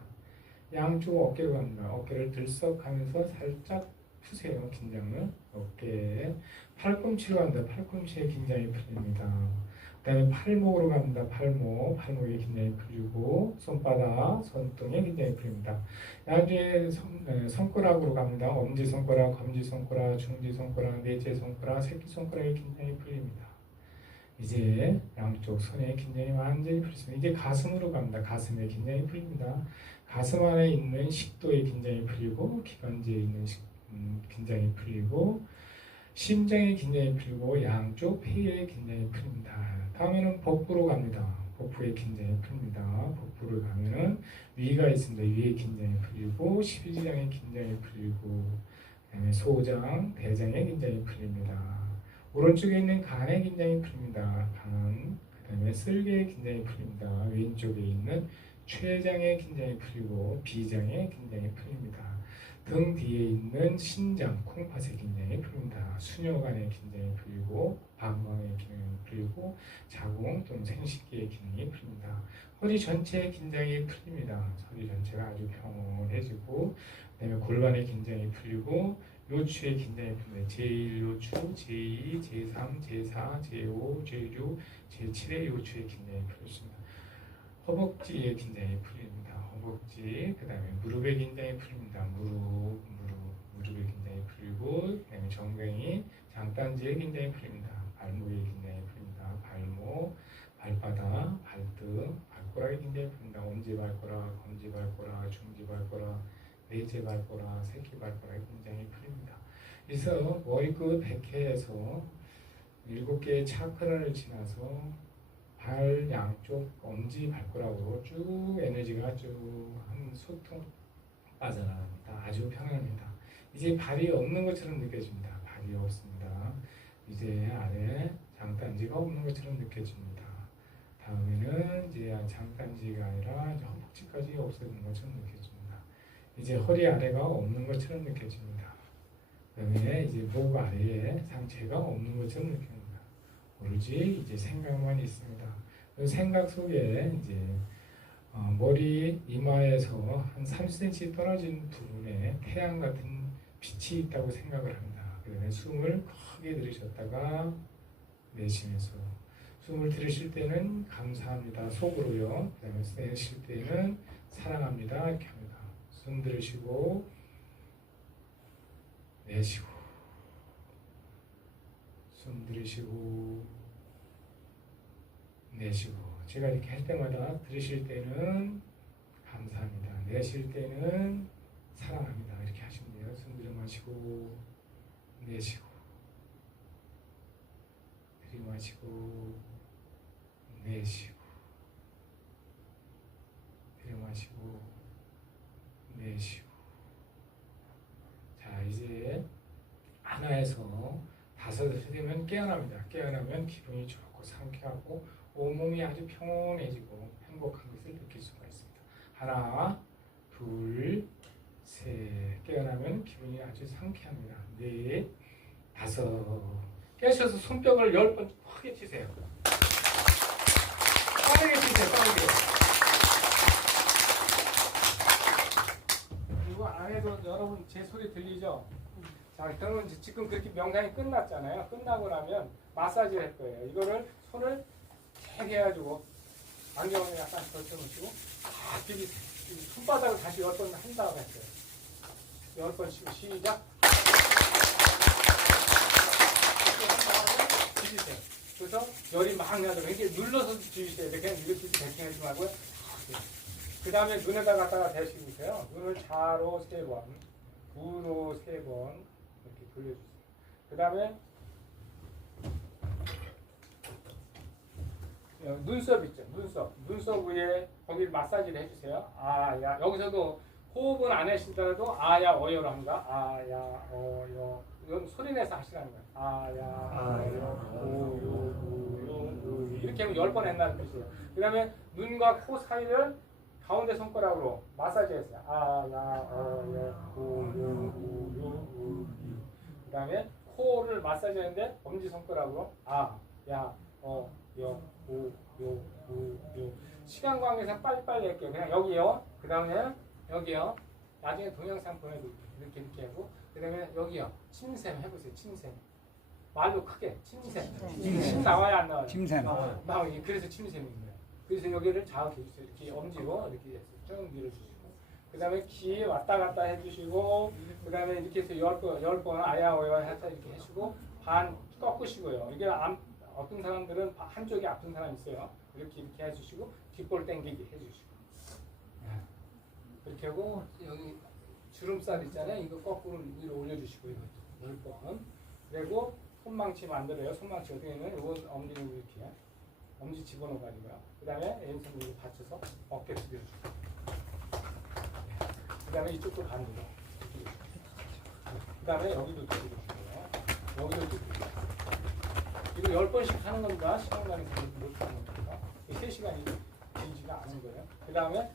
양쪽 어깨로 갑니다. 어깨를 들썩하면서 살짝 푸세요. 긴장을. 어깨. 팔꿈치로 간다. 팔꿈치의 긴장이 풀립니다. 그 다음에 팔목으로 갑니다. 팔목의 긴장이 풀리고 손바닥, 손등의 긴장이 풀립니다. 나중에 손가락으로 갑니다. 엄지손가락, 검지손가락, 중지손가락, 넷째손가락, 새끼손가락의 긴장이 풀립니다. 이제 양쪽 손의 긴장이 완전히 풀렸습니다. 이제 가슴으로 갑니다. 가슴의 긴장이 풀립니다. 가슴 안에 있는 식도의 긴장이 풀리고 기관지에 있는 긴장이 풀리고 심장의 긴장이 풀리고 양쪽 폐의 긴장이 풀립니다. 다음에는 복부로 갑니다. 복부의 긴장이 풀립니다. 복부를 가면은 위가 있습니다. 위의 긴장이 풀리고 십이지장의 긴장이 풀리고 그다음에 소장, 대장의 긴장이 풀립니다. 오른쪽에 있는 간의 긴장이 풀립니다. 간, 그다음에 쓸개의 긴장이 풀립니다. 왼쪽에 있는 췌장의 긴장이 풀리고 비장의 긴장이 풀립니다. 등 뒤에 있는 신장, 콩팥의 긴장이 풀립니다. 수녀관의 긴장이 풀리고 방광의 기능이 풀리고 자궁 또는 생식기의 기능이 풀립니다. 허리 전체의 긴장이 풀립니다. 허리 전체가 아주 평온해지고 그다음에 골반의 긴장이 풀리고 요추의 긴장이 풀립니다. 제1요추, 제2, 제3, 제4, 제5, 제6, 제7의 요추의 긴장이 풀렸습니다. 허벅지의 긴장이 풀립니다. 허벅지, 그 다음에 무릎의 긴장이 풀립니다. 무릎의 긴장이 풀리고, 그 다음에 정강이, 장단지의 긴장이 풀립니다. 발목의 긴장이 풀립니다. 발목, 발바닥, 발등, 발가락의 긴장이 풀립니다. 엄지발가락, 검지발가락, 중지발가락, 넷째발가락, 새끼발가락의 긴장이 풀립니다. 그래서 머리끝 백회에서 7개의 차크라를 지나서 발 양쪽 엄지 발가락으로 쭉 에너지가 쭉 한 소통 빠져나갑니다. 아주 편안합니다. 이제 발이 없는 것처럼 느껴집니다. 발이 없습니다. 이제 아래 장단지가 없는 것처럼 느껴집니다. 다음에는 이제 장단지가 아니라 이제 허벅지까지 없어지는 것처럼 느껴집니다. 이제 허리 아래가 없는 것처럼 느껴집니다. 그다음에 이제 목 아래에 상체가 없는 것처럼 느껴집니다. 오로지 이제 생각만 있습니다. 그 생각 속에 이제 머리 이마에서 한 3cm 떨어진 부분에 태양 같은 빛이 있다고 생각을 합니다. 그다음에 숨을 크게 들이셨다가 내쉬면서 숨을 들이쉴 때는 감사합니다 속으로요. 그다음에 내쉴 때는 사랑합니다 이렇게 합니다. 숨 들이쉬고 내쉬고 숨 들이쉬고 내쉬고 제가 이렇게 할 때마다 들이쉴 때는 감사합니다. 내쉴 때는 사랑합니다. 이렇게 하시면 돼요. 숨 들이마시고 내쉬고 들이마시고 내쉬고 들이마시고 내쉬고 자 이제 하나에서 5을 되면 깨어납니다. 깨어나면 기분이 좋고 상쾌하고 온몸이 아주 평온해지고 행복한 것을 느낄 수가 있습니다. 하나, 둘, 셋. 깨어나면 기분이 아주 상쾌합니다. 넷, 5. 깨셔서 손뼉을 10번 크게 치세요. 빠르게 치세요. 빠르게. 그리고 안에도 여러분 제 소리 들리죠? 자, 그러면 지금 그렇게 명상이 끝났잖아요. 끝나고 나면 마사지를 할 거예요. 이거를 손을 쫙 해가지고 안경을 약간 걸쳐놓으시고 비비세요. 손바닥을 다시 10번 한 다음에 했어요. 10번 치고 시작. 이렇게 한 다음에 비비세요. 그래서 열이 막 나도록 이렇게 눌러서 비비세요. 이렇게 대충 하지 말고요. 그 다음에 눈에다 갖다가 대시고요. 눈을 좌로 3번, 우로 3번 이렇게 돌려주세요. 그 다음에 눈썹 있죠. 눈썹 위에 거기를 마사지를 해주세요. 아야 여기서도 호흡은 안 하시더라도 아야 어여로 합니다. 아야 어여 이건 소리 내서 하시라는 거예요. 아야 어여 오요 이렇게 하면 10번 한다는 뜻이에요. 그 다음에 눈과 코 사이를 가운데 손가락으로 마사지했어요. 아야 어여 오요 그 다음에 코를 마사지하는데 엄지 손가락으로 아야 어여 오, 요, 시간 관계상 빨리빨리 할게요. 그냥 여기요. 그 다음에 여기요. 나중에 동영상 보내드릴게요. 이렇게 하고. 그 다음에 여기요. 침샘 해보세요. 침샘. 말로 크게. 침샘. 침 나와야 안 나와요? 침샘. 나와요. 그래서 침샘인 거예요. 그래서 여기를 자극해주세요. 이렇게 엄지로 이렇게 해서 쭉 밀어주시고. 그 다음에 귀 왔다 갔다 해주시고. 그 다음에 이렇게 해서 10번 아야오야 해서 이렇게 해주고. 반 꺾으시고요. 이게 어떤 사람들은 한쪽이 아픈 사람 있어요. 이렇게 해주시고 뒷볼 당기기 해주시고 이렇게 하고 여기 주름살 있잖아요. 이거 거꾸로 위로 올려주시고 이것도 10번. 그리고 손망치 만들어요. 손망치 어떻게 하면 이건 엄지를 이렇게 엄지 집어넣어가지고요. 그 다음에 왼손 위로 받쳐서 어깨 숙여주시고 그 다음에 이쪽도 반대로 그 다음에 여기도 숙여주시고요. 여기도 숙여주시고 이거 10번씩 하는 겁니다. 시간 가는 사람은 못 하는 겁니다. 3시간이 길지가 않은 거예요. 그 다음에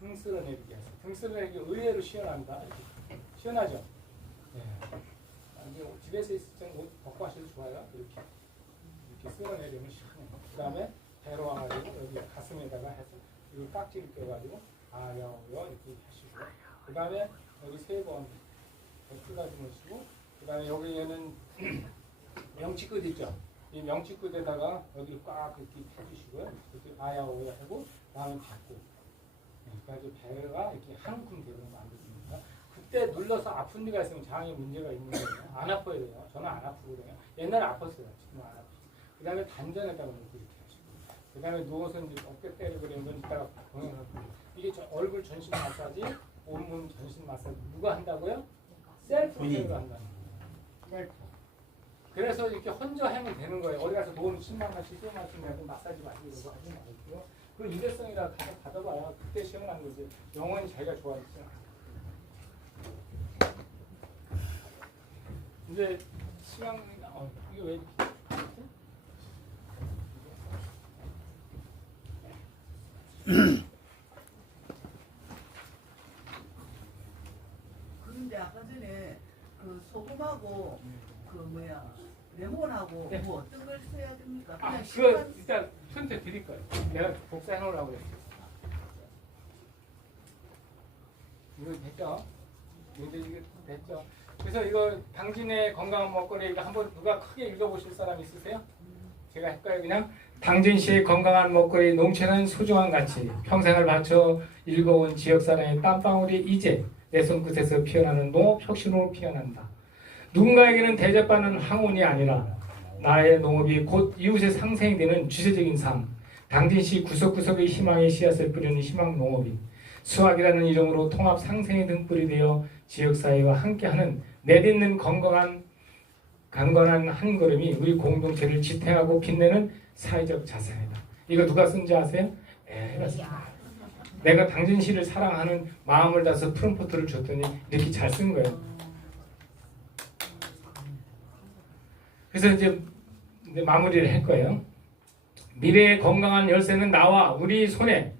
등 쓸어내리기 하세요. 등 쓸어내리기 의외로 시원합니다. 이렇게. 시원하죠? 네. 이게 집에서 있을 때는 옷 벗고 하셔도 좋아요. 이렇게 쓸어내리면 시원해요. 그 다음에 배로 와가지고 여기 가슴에다가 해서 이걸 깍지를 껴가지고 아야오요 이렇게 하시고 그 다음에 여기 3번 깍지 놓으시고 그 다음에 여기에는 명치끝 있죠? 이 명치끝에다가 여기를 꽉 이렇게 펴주시고요. 이렇게 아야오야 하고 다음에 닫고. 그래서 배가 이렇게 한 움큼 되도록 만들어줍니다. 그때 눌러서 아픈 데가 있으면 장에 문제가 있는 거예요. 안 아파야 돼요. 저는 안 아프거든요. 옛날에 아팠어요. 지금은 안 아파요. 그 다음에 단전에다가 놓고 이렇게 하시고. 그 다음에 누워서 이제 어깨 때리고 그러는 건 이따가 동영상 보고. 이게 얼굴 전신 마사지, 온몸 전신 마사지 누가 한다고요? 셀프가 한다는 거예요. 셀프. 그래서 이렇게 혼자 하면 되는 거예요. 어디 가서 돈 10만 원씩 15만 원씩 내고 마사지 받으려고 하지 말고요. 그 일회성이라 가서 받아봐요. 그때 시원한 거지. 영원히 자기가 좋아하지 않아요. 이제 시간 이게 왜 이렇게 그런데 아까 전에 그 소금하고 그 뭐야 레몬하고 네. 뭐 어떤 걸 써야 됩니까? 거예요. 내가 복사해 놓으라고 그랬어. 이거 됐죠? 이제 이게 됐죠? 그래서 이거 당진의 건강한 먹거리 이거 한번 누가 크게 읽어보실 사람 있으세요? 제가 할까요? 그냥 당진시의 건강한 먹거리 농촌은 소중한 가치 평생을 바쳐 일궈온 지역사람의 땀방울이 이제 내 손끝에서 피어나는 농업 혁신으로 피어난다. 누군가에게는 대접받는 항운이 아니라 나의 농업이 곧 이웃의 상생이 되는 주체적인 삶. 당진시 구석구석의 희망의 씨앗을 뿌리는 희망 농업이 수학이라는 이름으로 통합 상생의 등불이 되어 지역사회와 함께하는 내딛는 건강한 한 걸음이 우리 공동체를 지탱하고 빛내는 사회적 자산이다. 이거 누가 쓴지 아세요? 맞습니다. 내가 당진시를 사랑하는 마음을 다해서 프롬프트를 줬더니 이렇게 잘 쓴 거예요. 그래서 이제 마무리를 할 거예요. 미래의 건강한 열쇠는 나와 우리 손에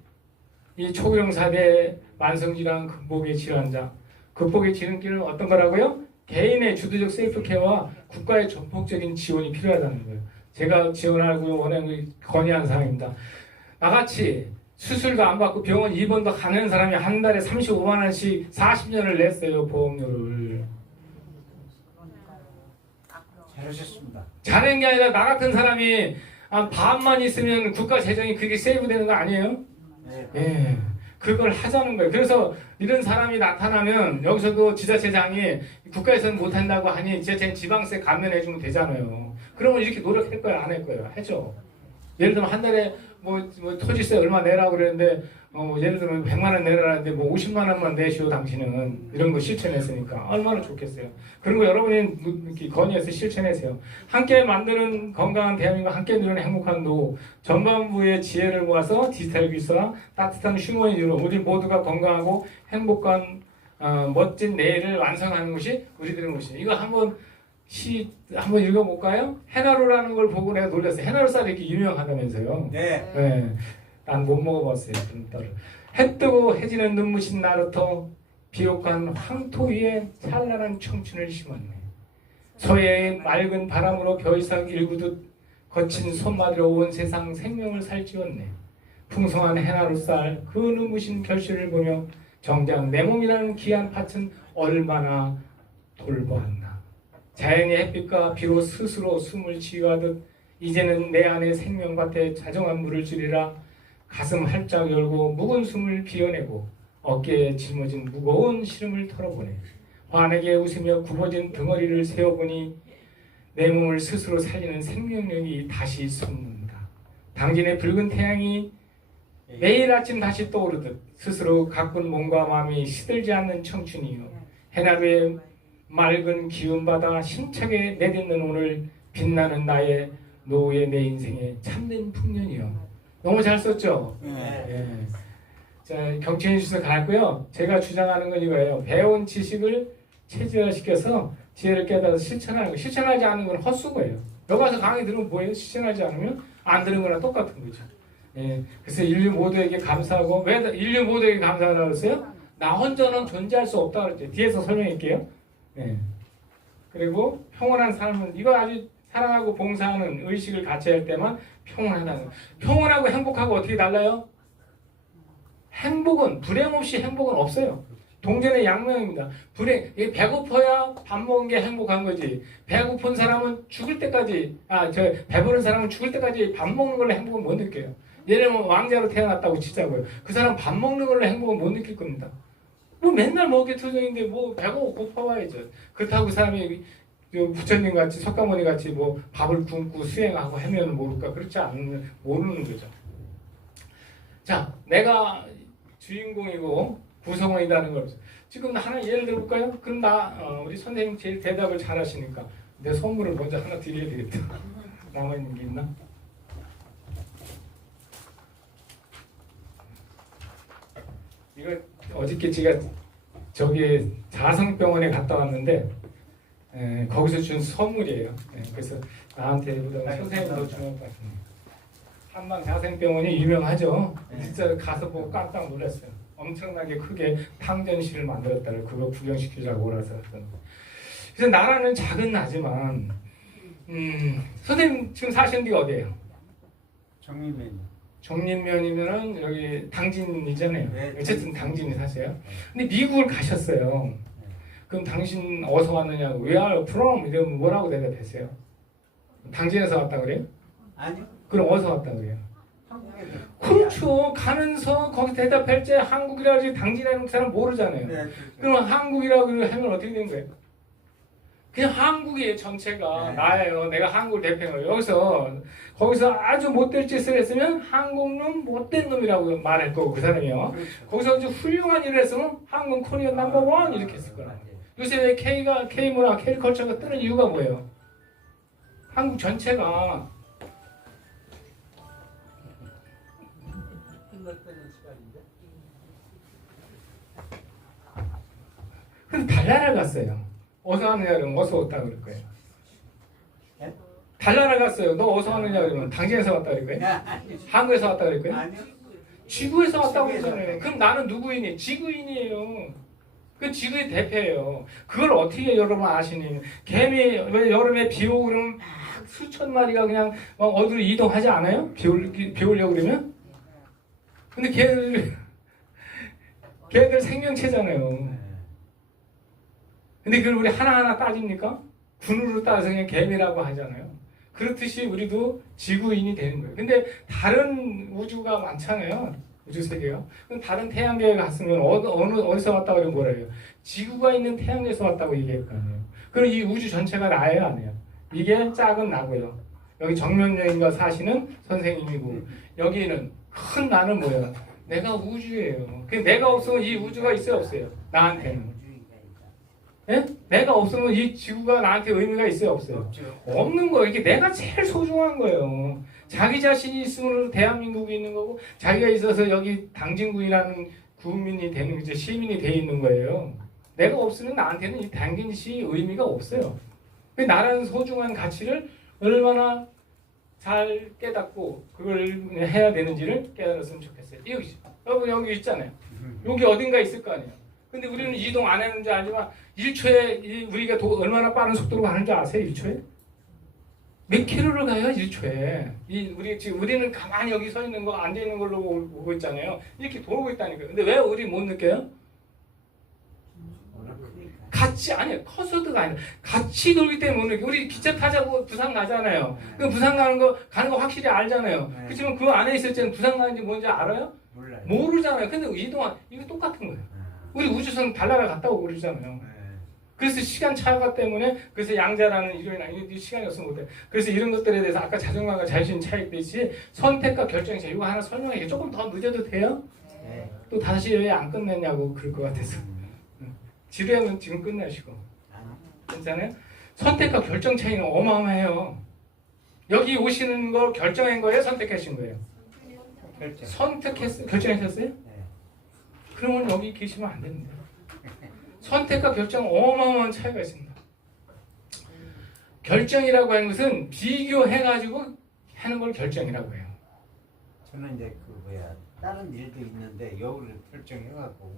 이 초기형 4대 만성질환 극복의 질환자 극복의 지름길은 어떤 거라고요? 개인의 주도적 셀프케어와 국가의 전폭적인 지원이 필요하다는 거예요. 제가 지원하고 원하는 건의한 사람입니다. 나같이 수술도 안 받고 병원 입원도 가는 사람이 한 달에 35만 원씩 40년을 냈어요. 보험료를. 잘하셨습니다. 잘한 게 아니라 나 같은 사람이 반만 있으면 국가 재정이 그게 세이브되는 거 아니에요? 네. 예, 그걸 하자는 거예요. 그래서 이런 사람이 나타나면 여기서도 지자체장이 국가에서는 못한다고 하니 지자체는 지방세 감면해주면 되잖아요. 그러면 이렇게 노력할 거야, 안 할 거예요? 하죠. 예를 들면 한 달에 뭐 토지세 얼마 내라고 그랬는데 예를 들면 100만 원 내라는데 뭐 50만 원만 내시오 당신은 이런 거 실천했으니까 얼마나 좋겠어요. 그런 거 여러분이 이렇게 건의해서 실천하세요. 함께 만드는 건강한 대한민국, 함께 누리는 행복한 노후, 전반부의 지혜를 모아서 디지털 기술과 따뜻한 휴머니즘으로 우리 모두가 건강하고 행복한 멋진 내일을 완성하는 것이 우리들의 것이에요. 이거 한번 한번 읽어볼까요? 해나루라는 걸 보고 내가 놀랐어요. 해나루 쌀이 이렇게 유명하다면서요. 네. 네. 난 못 먹어봤어요. 그런 떡을. 해 뜨고 해지는 눈부신 나루터 비옥한 황토 위에 찬란한 청춘을 심었네. 서해의 맑은 바람으로 겨이삭 일구듯 거친 손마디로 온 세상 생명을 살찌웠네. 풍성한 해나루쌀 그 눈부신 결실을 보며 정작 내 몸이라는 귀한 밭은 얼마나 돌보았나. 자연의 햇빛과 비로 스스로 숨을 치유하듯 이제는 내 안에 생명밭에 자정한 물을 주리라. 가슴 활짝 열고 묵은 숨을 비워내고 어깨에 짊어진 무거운 시름을 털어보네. 환하게 웃으며 굽어진 덩어리를 세워보니 내 몸을 스스로 살리는 생명력이 다시 솟는다. 당진의 붉은 태양이 매일 아침 다시 떠오르듯 스스로 가꾼 몸과 마음이 시들지 않는 청춘이요. 해나루의 맑은 기운받아 힘차게 내딛는 오늘 빛나는 나의 노후의 내 인생의 참된 풍년이요. 너무 잘 썼죠? 네. 예. 자, 경청해 주셔서 갈고요. 제가 주장하는 건 이거예요. 배운 지식을 체질화시켜서 지혜를 깨달아서 실천하는 거. 실천하지 않는 건 헛수고예요. 여기 가서 강의 들으면 뭐예요? 실천하지 않으면 안 들은 거랑 똑같은 거죠. 예. 그래서 인류 모두에게 감사하고 왜 인류 모두에게 감사하라고 그랬어요? 나 혼자는 존재할 수 없다고 그랬죠. 뒤에서 설명할게요. 예. 그리고 평온한 삶은 이거 아주 사랑하고 봉사하는 의식을 같이 할 때만 평온하다는 거예요. 평온하고 행복하고 어떻게 달라요? 행복은 불행 없이 행복은 없어요. 동전의 양면입니다. 불행, 배고파야 밥 먹은 게 행복한 거지. 배고픈 사람은 죽을 때까지, 배부른 사람은 죽을 때까지 밥 먹는 걸로 행복은 못 느껴요. 얘네는 왕자로 태어났다고 치자고요. 그 사람 밥 먹는 걸로 행복은 못 느낄 겁니다. 뭐 맨날 먹게 투정인데 뭐 배고 고파와야죠. 그렇다고 그 사람이 부처님 같이 석가모니 같이 뭐 밥을 굶고 수행하고 하면 모를까? 그렇지 않는 모르는 거죠. 자, 내가 주인공이고 구성원이라는 걸 지금 하나 예를 들어볼까요? 그럼 우리 선생님 제일 대답을 잘하시니까 내 선물을 먼저 하나 드려야 되겠다. 남아 있는 게 있나? 이거 어저께 제가 저기 자성병원에 갔다 왔는데 거기서 준 선물이에요. 그래서 나한테보다 선생님도 중요한 것 같습니다. 한방 자생병원이 유명하죠. 진짜 가서 보고 깜짝 놀랐어요. 엄청나게 크게 탕전실을 만들었다를 그거 구경시키자고 오라서 했던. 그래서 나라는 작은 나지만 선생님 지금 사시는 데가 어디예요? 정리면 정립면이면은 여기 당진이잖아요. 네, 어쨌든 당진이 사세요. 근데 미국을 가셨어요. 그럼 당신 어디서 왔느냐고 We are from 이러면 뭐라고 대답했어요? 당진에서 왔다 그래요? 아니요. 그럼 어디서 왔다 그래요? 한국에서. 그렇죠. 가면서 거기 대답할 때 한국이라고 하지 당진이라는 사람 모르잖아요. 네, 그렇죠. 그럼 한국이라고 하면 어떻게 된 거예요? 그냥 한국이 전체가 네. 나예요. 내가 한국을 대표해요. 거기서 아주 못될 짓을 했으면 한국놈 못된 놈이라고 말할 거고 그 사람이요. 그렇죠. 거기서 아주 훌륭한 일을 했으면 한국 코리아 넘버원 이렇게 했을 거라. 요새 왜 K 문화, K 컬처가 뜨는 이유가 뭐예요? 한국 전체가 끝났다는 시간인데. 근데 달나라 갔어요. 어디서 왔느냐 그러면 어디서 왔다 그럴 거예요. 네? 달나라 갔어요. 너 어디서 왔느냐 그러면 당진에서 왔다 그럴 거예요. 아니요. 한국에서 왔다 그럴 거예요. 아니요. 지구에서 왔다고 지구에서 그러잖아요. 왔다. 그럼 나는 누구이니? 지구인이에요. 그 지구의 대표예요. 그걸 어떻게 여러분 아시니? 개미 왜 여름에 비 오고 그러면 막 수천 마리가 그냥 막 어디로 이동하지 않아요? 비 오려고 그러면? 근데 걔들 생명체잖아요. 네. 근데 그걸 우리 하나하나 따집니까? 군으로 따져서 그냥 개미라고 하잖아요. 그렇듯이 우리도 지구인이 되는 거예요. 근데 다른 우주가 많잖아요. 우주 세계요. 그럼 다른 태양계에 갔으면 어디서 왔다고 그러면 뭐라 해요? 지구가 있는 태양계에서 왔다고 얘기할 거 아니에요. 그럼 이 우주 전체가 나예요, 아니에요? 이게 작은 나고요. 여기 정면여인과 사시는 선생님이고 여기는 큰 나는 뭐예요? 내가 우주예요. 그 내가 없으면 이 우주가 있어요, 없어요? 나한테는. 예? 내가 없으면 이 지구가 나한테 의미가 있어요, 없어요? 없죠. 없는 거예요. 이게 내가 제일 소중한 거예요. 자기 자신이 있으면 대한민국이 있는 거고 자기가 있어서 여기 당진구이라는 구민이 되는 이제 시민이 돼 있는 거예요. 내가 없으면 나한테는 이 당진시 의미가 없어요. 나라는 소중한 가치를 얼마나 잘 깨닫고 그걸 해야 되는지를 깨달았으면 좋겠어요. 여기 있잖아요. 여기 어딘가 있을 거 아니에요. 근데 우리는 이동 안 했는지 알지만 1초에 우리가 얼마나 빠른 속도로 가는 줄 아세요? 1초에? 몇 킬로를 가요? 1초에. 우리는 가만히 여기 서 있는 거 앉아 있는 걸로 보고 있잖아요. 이렇게 돌고 있다니까요. 근데 왜 우리 못 느껴요? 같이 아니에요. 커서도가 아니라 같이 돌기 때문에 못 느껴요. 우리 기차 타자고 부산 가잖아요. 그 부산 가는 거 확실히 알잖아요. 네. 그렇지만 그 안에 있을 때는 부산 가는지 뭔지 알아요? 몰라요. 모르잖아요. 근데 이동안 이거 똑같은 거예요. 우리 우주선 달나라 갔다 오고 그러잖아요. 네. 그래서 시간 차가 때문에 그래서 양자라는 이론이 시간이 없으면 못해. 그래서 이런 것들에 대해서 아까 자존감과 자신 차이듯이 선택과 결정이 이거 하나 설명해. 조금 더 늦어도 돼요? 네. 또 다시 왜 안 끝냈냐고 그럴 것 같아서 지루하면 지금 끝내시고 괜찮아요? 선택과 결정 차이는 어마어마해요. 여기 오시는 거 결정한 거예요? 선택하신 거예요? 결정. 결정하셨어요? 네. 그러면 여기 계시면 안 됩니다. 선택과 결정 어마어마한 차이가 있습니다. 결정이라고 하는 것은 비교해가지고 하는 걸 결정이라고 해요. 저는 이제 다른 일도 있는데 여기를 결정해갖고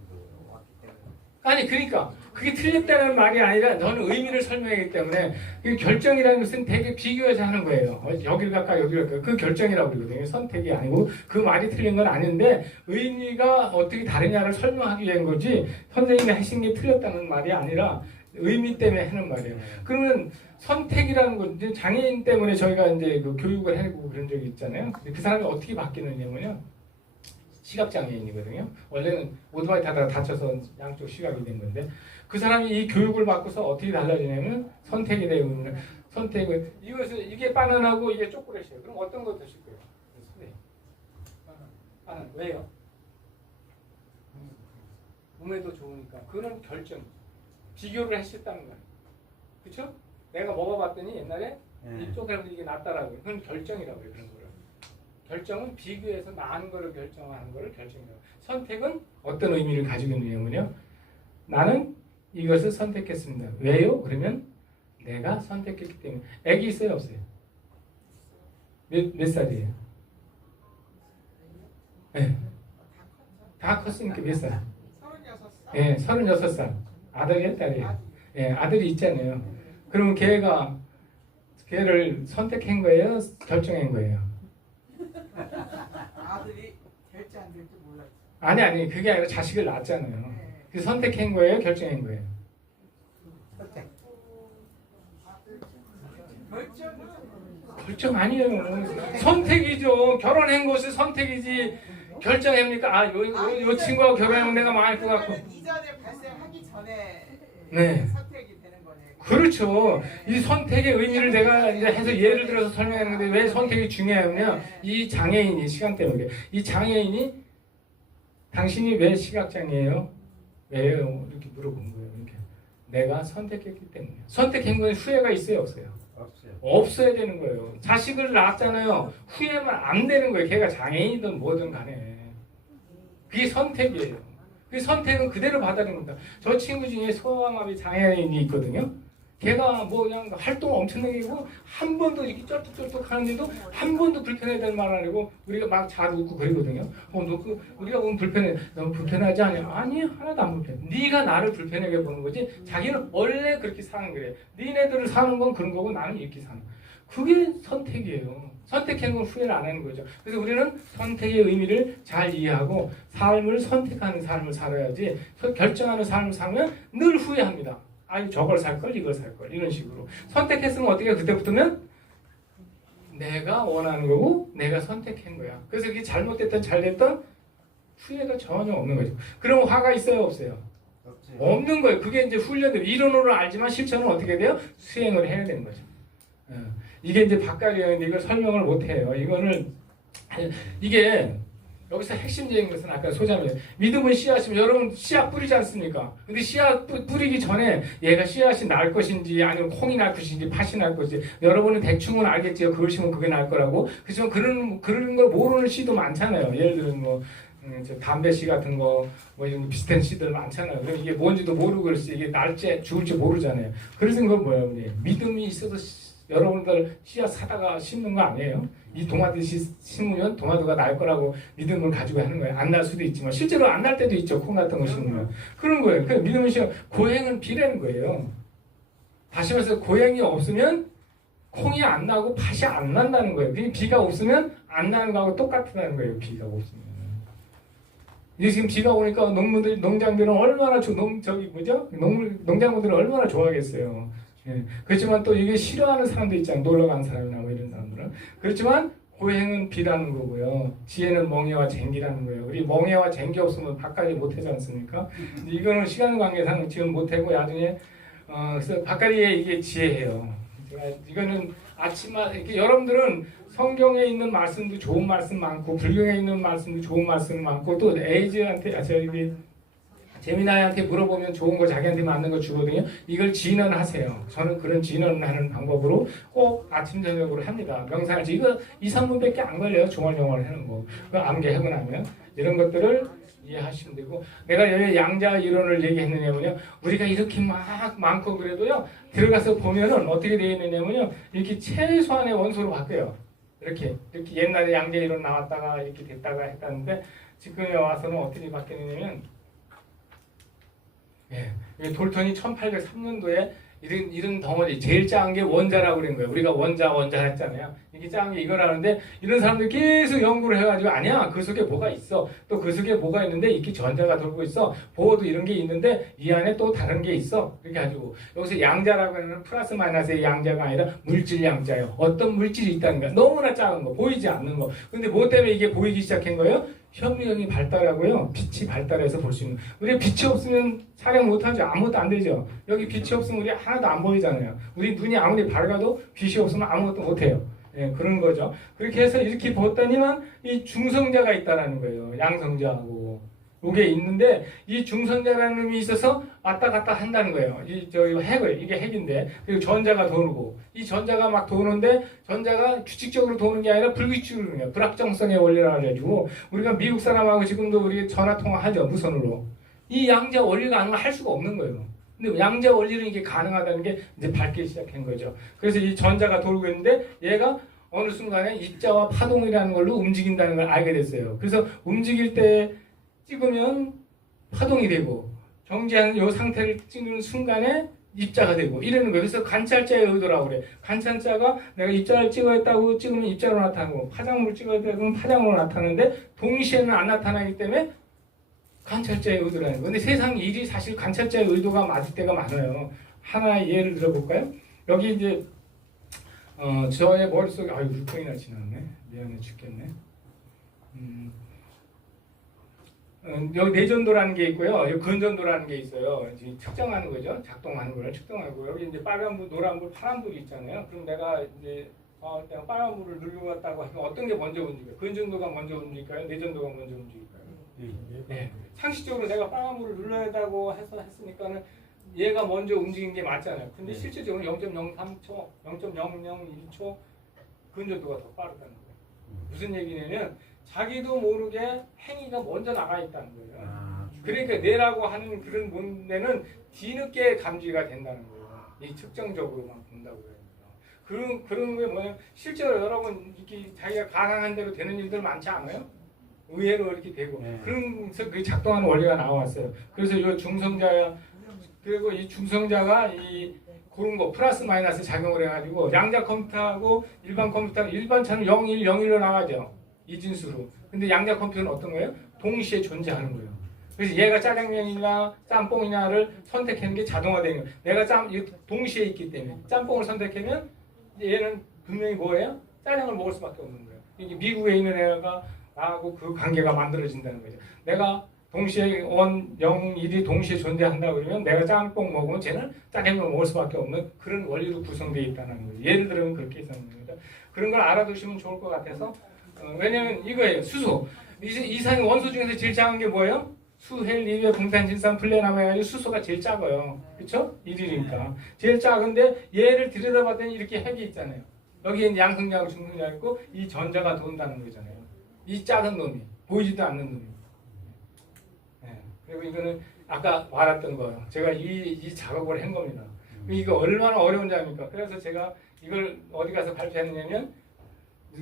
왔기 때문에. 아니 그러니까 그게 틀렸다는 말이 아니라 너는 의미를 설명하기 때문에 그 결정이라는 것은 되게 비교해서 하는 거예요. 여기를 갈까 여기를 갈까 그 결정이라고 그러거든요. 선택이 아니고 그 말이 틀린 건 아닌데 의미가 어떻게 다르냐를 설명하기 위한 거지 선생님이 하신 게 틀렸다는 말이 아니라 의미 때문에 하는 말이에요. 그러면 선택이라는 건 이제 장애인 때문에 저희가 이제 그 교육을 해고 그런 적이 있잖아요. 근데 그 사람이 어떻게 바뀌느냐면요. 시각장애인이거든요. 원래는 오토바이 타다가 다쳐서 양쪽 시각이 된 건데 그 사람이 이 교육을 받고서 어떻게 달라지냐면 선택에 대한 선택을 이게 바나나고 이게 초콜릿이에요. 그럼 어떤 거 드실 거예요? 네. 바나나. 왜요? 몸에도 좋으니까. 그거는 결정. 비교를 했었다는 거예요. 그렇죠? 내가 먹어봤더니 옛날에 이쪽이라도 이게 낫다라고요. 그건 결정이라고요. 그런 거를. 결정은 비교해서 나은 거를 결정하는 거를 결정이라고. 선택은 어떤 의미를 가지고 있느냐면요. 나는 이것을 선택했습니다. 왜요? 그러면 내가 선택했기 때문에. 애기 있어요? 없어요? 몇 살이에요? 네. 다 컸으니까 몇 살? 36살. 네, 36살. 아들이에요? 딸이에요? 네, 아들이 있잖아요. 그러면 걔를 선택한 거예요? 결정한 거예요? 아들이 될지 안 될지 몰랐어. 아니 그게 아니라 자식을 낳았잖아요. 네. 그 선택한 거예요, 결정한 거예요. 선택. 결정 아니에요. 선택이죠. 결혼한 것이 선택이지. 결정합니까? 요 친구하고 결혼하면 내가 망할 것 같고. 이전에 발생하기 전에 네. 선택이 되는 거네. 그렇죠. 이 선택의 의미를 내가 이제 해서 예를 들어서 설명했는데 왜 선택이 중요하냐면 이 장애인이 시간 때문에 이 장애인이 당신이 왜 시각장애예요? 왜요? 이렇게 물어본 거예요. 이렇게 내가 선택했기 때문에. 선택한 건 후회가 있어요, 없어요? 없어요. 없어야 되는 거예요. 자식을 낳았잖아요. 후회만 안 되는 거예요. 걔가 장애인이든 뭐든 간에. 그게 선택이에요. 그 선택은 그대로 받아들입니다. 저 친구 중에 소아마비 장애인이 있거든요. 걔가 뭐 그냥 활동 엄청나게 하고 한 번도 이렇게 쩔뚝쩔뚝 하는데도 한 번도 불편해 될 말 아니고 우리가 막 잘 웃고 그러거든요. 우리가 보면 불편해. 너무 불편하지 않냐? 아니 하나도 안 불편해. 네가 나를 불편하게 보는 거지. 자기는 원래 그렇게 사는 거래. 니네들을 사는 건 그런 거고 나는 이렇게 사는 거. 그게 선택이에요. 선택한 건 후회를 안 하는 거죠. 그래서 우리는 선택의 의미를 잘 이해하고 삶을 선택하는 삶을 살아야지 결정하는 삶을 살면 늘 후회합니다. 아유 저걸 살걸 이걸 살걸 이런 식으로 선택했으면 어떻게 그때부터는 내가 원하는 거고 내가 선택한 거야. 그래서 이게 잘못됐던 잘됐던 후회가 전혀 없는 거죠. 그럼 화가 있어요 없어요? 없어요. 없는 거예요. 그게 이제 훈련돼 이론으로 알지만 실천은 어떻게 돼요? 수행을 해야 되는 거죠. 이게 이제 바깥이었는데 이걸 설명을 못 해요. 이게 여기서 핵심적인 것은 아까 소자면 믿음은 씨앗이면 여러분 씨앗 뿌리지 않습니까? 근데 씨앗 뿌리기 전에 얘가 씨앗이 날 것인지 아니면 콩이 날 것인지 팥이 날 것인지 여러분은 대충은 알겠지요. 그걸 심으면 그게 날 거라고. 그렇지만 그런 걸 모르는 씨도 많잖아요. 예를 들면 뭐 담배 씨 같은 거 뭐 이런 비슷한 씨들 많잖아요. 그럼 이게 뭔지도 모르고 그랬지 이게 날지 죽을지 모르잖아요. 그래서 그건 뭐예요? 믿음이 있어서 여러분들 씨앗 사다가 심는 거 아니에요? 이 도마도 심으면 도마도가 날 거라고 믿음을 가지고 하는 거예요. 안 날 수도 있지만 실제로 안 날 때도 있죠. 콩 같은 거 심으면 그런 거예요. 그 믿음을 심으면 고행은 비라는 거예요. 다시 말해서 고행이 없으면 콩이 안 나고 팥이 안 난다는 거예요. 비가 없으면 안 나는 거하고 똑같다는 거예요. 비가 없으면. 이제 지금 비가 오니까 농장들은 얼마나 농작물들은 얼마나 좋아하겠어요. 예. 그렇지만 또 이게 싫어하는 사람도 있잖아요. 놀러 가는 사람이나 뭐 이런 사람들은. 그렇지만 고행은 비라는 거고요. 지혜는 멍에와 쟁기라는 거예요. 우리 멍에와 쟁기 없으면 밥까지 못하지 않습니까? 이거는 시간 관계상 지금 못하고 나중에 그래서 밥까지에 이게 지혜예요. 이거는 아침마다 이렇게 여러분들은 성경에 있는 말씀도 좋은 말씀 많고 불경에 있는 말씀도 좋은 말씀 많고 또 에이즈한테 재미나이한테 물어보면 좋은 거 자기한테 맞는 거 주거든요. 이걸 진언하세요. 저는 그런 진언하는 방법으로 꼭 아침 저녁으로 합니다. 명상할 때 이거 2, 3분밖에 안 걸려요. 조말조말 하는 거. 그 암기하고 나면 이런 것들을 이해하시면 되고 내가 왜 양자 이론을 얘기했느냐면요. 우리가 이렇게 막 많고 그래도요. 들어가서 보면은 어떻게 되어 있느냐면요. 이렇게 최소한의 원소로 바뀌어요. 이렇게 옛날에 양자 이론 나왔다가 이렇게 됐다가 했다는데 지금에 와서는 어떻게 바뀌느냐면 돌턴이 1803년도에 이런 덩어리 제일 작은 게 원자라고 그런 거예요. 우리가 원자 했잖아요. 이게 작은 게 이거라는데 이런 사람들이 계속 연구를 해가지고 아니야 그 속에 뭐가 있어. 또 그 속에 뭐가 있는데 이렇게 전자가 돌고 있어. 보호도 이런 게 있는데 이 안에 또 다른 게 있어. 이렇게 가지고 여기서 양자라고 하는 플러스 마이너스의 양자가 아니라 물질 양자예요. 어떤 물질이 있다는 거야. 너무나 작은 거 보이지 않는 거. 근데 뭐 때문에 이게 보이기 시작한 거예요? 현미경이 발달하고요. 빛이 발달해서 볼 수 있는. 우리 빛이 없으면 촬영 못하죠. 아무것도 안 되죠. 여기 빛이 없으면 우리 하나도 안 보이잖아요. 우리 눈이 아무리 밝아도 빛이 없으면 아무것도 못해요. 예, 그런 거죠. 그렇게 해서 이렇게 보았더니만 이 중성자가 있다라는 거예요. 양성자하고. 이게 있는데 이 중성자라는 놈이 있어서 왔다 갔다 한다는 거예요. 이게 핵인데 그리고 전자가 도는 이 전자가 막 도는데 전자가 규칙적으로 도는 게 아니라 불규칙적으로 도는 거예요. 불확정성의 원리라 가지고 우리가 미국 사람하고 지금도 우리 전화 통화하죠. 무선으로. 이 양자 원리가 아니면 할 수가 없는 거예요. 근데 양자 원리는 이게 가능하다는 게 이제 밝기 시작한 거죠. 그래서 이 전자가 돌고 있는데 얘가 어느 순간에 입자와 파동이라는 걸로 움직인다는 걸 알게 됐어요. 그래서 움직일 때 찍으면 파동이 되고 정지하는 이 상태를 찍는 순간에 입자가 되고 이러는 거예요. 그래서 관찰자의 의도라고 그래. 관찰자가 내가 입자를 찍어야겠다고 찍으면 입자로 나타나고 파장물을 찍어야겠다고 하면 파장으로 나타나는데 동시에는 안 나타나기 때문에 관찰자의 의도라는 거예요. 근데 세상 일이 사실 관찰자의 의도가 맞을 때가 많아요. 하나의 예를 들어볼까요? 여기 이제 저의 머릿속에 아유 6분이나 지났네. 미안해 죽겠네. 여기 내전도라는 게 있고요. 여기 근전도라는 게 있어요. 이제 측정하는 거죠. 작동하는 걸 측정하고 여기 이제 빨간불, 노란불, 파란불이 있잖아요. 그럼 내가 이제 내가 빨간불을 누르겠다고 하면 어떤 게 먼저 움직여요? 근전도가 먼저 움직일까요? 내전도가 먼저 움직일까요? 네. 상식적으로 내가 빨간불을 눌러야다고 했으니까는 얘가 먼저 움직인 게 맞잖아요. 근데 실질적으로 0.03초, 0.001초 근전도가 더 빠르다는 거예요. 무슨 얘기냐면 자기도 모르게 행위가 먼저 나가 있다는 거예요. 그러니까 뇌라고 하는 그런 문제는 뒤늦게 감지가 된다는 거예요. 이 측정적으로만 본다고 해요. 그런 게 뭐냐면 실제로 여러분 이렇게 자기가 가상한 대로 되는 일들 많지 않아요? 의외로 이렇게 되고 그래서 그 작동하는 원리가 나왔어요. 그래서 이 중성자 그리고 이 중성자가 이 그런 거 플러스 마이너스 작용을 해가지고 양자 컴퓨터하고 일반 컴퓨터는 일반차는 0, 1, 0, 1로 나가죠. 이진수로. 근데 양자 컴퓨터는 어떤 거예요? 동시에 존재하는 거예요. 그래서 얘가 짜장면이나 짬뽕이냐를 선택하는 게 자동화되는 거예요. 내가 동시에 있기 때문에 짬뽕을 선택하면 얘는 분명히 뭐예요? 짜장을 먹을 수밖에 없는 거예요. 이게 미국에 있는 애가 나하고 그 관계가 만들어진다는 거죠. 내가 동시에 1, 0, 1이 동시에 존재한다 그러면 내가 짬뽕 먹으면 쟤는 짜장면 먹을 수밖에 없는 그런 원리로 구성되어 있다는 거예요. 예를 들면 그렇게 있는 겁니다. 그런 걸 알아두시면 좋을 것 같아서 왜냐면 이거예요. 수소. 이산의 원소 중에서 제일 작은 게 뭐예요? 수, 헬, 리베, 봉탄, 질산, 플레남 해가지고 수소가 제일 작아요. 그쵸? 1이니까. 제일 작은데 얘를 들여다봤더니 이렇게 핵이 있잖아요. 여기에 양성자하고 중성자가 있고 이 전자가 돈다는 거잖아요. 이 작은 놈이. 보이지도 않는 놈이. 네. 그리고 이거는 아까 말했던 거예요. 제가 이 작업을 한 겁니다. 이거 얼마나 어려운 작업입니까? 그래서 제가 이걸 어디 가서 발표했느냐면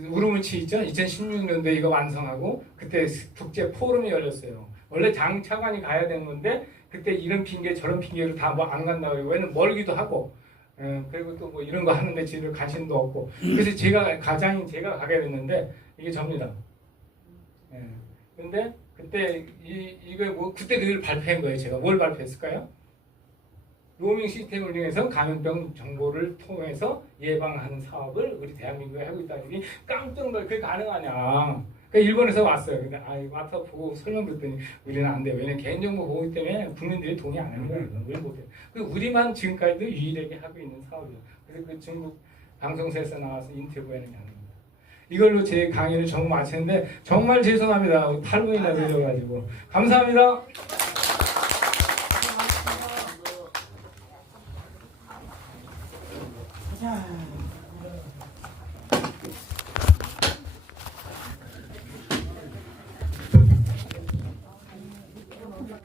우르무치 있죠? 2016년도에 이거 완성하고 그때 국제 포럼이 열렸어요. 원래 장차관이 가야 되는 건데 그때 이런 핑계 저런 핑계로 다 뭐 안 간다고 그러고 왜냐면 멀기도 하고 그리고 또 뭐 이런 거 하는데 지금 관심도 없고 그래서 제가 가게 됐는데 이게 접니다. 근데 그때 이거 뭐 그때 그걸 발표한 거예요. 제가 뭘 발표했을까요? 로밍 시스템을 이용해서 감염병 정보를 통해서 예방하는 사업을 우리 대한민국에 하고 있다니 깜짝 놀라 그게 가능하냐. 그러니까 일본에서 왔어요. 근데 이거 와서 보고 설명드렸더니 우리는 안 돼요. 왜냐면 개인정보 보호 때문에 국민들이 동의 안 하는 거예요. 왜 못해요? 우리만 지금까지도 유일하게 하고 있는 사업이에요. 그래서 그 중국 방송사에서 나와서 인터뷰하는 게 아닙니다. 이걸로 제 강의를 전부 마치는데 정말 죄송합니다. 8분이나 늦어가지고. 감사합니다. 자.